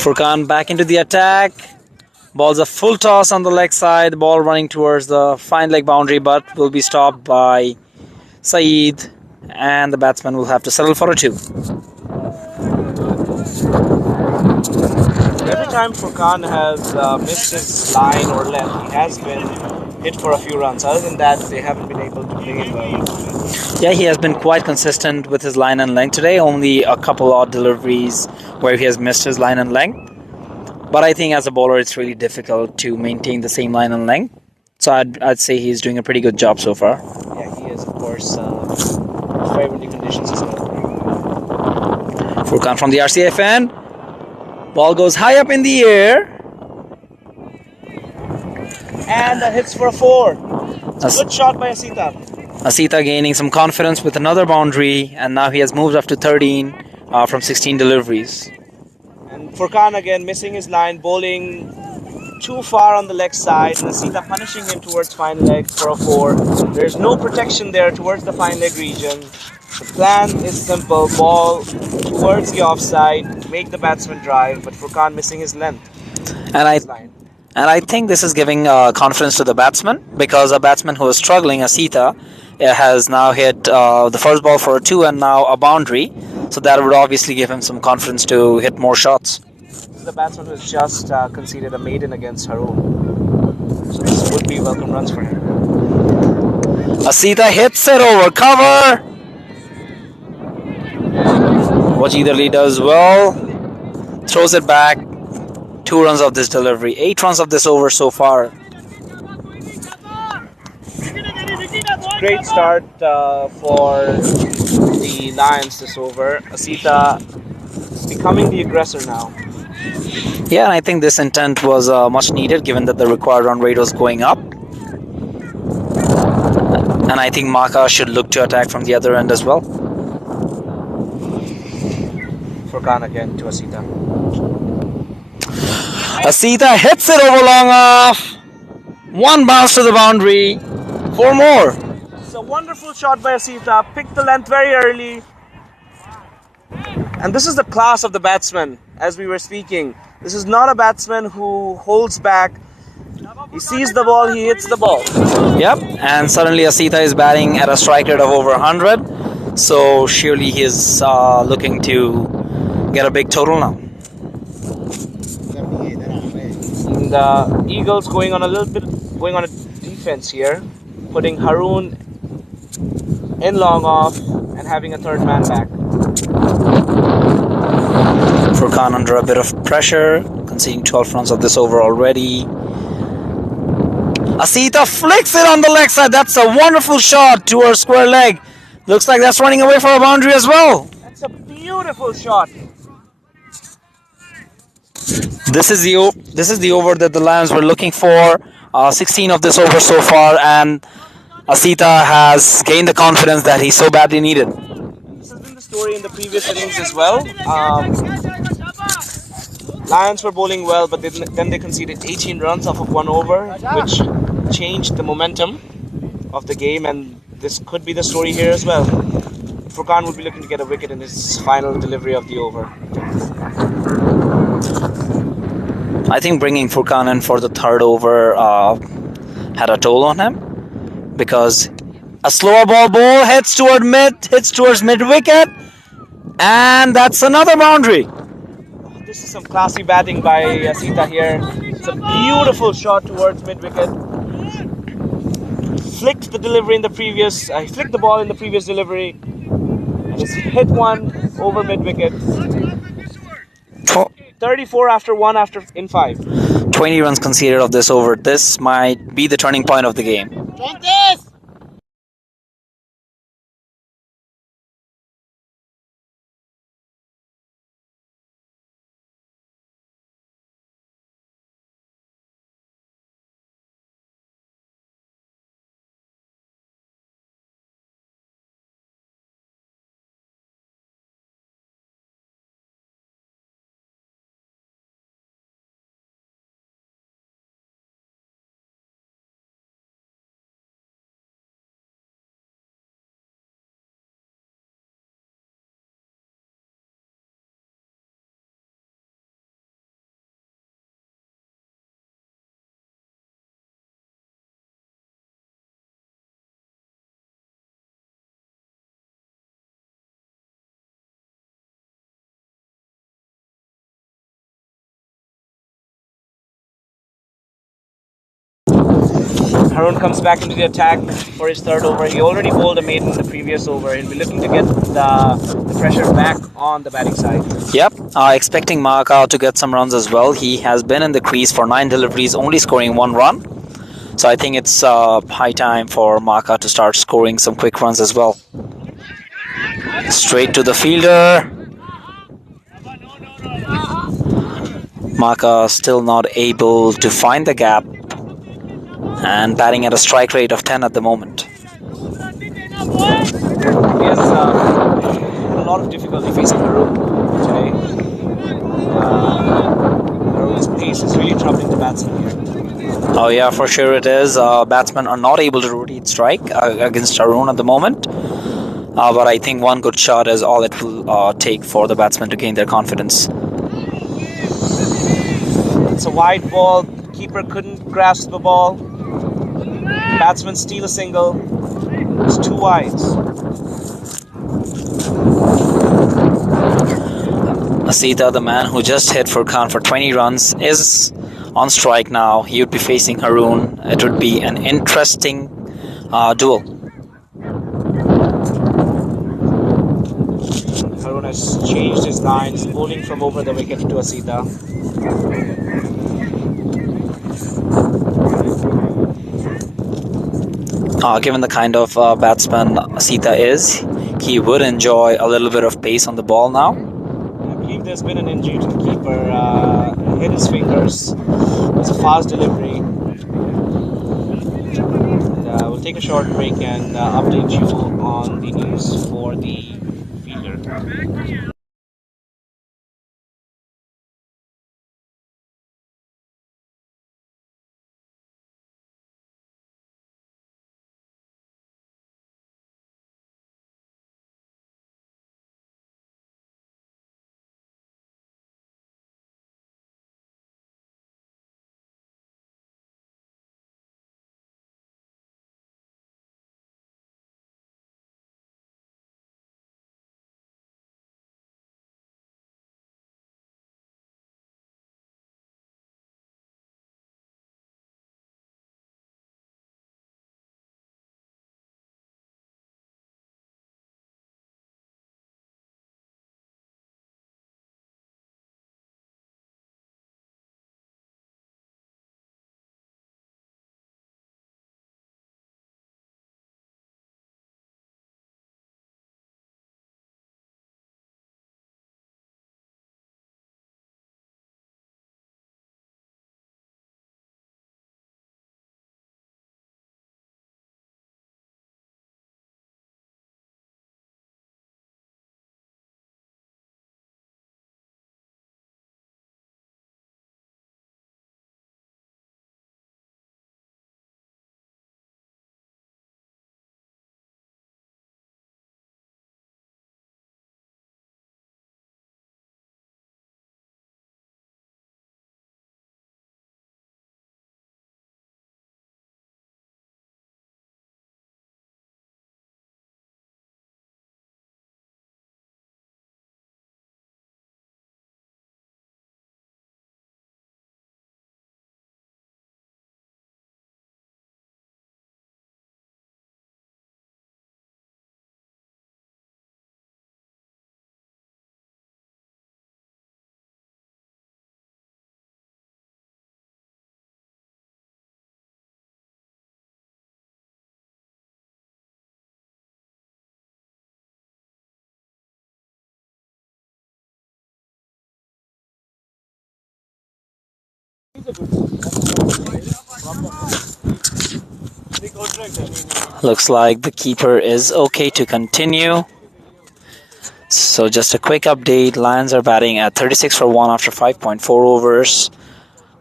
Furkan back into the attack. Ball's a full toss on the leg side. Ball running towards the fine leg boundary, but will be stopped by Saeed. and the batsman will have to settle for a 2. Every time Furkan has missed his line or length, he has been hit for a few runs. Other than that, they haven't been able to play it well. Yeah, he has been quite consistent with his line and length today. Only a couple odd deliveries where he has missed his line and length. But I think as a bowler, it's really difficult to maintain the same line and length. So I'd say he's doing a pretty good job so far. Yeah, he is, of course, very windy conditions as well. Furkan from the RCFN. Ball goes high up in the air. And hits for a 4. It's a good shot by Asita. Asita gaining some confidence with another boundary, and now he has moved up to 13 from 16 deliveries. And Furkan again missing his line, bowling too far on the leg side, and Asita punishing him towards fine leg for a 4. There's no protection there towards the fine leg region. The plan is simple: ball towards the offside, make the batsman drive, but Furkan missing his length. And I think this is giving confidence to the batsman, because a batsman who is struggling, Asita, has now hit the first ball for a 2 and now a boundary. So that would obviously give him some confidence to hit more shots. This is the batsman who has just conceded a maiden against Haroon. So this would be welcome runs for him. Asita hits it over cover, which either does well, throws it back. 2 runs of this delivery, 8 runs of this over so far. Great start for the Lions this over. Asita becoming the aggressor now. Yeah, and I think this intent was much needed, given that the required run rate was going up. And I think Maka should look to attack from the other end as well. Furkan again to Asita. Asita hits it over long off. 1 bounce to the boundary. 4 more. It's a wonderful shot by Asita. Picked the length very early. And this is the class of the batsman, as we were speaking. This is not a batsman who holds back. He sees the ball, he hits the ball. Yep, and suddenly Asita is batting at a strike rate of over 100. So surely he is looking to get a big total now. And the Eagles going on a defense here, putting Haroon in long off and having a third man back. Furkan under a bit of pressure, conceding 12 runs of this over already. Asita flicks it on the leg side. That's a wonderful shot to her square leg. Looks like that's running away for a boundary as well. That's a beautiful shot. This is the over that the Lions were looking for. 16 of this over so far, and Asita has gained the confidence that he so badly needed. This has been the story in the previous innings as well. Lions were bowling well, but then they conceded 18 runs off of 1 over, which changed the momentum of the game, and this could be the story here as well. Furkan would be looking to get a wicket in his final delivery of the over. I think bringing Furkan in for the third over had a toll on him, because a slower ball hits towards mid wicket, and that's another boundary. This is some classy batting by Asita here. It's a beautiful shot towards mid wicket. Flicked the ball in the previous delivery, and has hit one over mid wicket. 34 after 1 in 5. 20 runs conceded of this over. This might be the turning point of the game. Haroon comes back into the attack for his third over. He already bowled a maiden in the previous over. He'll be looking to get the pressure back on the batting side. Yep, expecting Maka to get some runs as well. He has been in the crease for 9 deliveries, only scoring 1 run. So I think it's high time for Maka to start scoring some quick runs as well. Straight to the fielder. Maka still not able to find the gap and batting at a strike rate of 10 at the moment. He has a lot of difficulty facing Haroon today. Haroon's pace is really troubling the batsman here. Oh yeah, for sure it is. Batsmen are not able to rotate strike against Haroon at the moment. But I think one good shot is all it will take for the batsmen to gain their confidence. It's a wide ball. Keeper couldn't grasp the ball. Batsman steal a single. It's 2 wides. Asita, the man who just hit Furkan for 20 runs, is on strike now. He would be facing Haroon. It would be an interesting duel. Haroon has changed his lines, bowling from over the wicket to Asita. Given the kind of batsman Asita is, he would enjoy a little bit of pace on the ball now. I believe there's been an injury to the keeper. Hit his fingers. It's a fast delivery. And, we'll take a short break and update you on the news for the fielder. Looks like the keeper is okay to continue. So just a quick update. Lions are batting at 36 for 1 after 5.4 overs,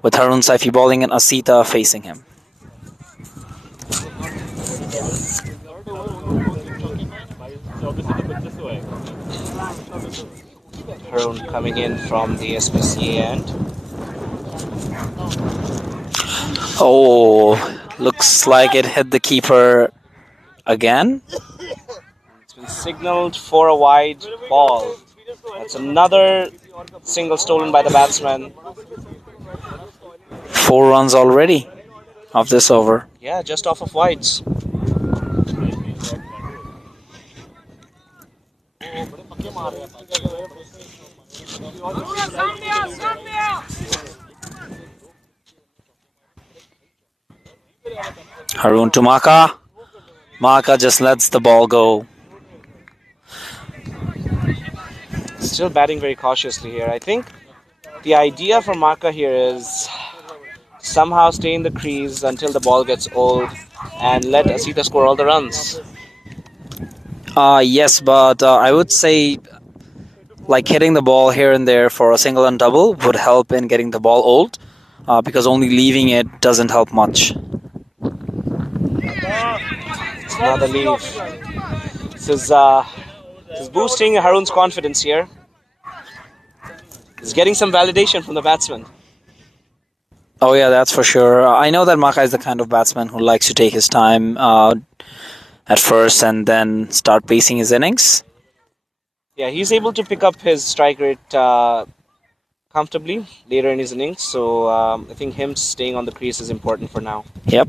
with Haroon Saifi bowling and Asita facing him. Haroon coming in from the SPCA end. Oh, looks like it hit the keeper again. It's been signaled for a wide ball. That's another single stolen by the batsman. 4 runs already of this over. Yeah, just off of wides. Haroon to Maka. Maka just lets the ball go. Still batting very cautiously here. I think the idea for Maka here is somehow stay in the crease until the ball gets old and let Asita score all the runs. Yes, but I would say like hitting the ball here and there for a single and double would help in getting the ball old, because only leaving it doesn't help much. It's another leave. This is boosting Haroon's confidence here. He's getting some validation from the batsman. Oh yeah, that's for sure. I know that Maka is the kind of batsman who likes to take his time at first and then start pacing his innings. Yeah, he's able to pick up his strike rate comfortably later in his innings. So I think him staying on the crease is important for now. Yep.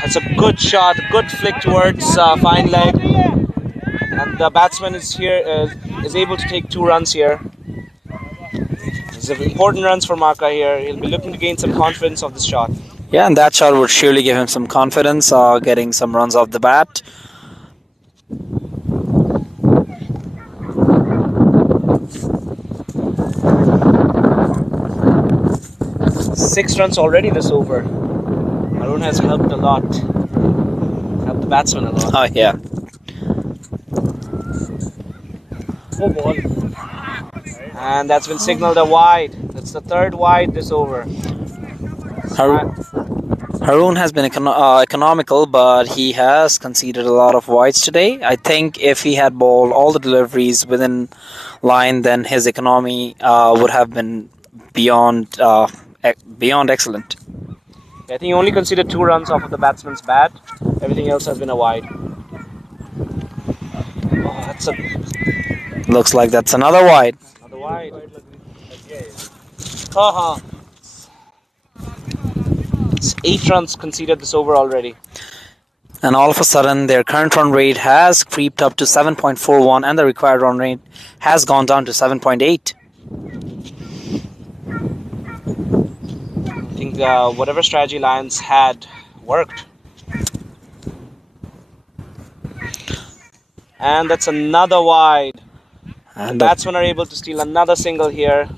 That's a good shot, good flick towards fine leg, and the batsman is able to take 2 runs here. These are important runs for Maka here. He'll be looking to gain some confidence of this shot. Yeah, and that shot would surely give him some confidence, getting some runs off the bat. Six runs already this over. Haroon has helped a lot. Helped the batsman a lot. Oh yeah. And that's been signaled a wide. That's the third wide this over. Haroon has been economical, but he has conceded a lot of wides today. I think if he had bowled all the deliveries within line, then his economy would have been beyond excellent. I think he only conceded 2 runs off of the batsman's bat. Everything else has been a wide. Oh, that's Looks like that's another wide. another wide. Haha. It's 8 runs conceded this over already. And all of a sudden, their current run rate has creeped up to 7.41, and the required run rate has gone down to 7.8. I think whatever strategy Lions had worked. And that's another wide. And The batsmen are able to steal another single here.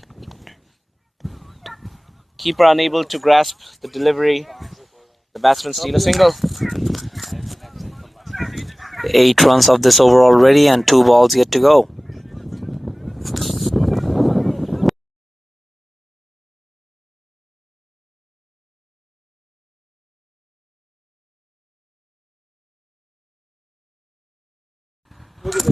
Keeper unable to grasp the delivery. The batsmen steal a single. 8 runs of this over already, and 2 balls yet to go.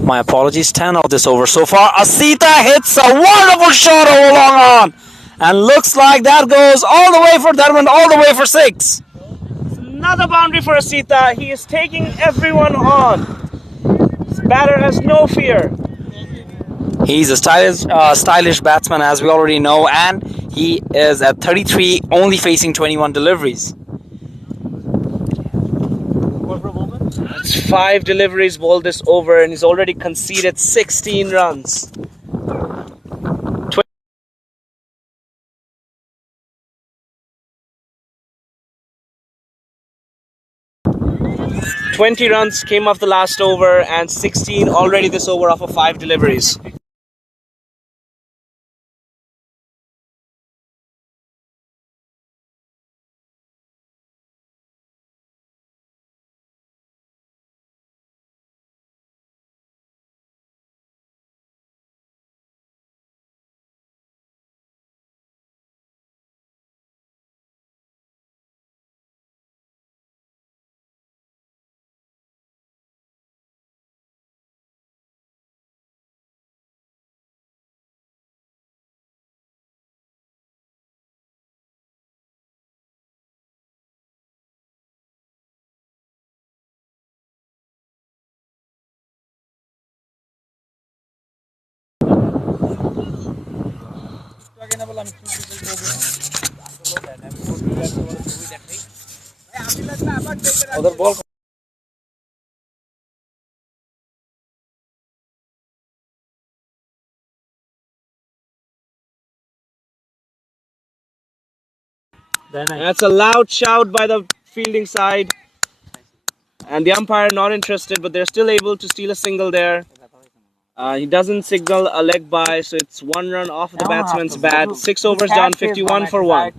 My apologies, 10 of this over so far. Asita hits a wonderful shot over long on. And looks like that goes all the way for that one, all the way for 6. Another boundary for Asita. He is taking everyone on. This batter has no fear. He's a stylish batsman, as we already know, and he is at 33, only facing 21 deliveries. It's 5 deliveries bowled this over, and he's already conceded 16 runs. 20 runs came off the last over, and 16 already this over off of 5 deliveries. That's a loud shout by the fielding side, and the umpire not interested, but they're still able to steal a single there. He doesn't signal a leg by, so it's 1 run off of the batsman's bat. 6 overs down, 51 for 1.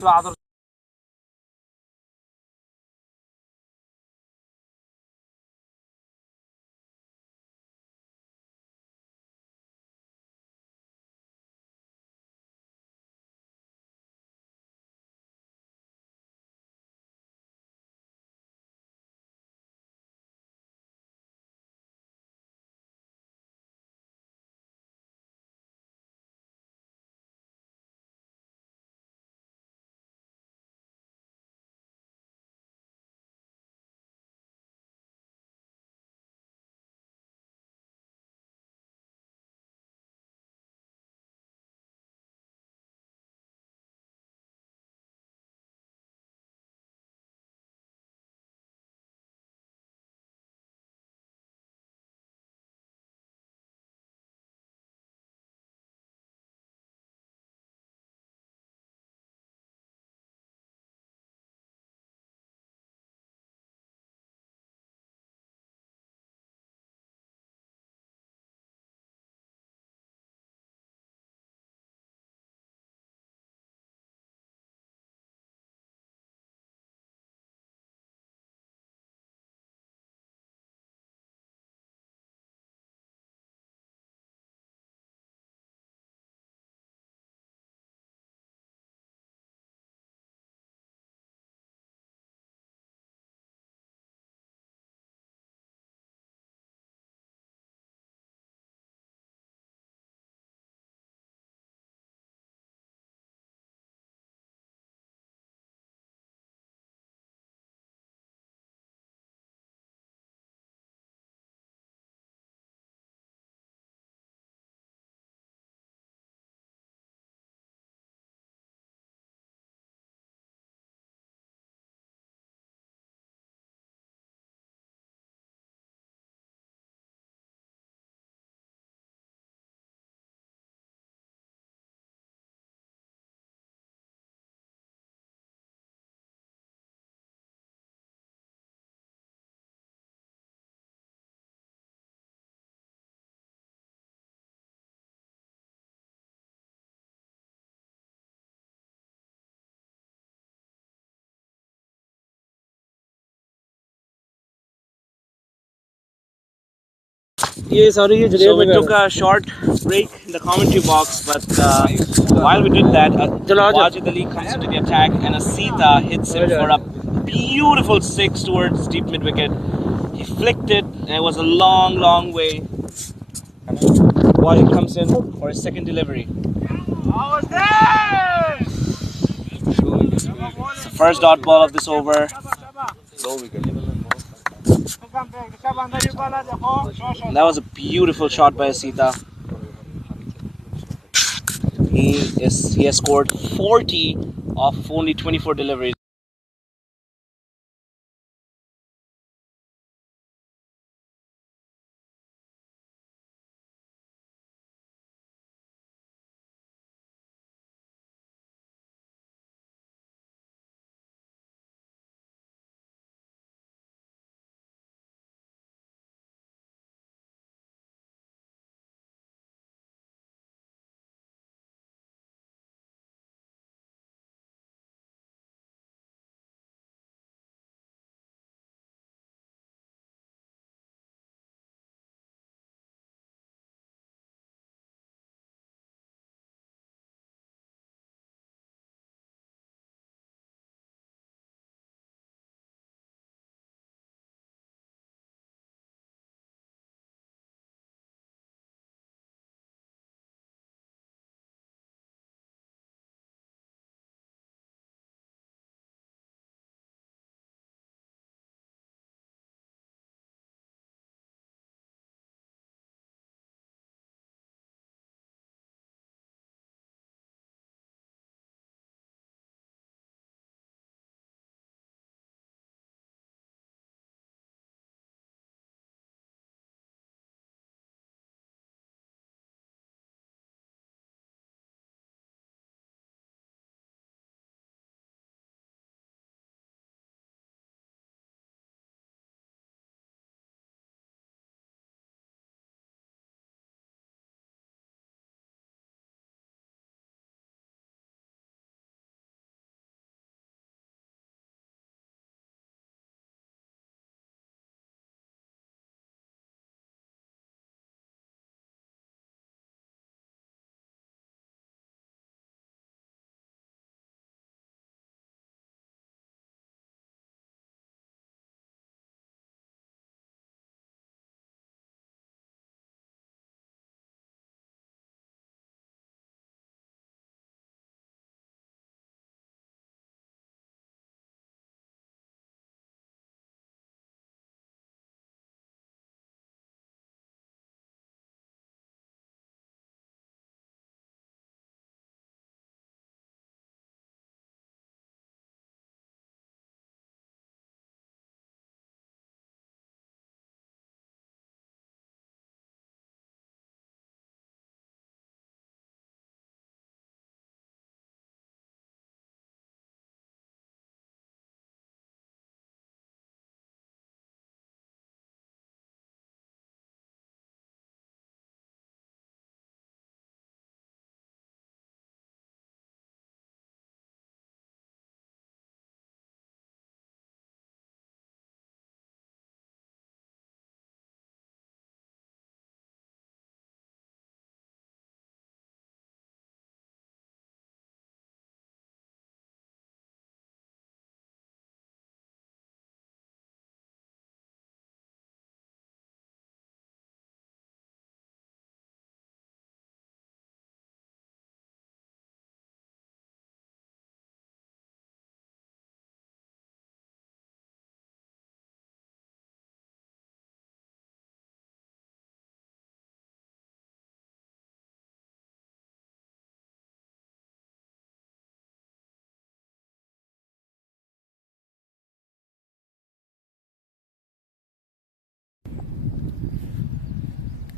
Yes, so we took a short break in the commentary box, but while we did that, Wajid Ali comes into the attack and Asita hits him for a beautiful 6 towards deep mid wicket. He flicked it, and it was a long, long way. Wajid comes in for his second delivery. It's the first dot ball of this over. And that was a beautiful shot by Asita. He has scored 40 off of only 24 deliveries.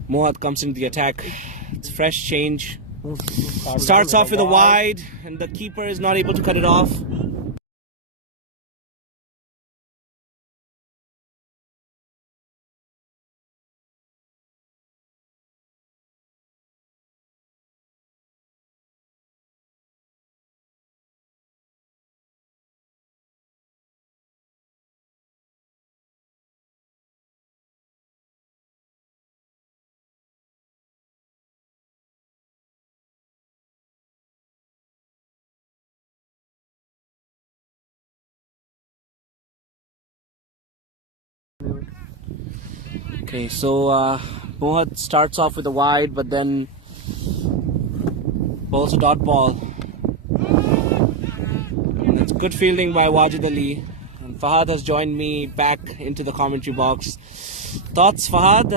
Mohad comes into the attack. It's fresh change. Starts off with a wide, and the keeper is not able to cut it off. Okay, so Mohad starts off with a wide, but then bowls a dot ball. And it's good fielding by Wajid Ali. And Fahad has joined me back into the commentary box. Thoughts, Fahad?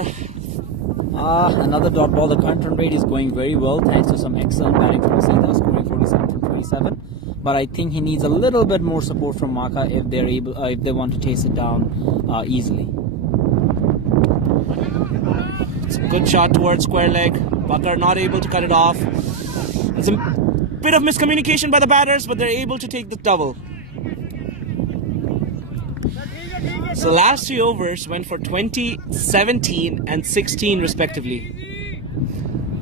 Another dot ball. The current run rate is going very well thanks to some excellent batting from Asita, scoring 47 from 27. But I think he needs a little bit more support from Maka if they're able, if they want to chase it down easily. It's a good shot towards square leg. Bakar not able to cut it off. It's a bit of miscommunication by the batters, but they're able to take the double. So last 3 overs went for 20, 17 and 16 respectively.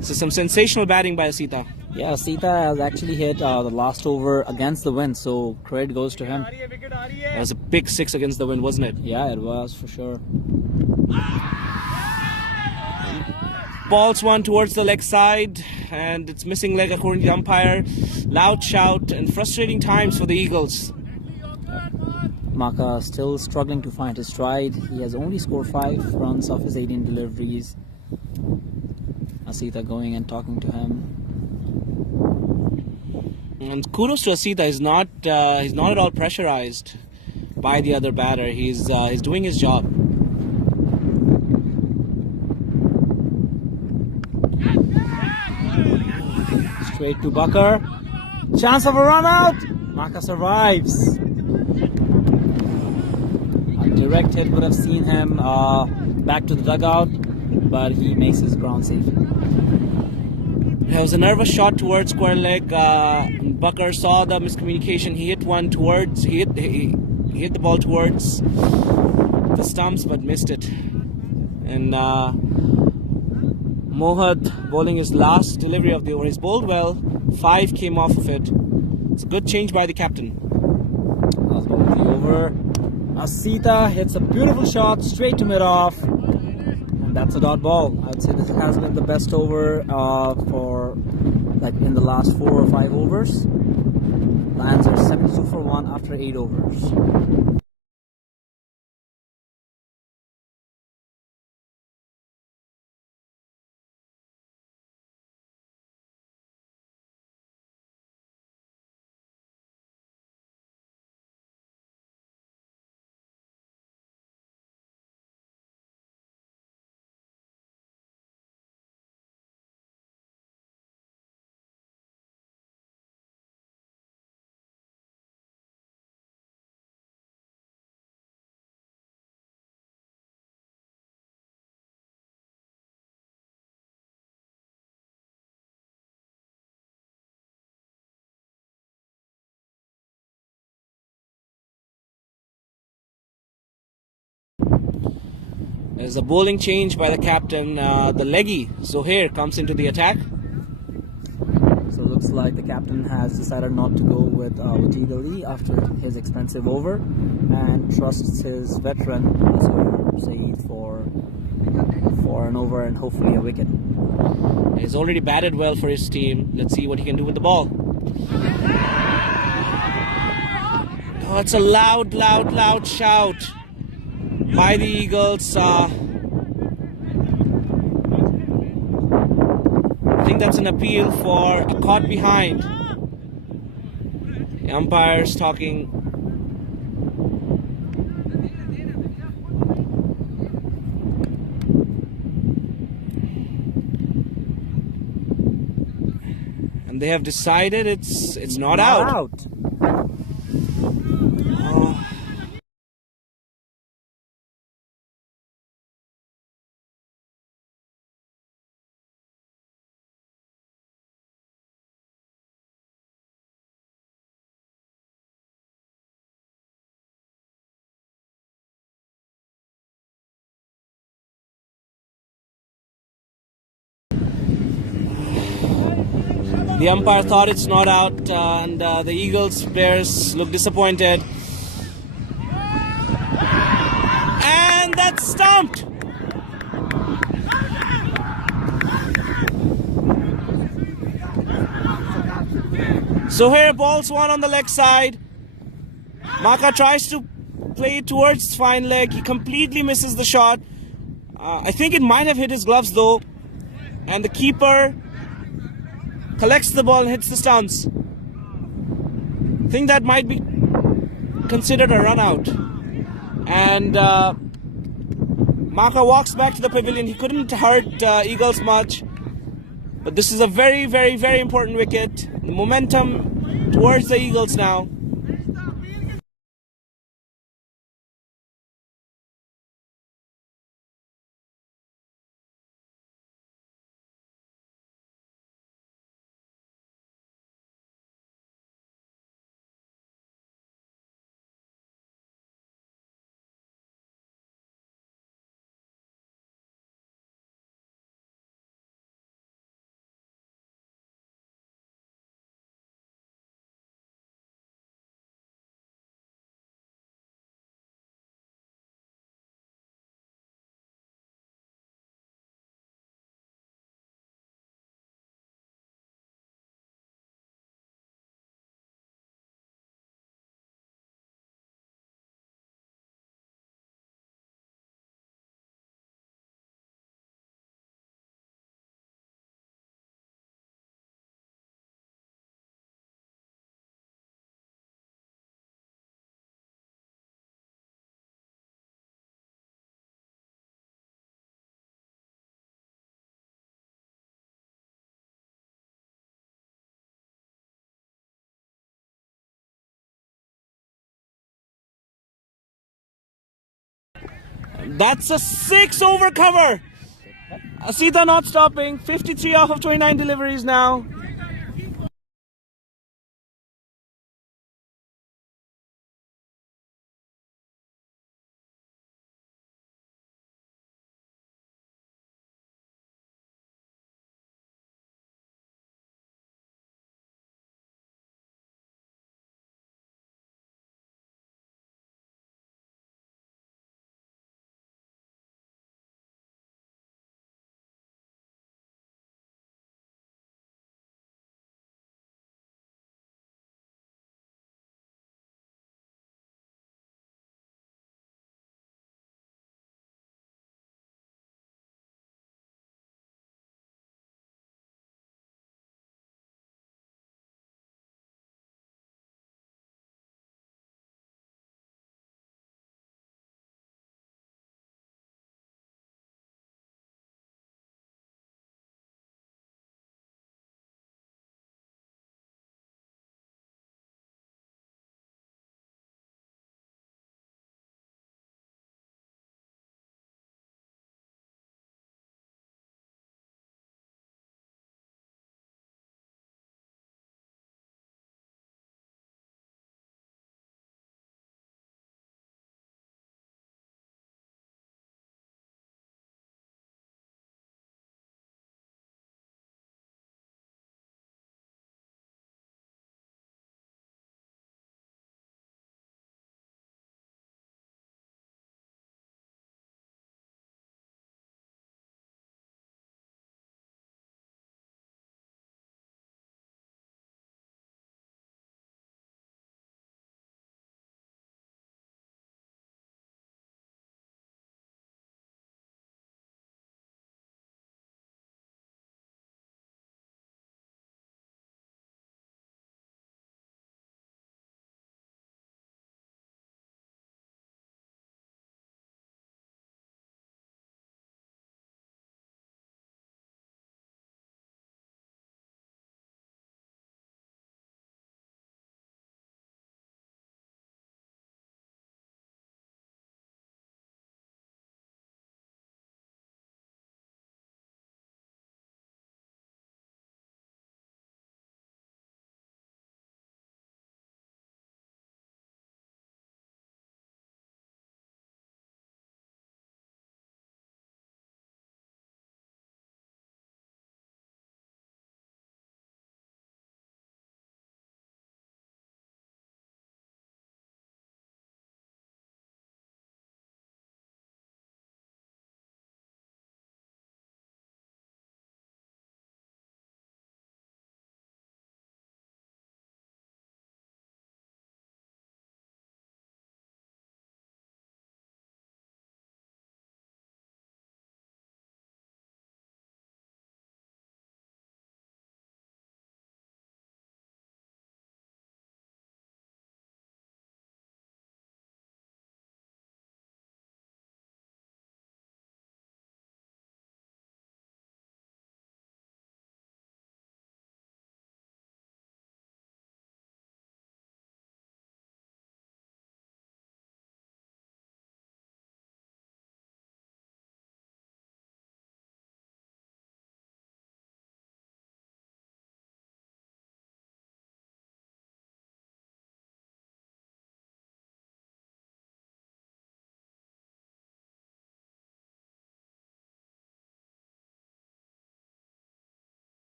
So some sensational batting by Asita. Yeah, Asita has actually hit the last over against the wind, so credit goes to him. It was a big 6 against the wind, wasn't it? Yeah, it was for sure. Balls one towards the leg side, and it's missing leg according to the umpire. Loud shout and frustrating times for the Eagles. Maka still struggling to find his stride. He has only scored 5 runs off his 18 deliveries. Asita going and talking to him. And kudos to Asita. He's not at all pressurized by the other batter. He's doing his job. Straight to Bakar. Chance of a run out. Maka survives. A direct hit would have seen him back to the dugout, but he makes his ground safe. There was a nervous shot towards square leg. Bakar saw the miscommunication. He hit one towards. He hit the ball towards the stumps, but missed it. And Mohad bowling his last delivery of the over. He's bowled well. 5 came off of it. It's a good change by the captain. Last ball of the over. Asita hits a beautiful shot straight to mid-off. And that's a dot ball. I would say this has been the best over for like in the last 4 or 5 overs. Lions are 72 for 1 after 8 overs. There's a bowling change by the captain. The leggy Zohair comes into the attack. So it looks like the captain has decided not to go with Wajid Ali after his expensive over and trusts his veteran Saeed for an over and hopefully a wicket. He's already batted well for his team. Let's see what he can do with the ball. Oh, it's a loud shout by the Eagles. I think that's an appeal for a caught behind. The umpire's talking. And they have decided it's not out. The umpire thought it's not out, and the Eagles players look disappointed. And that's stumped. So here, ball's one on the leg side. Maka tries to play it towards fine leg. He completely misses the shot. I think it might have hit his gloves though. And the keeper collects the ball and hits the stance. I think that might be considered a run out. And Maka walks back to the pavilion. He couldn't hurt Eagles much. But this is a very, very, very important wicket. The momentum towards the Eagles now. That's a 6-over cover. Asita not stopping. 53 off of 29 deliveries now.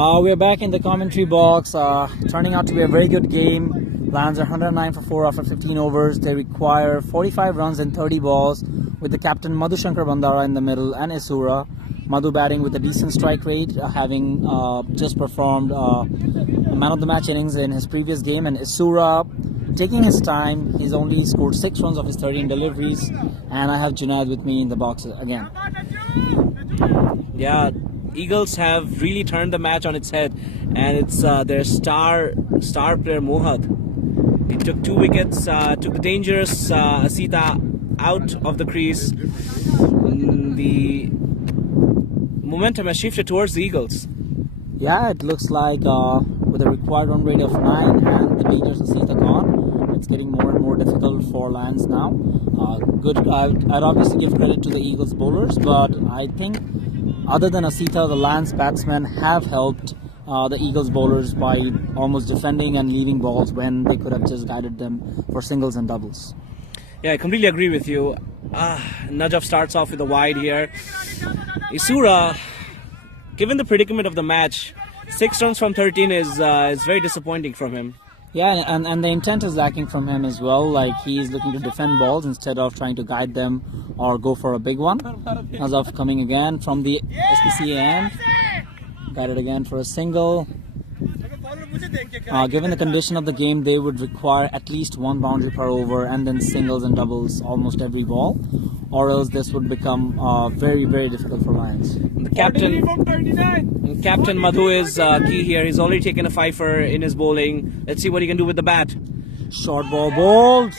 We are back in the commentary box. Turning out to be a very good game. Lions are 109 for 4 after 15 overs. They require 45 runs in 30 balls with the captain Madhu Shankar Bandara in the middle and Isura. Madhu batting with a decent strike rate, having just performed a man of the match innings in his previous game, and Isura taking his time. He's only scored 6 runs of his 13 deliveries, and I have Junaid with me in the box again. Yeah, Eagles have really turned the match on its head, and it's their star player Mohad. He took 2 wickets, took the dangerous Asita out of the crease. The momentum has shifted towards the Eagles. Yeah, it looks like with a required run rate of 9 and the dangerous Asita gone, it's getting more and more difficult for Lions now. I'd obviously give credit to the Eagles bowlers, but I think other than Asita, the Lions batsmen have helped the Eagles bowlers by almost defending and leaving balls when they could have just guided them for singles and doubles. Yeah, I completely agree with you. Najaf starts off with a wide here. Isura, given the predicament of the match, 6 runs from 13 is very disappointing from him. Yeah, and the intent is lacking from him as well. Like, he's looking to defend balls instead of trying to guide them or go for a big one. Nazaf coming again from the SPCA end. Got it again for a single. Given the condition of the game, they would require at least 1 boundary per over and then singles and doubles almost every ball, or else this would become very, very difficult for Lions. The captain Madhu is key here. He's already taken a fifer in his bowling. Let's see what he can do with the bat. Short ball bowled.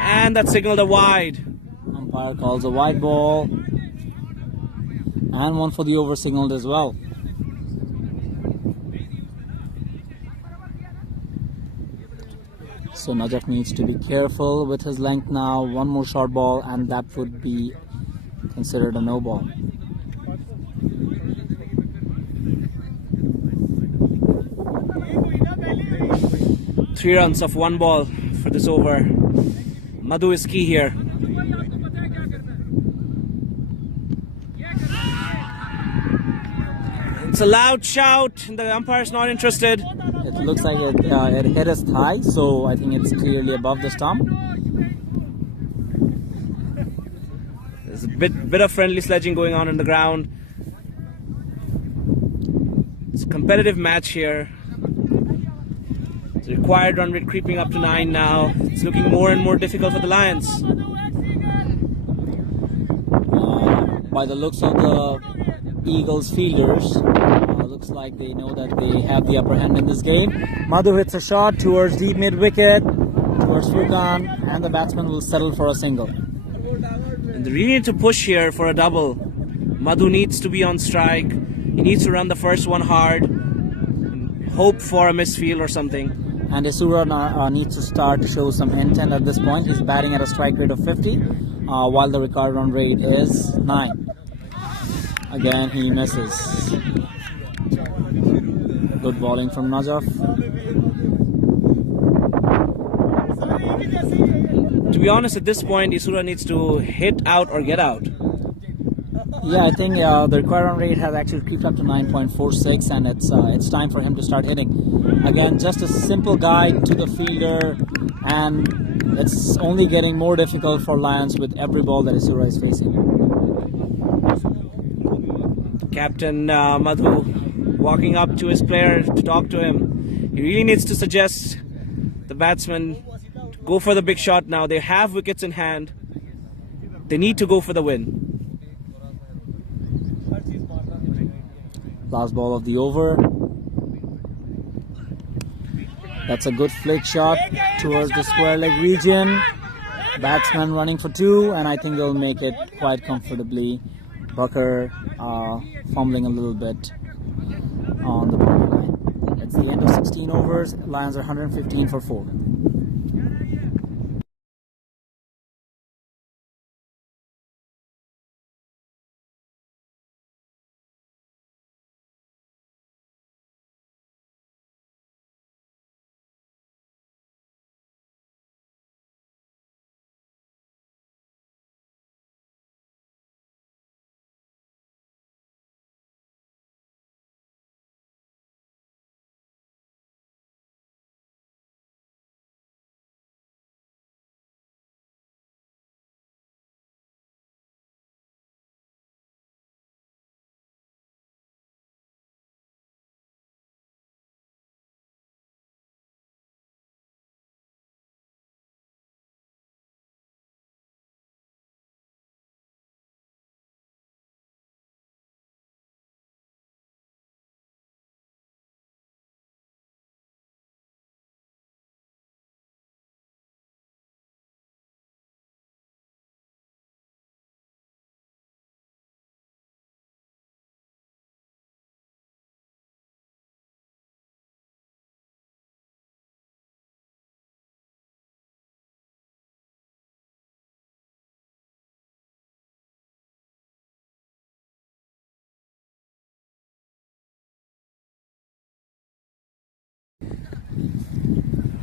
And that signaled a wide. Umpire calls a wide ball. And one for the over signaled as well. So Najaf needs to be careful with his length now. One more short ball and that would be considered a no ball. Three runs of 1 ball for this over. Madhu is key here. It's a loud shout, and the umpire's not interested. It looks like it hit his thigh, so I think it's clearly above the stump. There's a bit of friendly sledging going on the ground. It's a competitive match here. The required run rate creeping up to 9 now. It's looking more and more difficult for the Lions. By the looks of the Eagles fielders, looks like they know that they have the upper hand in this game. Madhu hits a shot towards deep mid wicket, towards Furkan, and the batsman will settle for a single. And they really need to push here for a double. Madhu needs to be on strike. He needs to run the first one hard. Hope for a misfield or something. And Isura needs to start to show some intent at this point. He's batting at a strike rate of 50, while the required run rate is 9. Again, he misses. Good bowling from Najaf. To be honest, at this point, Isura needs to hit out or get out. Yeah, I think the required run rate has actually creeped up to 9.46, and it's time for him to start hitting. Again, just a simple guide to the fielder, and it's only getting more difficult for Lions with every ball that Isura is facing. Captain Madhu walking up to his player to talk to him. He really needs to suggest the batsman to go for the big shot now. They have wickets in hand. They need to go for the win. Last ball of the over. That's a good flick shot towards the square leg region. Batsman running for 2, and I think they'll make it quite comfortably. Bucker fumbling a little bit on the boundary line. It's the end of 16 overs. Lions are 115 for 4.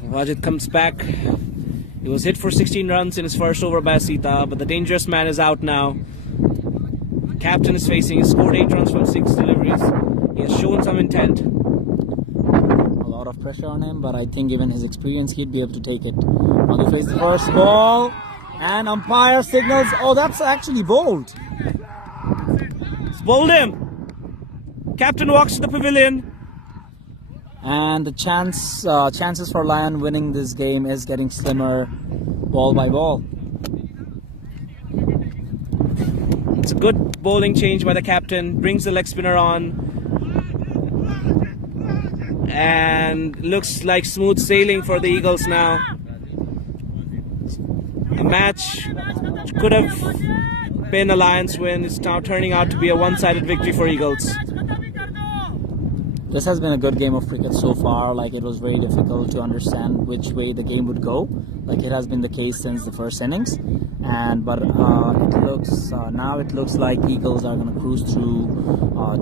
Wajid comes back. He was hit for 16 runs in his first over by Asita, but the dangerous man is out now. Captain is facing. He scored 8 runs from 6 deliveries. He has shown some intent. A lot of pressure on him, but I think given his experience, he'd be able to take it. Now they face the first ball, and umpire signals. Oh, that's actually bold. It's bowled him. Captain walks to the pavilion. And the chances for Lion winning this game is getting slimmer ball by ball. It's a good bowling change by the captain. Brings the leg spinner on. And looks like smooth sailing for the Eagles now. A match which could have been a Lions win is now turning out to be a one-sided victory for Eagles. This has been a good game of cricket so far. Like, it was very difficult to understand which way the game would go. Like it has been the case since the first innings. But it looks like Eagles are going to cruise through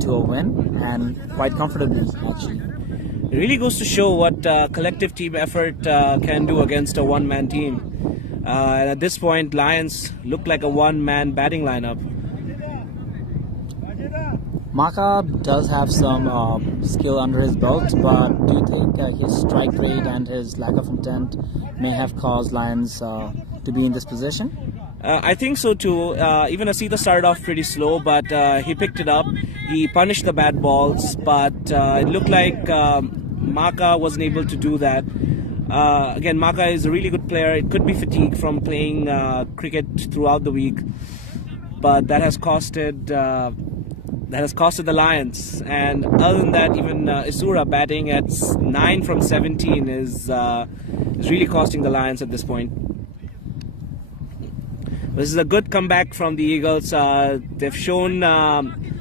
to a win, and quite comfortably actually. It really goes to show what collective team effort can do against a one-man team. And at this point, Lions look like a one-man batting lineup. Maka does have some skill under his belt, but do you think his strike rate and his lack of intent may have caused Lions to be in this position? I think so too. Even Asita started off pretty slow, but he picked it up. He punished the bad balls, but it looked like Maka wasn't able to do that. Again, Maka is a really good player. It could be fatigue from playing cricket throughout the week, but that has costed the Lions. And other than that, even Isura batting at 9 from 17 is really costing the Lions at this point. This is a good comeback from the Eagles. They've shown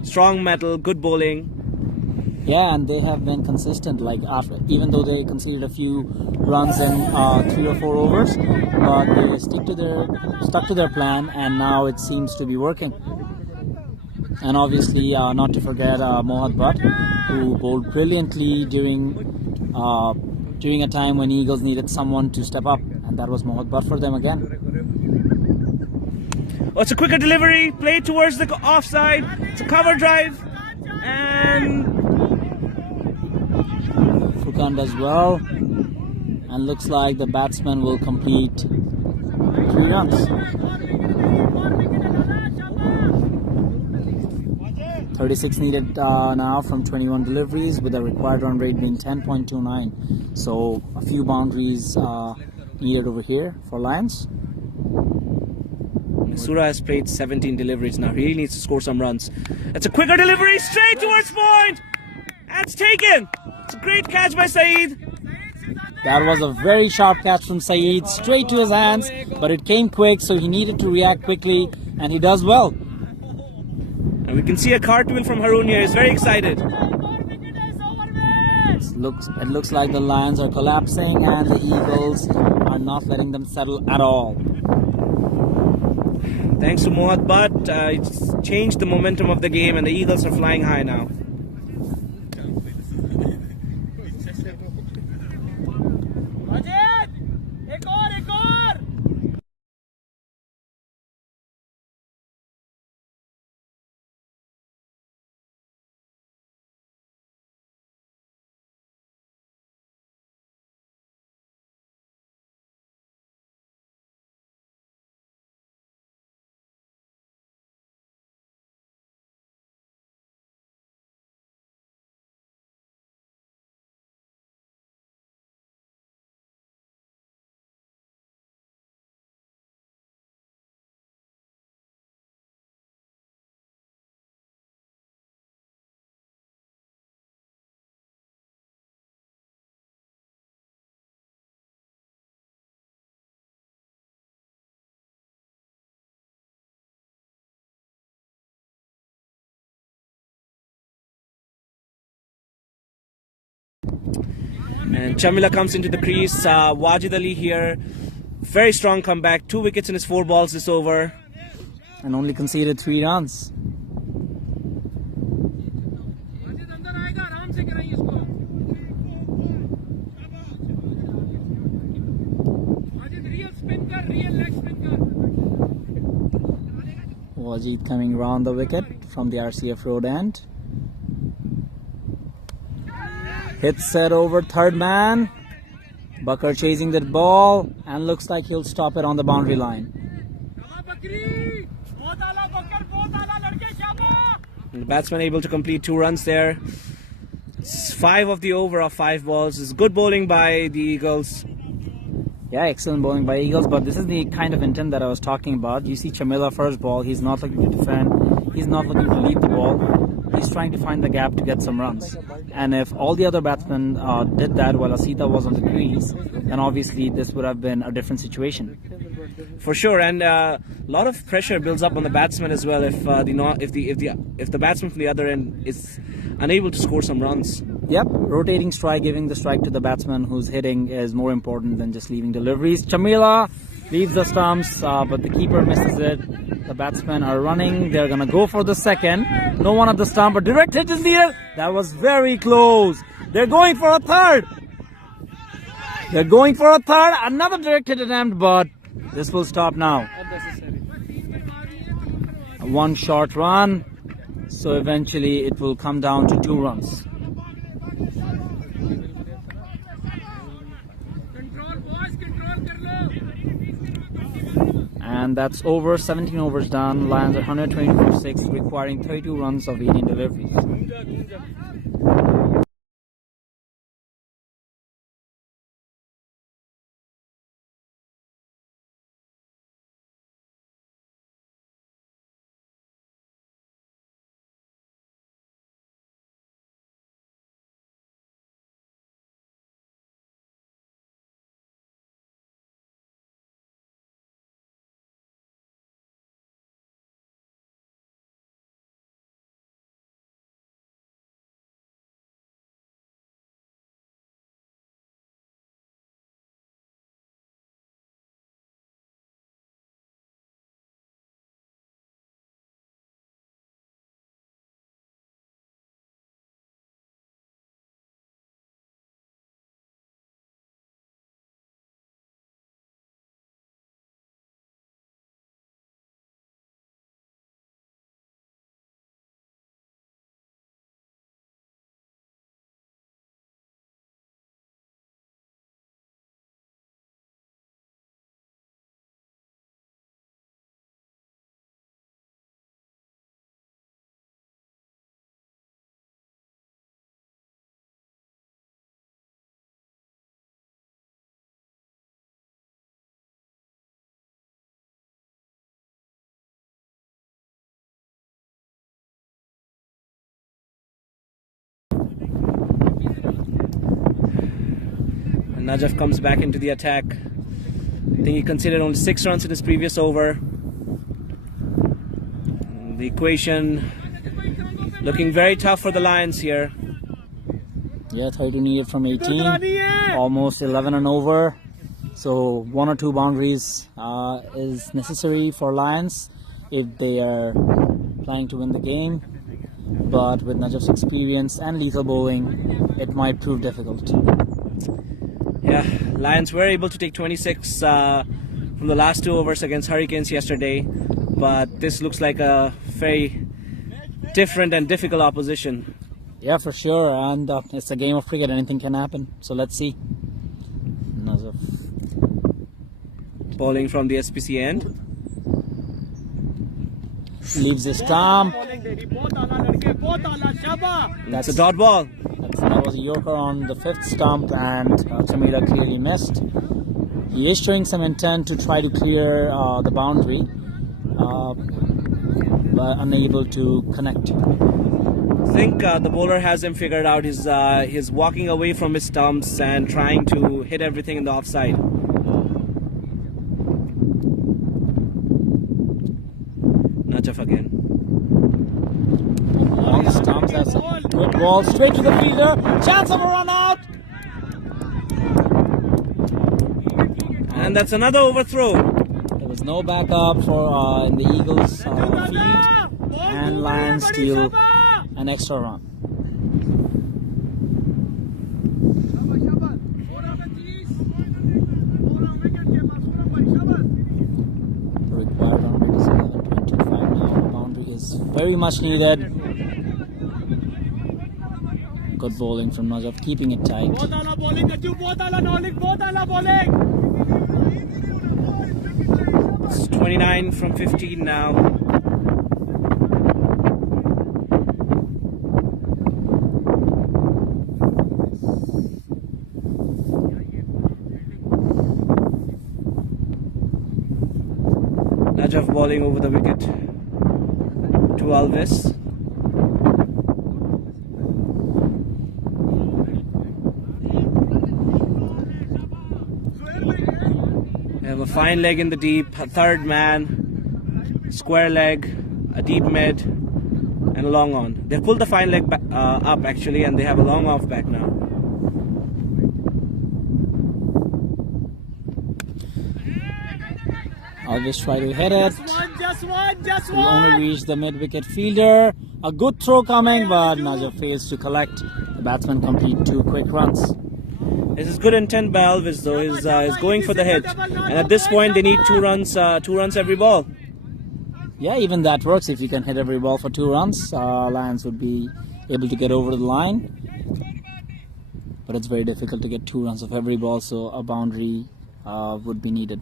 strong mettle, good bowling. Yeah, and they have been consistent. Like even though they conceded a few runs in 3 or 4 overs, but they stuck to their plan, and now it seems to be working. And obviously, not to forget Mohad Butt, who bowled brilliantly during a time when Eagles needed someone to step up, and that was Mohad Butt for them again. Oh, it's a quicker delivery, played towards the offside. It's a cover drive, and Furkan does well, and looks like the batsman will complete 3 runs. 36 needed now from 21 deliveries, with the required run rate being 10.29. So a few boundaries needed over here for Lions. Sura has played 17 deliveries now. He really needs to score some runs. It's a quicker delivery straight towards point. That's taken. It's a great catch by Saeed. That was a very sharp catch from Saeed, straight to his hands, but it came quick, so he needed to react quickly, and he does well. And we can see a cartwheel from Haroon here. He's very excited. It looks like the Lions are collapsing, and the Eagles are not letting them settle at all. Thanks to Mohad Butt, it's changed the momentum of the game, and the Eagles are flying high now. And Chamila comes into the crease. Wajid Ali here. Very strong comeback. 2 wickets in his 4 balls this over. And only conceded 3 runs. Wajid coming around the wicket from the RCF road end. Hits it over third man. Bakar chasing that ball and looks like he'll stop it on the boundary line. And the batsman able to complete 2 runs there. It's 5 of the over of 5 balls. It's good bowling by the Eagles. Yeah, excellent bowling by Eagles, but this is the kind of intent that I was talking about. You see Chamila first ball, he's not looking to defend, he's not looking to lead the ball, he's trying to find the gap to get some runs. And if all the other batsmen did that while Asita was on the crease, then obviously this would have been a different situation. For sure, and a lot of pressure builds up on the batsman as well if the batsman from the other end is unable to score some runs. Yep, rotating strike, giving the strike to the batsman who's hitting is more important than just leaving deliveries. Chamila leaves the stumps, but the keeper misses it. The batsmen are running. They're going to go for the second. No one at the stump, but direct hit is needed. That was very close. They're going for a third. They're going for a third. Another direct hit attempt, but this will stop now. One short run. So eventually it will come down to 2 runs. And that's over. 17 overs done. Lions are 120 for 6, requiring 32 runs of 18 deliveries. Najaf comes back into the attack. I think he conceded only 6 runs in his previous over. The equation looking very tough for the Lions here. Yeah, 32 needed from 18. Almost 11 and over. So 1 or 2 boundaries is necessary for Lions if they are planning to win the game. But with Najaf's experience and lethal bowling, it might prove difficult. Yeah, Lions were able to take 26 from the last 2 overs against Hurricanes yesterday, but this looks like a very different and difficult opposition. Yeah, for sure, and it's a game of cricket, anything can happen, so let's see. Nazaf Bowling from the SPC end. Leaves the stump. That's a dot ball. That was a Yorker on the 5th stump, and Chamila clearly missed. He is showing some intent to try to clear the boundary, but unable to connect. I think the bowler has him figured out. He's walking away from his stumps and trying to hit everything in the offside. Najaf again. On the stumps, that's a good ball straight to the fielder. Chance of a run out. And that's another overthrow. There was no backup for the Eagles field, and Lions steal an extra run. The required run rate is 11.25 now. very much needed. Good bowling from Najaf, keeping it tight. It's 29 from 15 now. Najaf bowling over the wicket to Alves. They have a fine leg in the deep, a third man, square leg, a deep mid, and a long on. They've pulled the fine leg up actually, and they have a long off back now. Always try to hit it. Just We only reach the mid-wicket fielder. A good throw coming, but Najaf fails to collect. The batsman complete 2 quick runs. This is good intent by Alves though. He's going for the hit, and at this point they need 2 runs. 2 runs every ball. Yeah, even that works. If you can hit every ball for 2 runs, Lions would be able to get over the line. But it's very difficult to get 2 runs of every ball, so a boundary would be needed.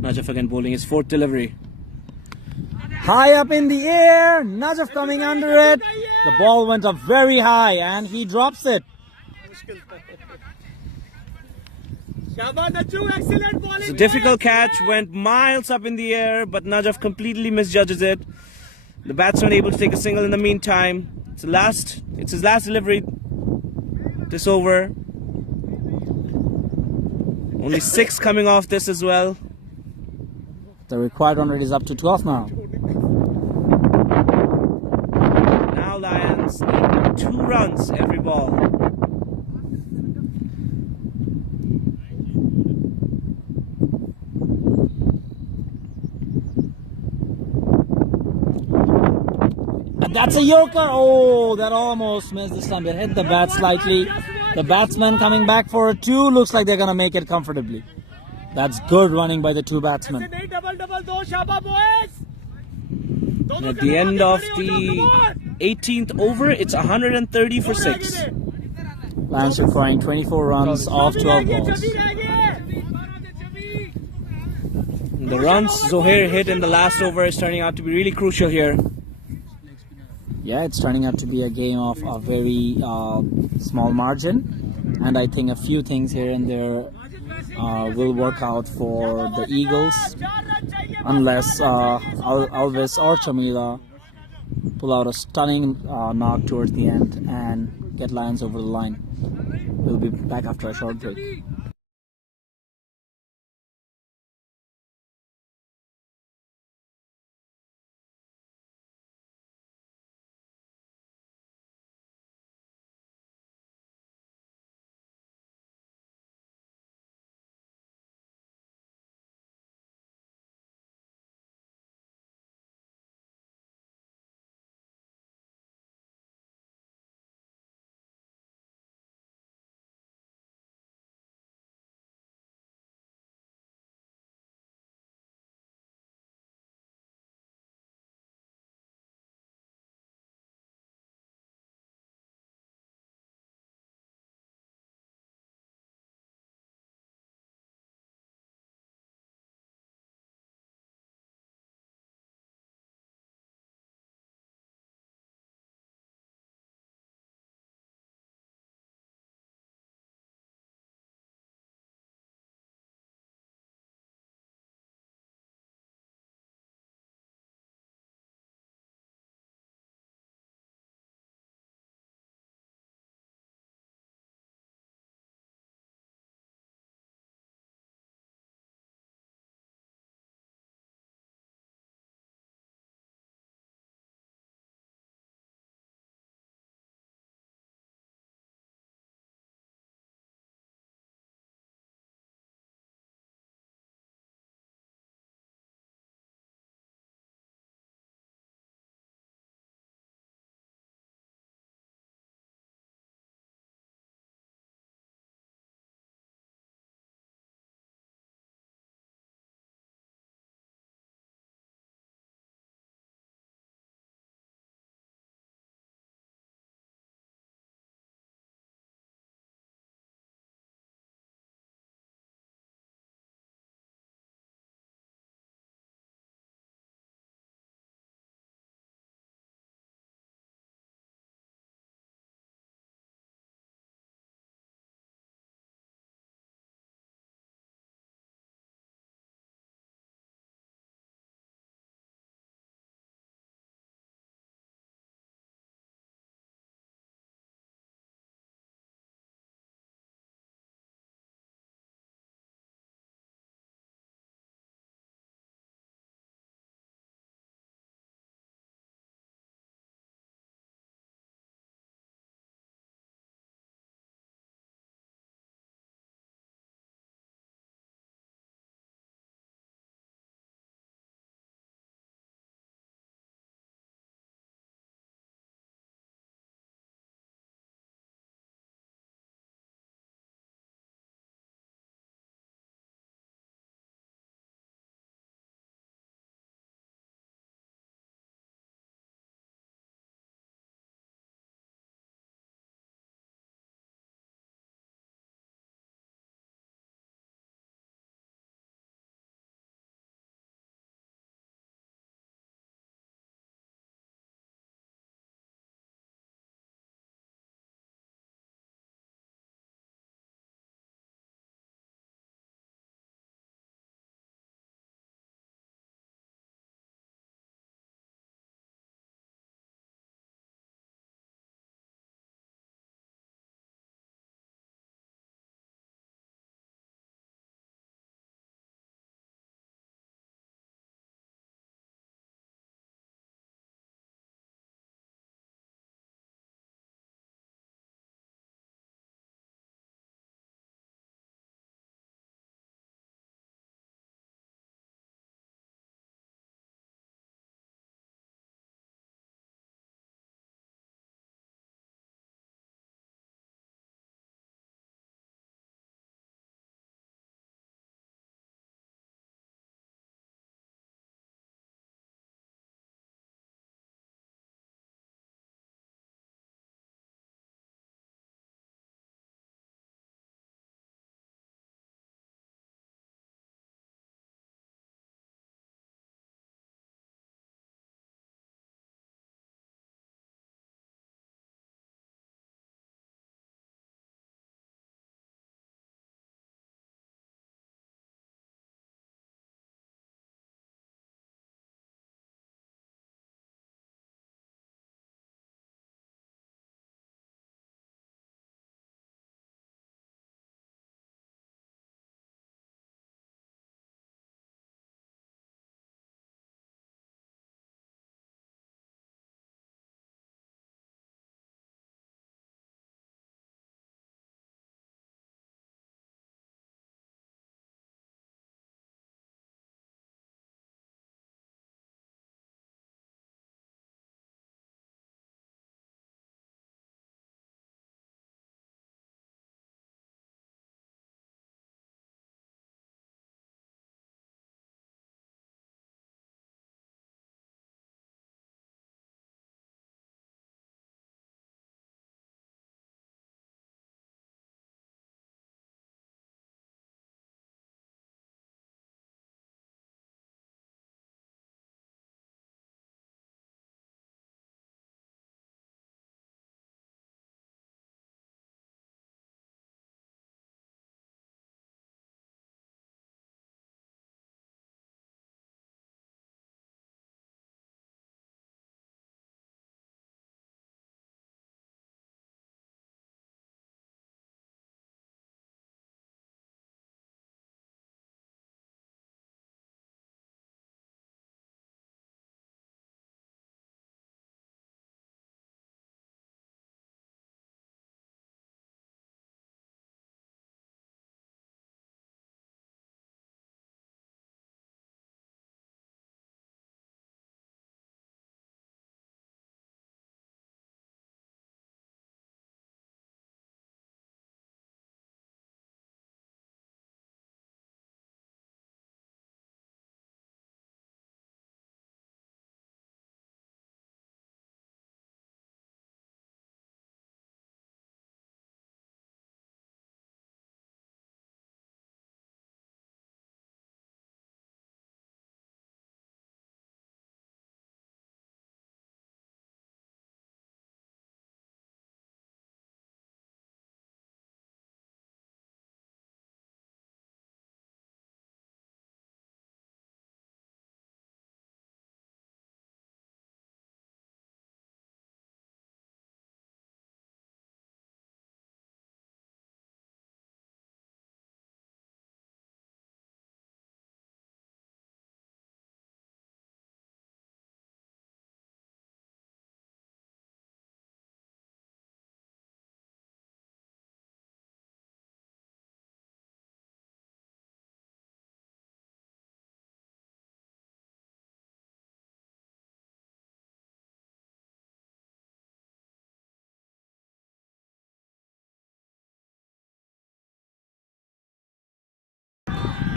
Najaf again bowling his 4th delivery. High up in the air, Najaf coming under it. The ball went up very high and he drops it. It's a difficult catch, went miles up in the air, but Najaf completely misjudges it. The batsman able to take a single in the meantime. It's his last delivery this over. Only 6 coming off this as well. The required run rate is up to 12 now. Now Lions need 2 runs every ball. And that's a yorker. Oh, that almost missed this time. It hit the bat slightly. The batsman coming back for a 2. Looks like they're going to make it comfortably. That's good running by the 2 batsmen. And at the end of the 18th over, it's 130 for 6. Lions requiring 24 runs off 12 balls. The runs Zohair hit in the last over is turning out to be really crucial here. Yeah, it's turning out to be a game of a very small margin. And I think a few things here and there will work out for the Eagles, unless Alves or Chamila pull out a stunning knock towards the end and get Lions over the line. We'll be back after a short break.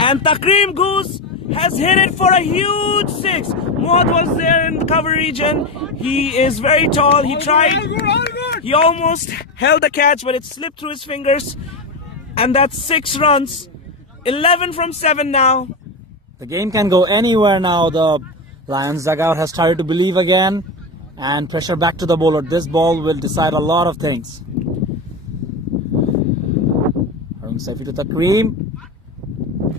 And Takreem Goose has hit it for a huge six. Mohd was there in the cover region. He is very tall. He tried. He almost held the catch, but it slipped through his fingers. And that's 6 runs. 11 from 7 now. The game can go anywhere now. The Lions dugout has started to believe again. And pressure back to the bowler. This ball will decide a lot of things. Haroon Saifi to Takreem.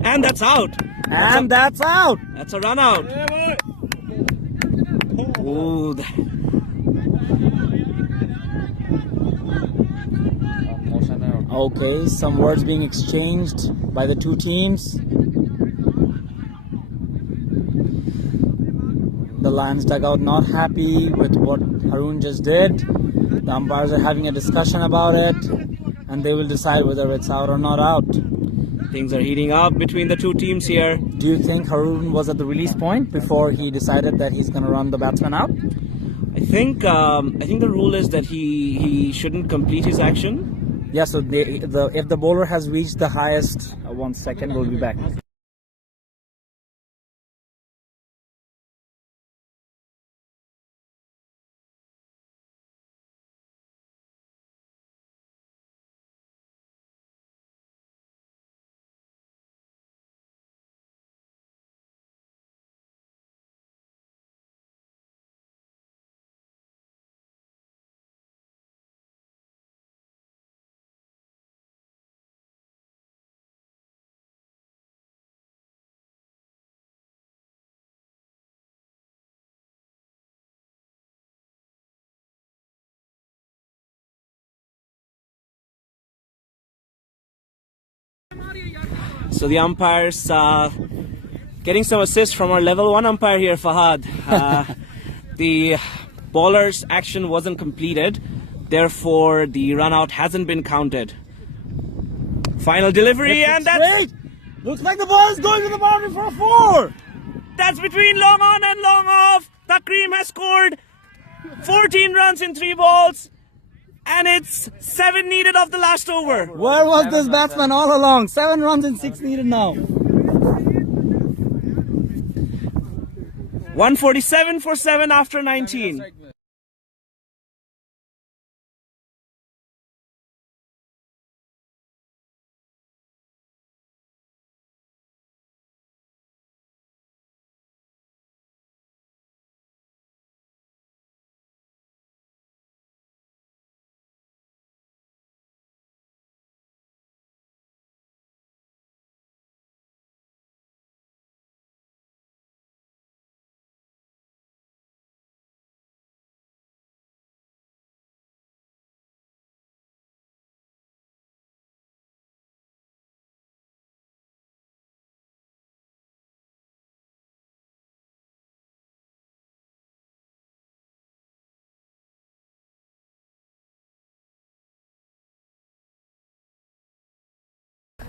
And that's out. And that's out. That's a run out. Ooh, Okay, some words being exchanged by the two teams. The Lions dugout not happy with what Haroon just did. The umpires are having a discussion about it, and they will decide whether it's out or not out. things are heating up between the two teams here. Do you think Haroon was at the release point before he decided that he's going to run the batsman out? I think the rule is that he shouldn't complete his action. Yeah, so if the bowler has reached the highest, 1 second, we'll be back. So the umpires getting some assist from our level 1 umpire here, Fahad. The bowler's action wasn't completed, therefore the run out hasn't been counted. Final delivery, and that's great. Looks like the ball is going to the boundary for a 4. That's between long on and long off. Takreem has scored 14 runs in 3 balls. And it's 7 needed of the last over. Where was this batsman all along? 7 runs and 6 needed now. 147 for 7 after 19.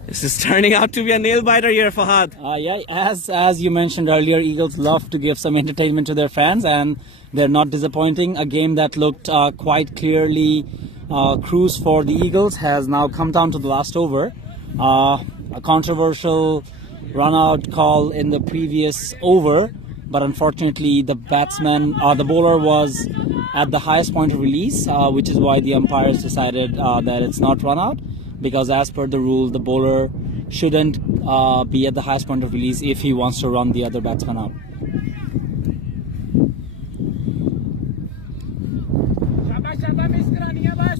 This is turning out to be a nail-biter here, Fahad. Yeah, as you mentioned earlier, Eagles love to give some entertainment to their fans, and they're not disappointing. A game that looked quite clearly cruise for the Eagles has now come down to the last over. A controversial run-out call in the previous over, but unfortunately the bowler was at the highest point of release, which is why the umpires decided that it's not run-out. Because as per the rule, the bowler shouldn't be at the highest point of release if he wants to run the other batsman out.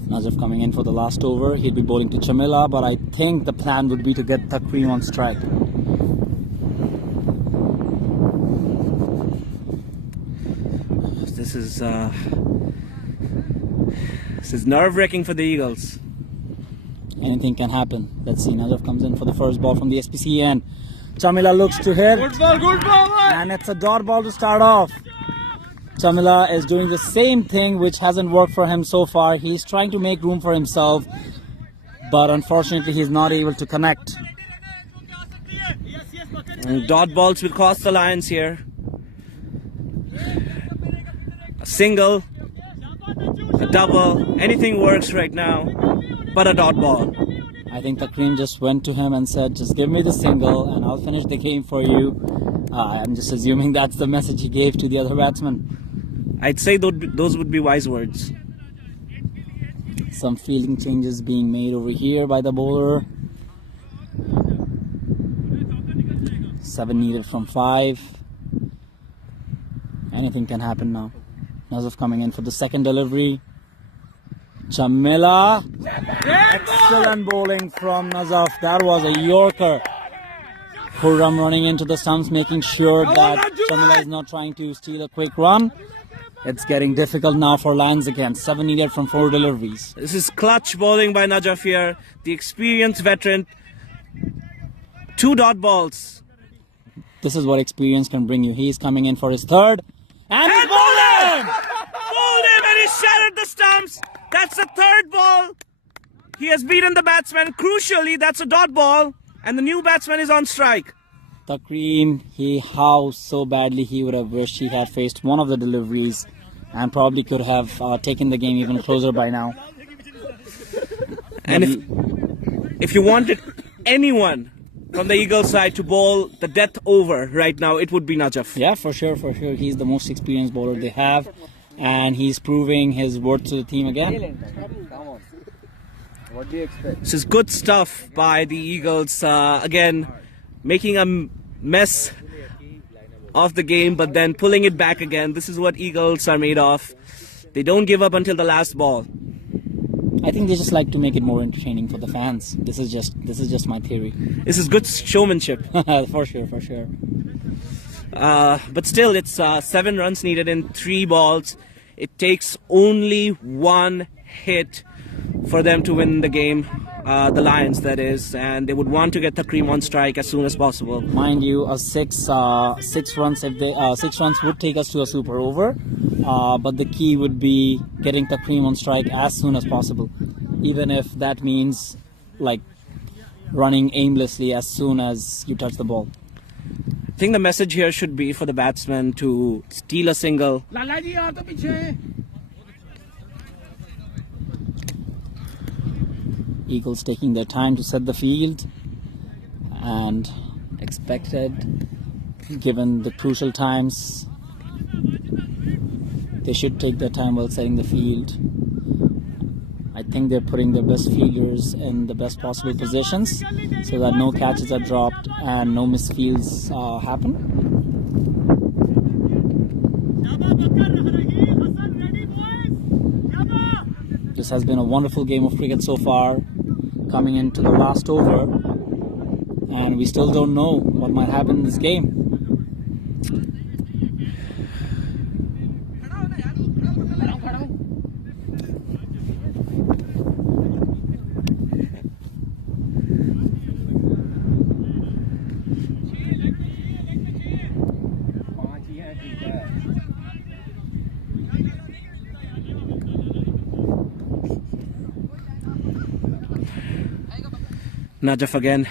Nazif coming in for the last over. He'd be bowling to Chamila, but I think the plan would be to get Takreem on strike. This is nerve-wracking for the Eagles. Anything can happen. Let's see. Nazif comes in for the first ball from the SPC end. Chamila looks to hit. Good ball, and it's a dot ball to start off. Chamila is doing the same thing which hasn't worked for him so far. He's trying to make room for himself, but unfortunately he's not able to connect. And dot balls will cost the Lions here. A single, a double, anything works right now, but a dot ball. I think Takreem just went to him and said, just give me the single and I'll finish the game for you. I'm just assuming that's the message he gave to the other batsman. I'd say those would be wise words. Some fielding changes being made over here by the bowler. 7 needed from 5. Anything can happen now. Nazaf coming in for the second delivery. Chamila. Excellent bowling from Nazaf. That was a Yorker. Khurram running into the stumps, making sure that Chamila is not trying to steal a quick run. It's getting difficult now for Lions again. 7 needed from 4 deliveries. This is clutch bowling by Najaf here, the experienced veteran. 2 dot balls. This is what experience can bring you. He's coming in for his third. And bowled him! Bowled him and he shattered the stumps. That's the third ball. He has beaten the batsman. Crucially, that's a dot ball. And the new batsman is on strike. Takreem, how so badly he would have wished he had faced one of the deliveries and probably could have taken the game even closer by now. And if you wanted anyone from the Eagles side to bowl the death over right now, it would be Najaf. Yeah, for sure. He's the most experienced bowler they have, and he's proving his worth to the team again. What do you expect? This is good stuff by the Eagles. Again, making a mess of the game, but then pulling it back again. This is what Eagles are made of. They don't give up until the last ball. I think they just like to make it more entertaining for the fans. This is just my theory. This is good showmanship. For sure. But still, it's 7 runs needed in 3 balls. It takes only 1 hit for them to win the game. The Lions, that is, and they would want to get Takreem on strike as soon as possible. Mind you, a 6 runs if they 6 runs would take us to a super over, but the key would be getting Takreem on strike as soon as possible, even if that means like running aimlessly as soon as you touch the ball. I think the message here should be for the batsman to steal a single. Eagles taking their time to set the field, and expected, given the crucial times, they should take their time while setting the field. I think they're putting their best fielders in the best possible positions so that no catches are dropped and no misfields happen. This has been a wonderful game of cricket so far, coming into the last over, and we still don't know what might happen in this game. Najaf again,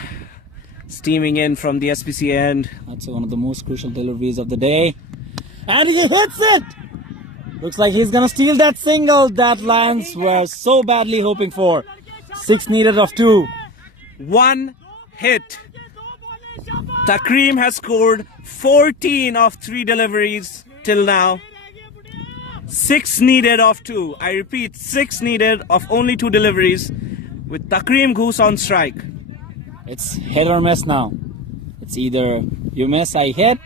steaming in from the SPC end. That's one of the most crucial deliveries of the day. And he hits it! Looks like he's gonna steal that single that Lions were so badly hoping for. 6 needed of 2. 1 hit. Takreem has scored 14 of 3 deliveries till now. 6 needed of 2. I repeat, 6 needed of only 2 deliveries with Takreem Goose on strike. It's hit or miss now. It's either you miss, I hit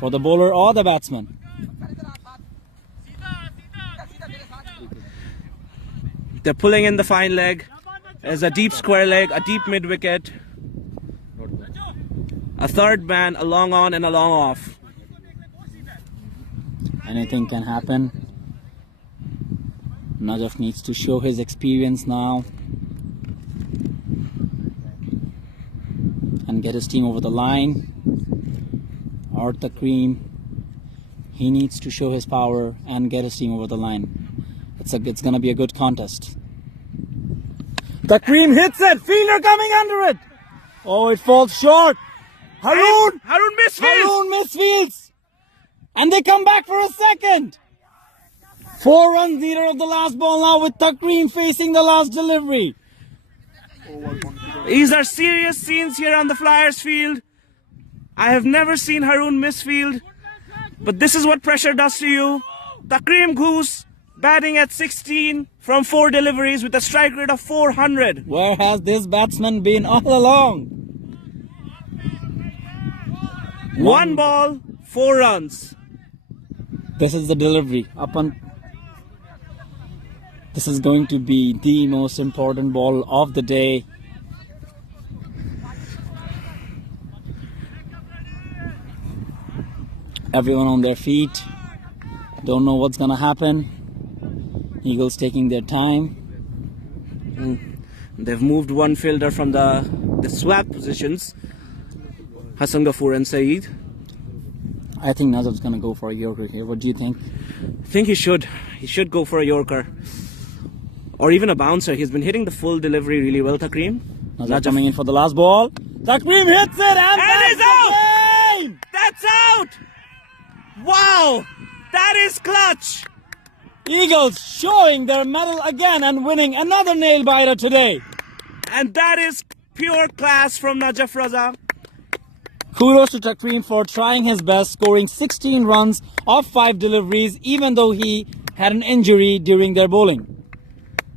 for the bowler or the batsman. They're pulling in the fine leg. There's a deep square leg, a deep mid wicket, a third man, a long on and a long off. Anything can happen. Najaf needs to show his experience now and get his team over the line. Or Takreem, he needs to show his power and get his team over the line. It's gonna be a good contest. Takreem hits it. Fielder coming under it. Oh, it falls short. Haroon misfields. And they come back for a second. 4 runs needed of the last ball now with Takreem facing the last delivery. These are serious scenes here on the Flyers field. I have never seen Haroon miss field, but this is what pressure does to you. Takreem Goose batting at 16 from 4 deliveries with a strike rate of 400. Where has this batsman been all along? 1 ball, 4 runs. This is the delivery. This is going to be the most important ball of the day. Everyone on their feet. Don't know what's gonna happen. Eagles taking their time. They've moved one fielder from the swap positions. Hassan Ghafoor and Saeed. I think Najaf's gonna go for a Yorker here. What do you think? I think he should. He should go for a Yorker. Or even a bouncer. He's been hitting the full delivery really well, Takreem. Najaf coming in for the last ball. Takreem hits it and he's out! Game! That's out! Wow! That is clutch! Eagles showing their mettle again and winning another nail biter today. And that is pure class from Najaf Raza. Kudos to Takreem for trying his best, scoring 16 runs off 5 deliveries, even though he had an injury during their bowling.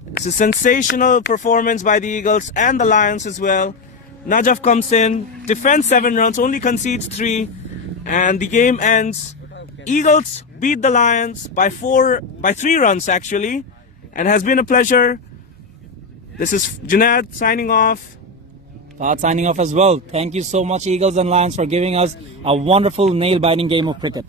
It's a sensational performance by the Eagles and the Lions as well. Najaf comes in, defends 7 runs, only concedes 3, and the game ends. Eagles beat the Lions by 3 runs actually, and has been a pleasure. This is Junaid signing off. Fahad signing off as well. Thank you so much, Eagles and Lions, for giving us a wonderful nail-biting game of cricket.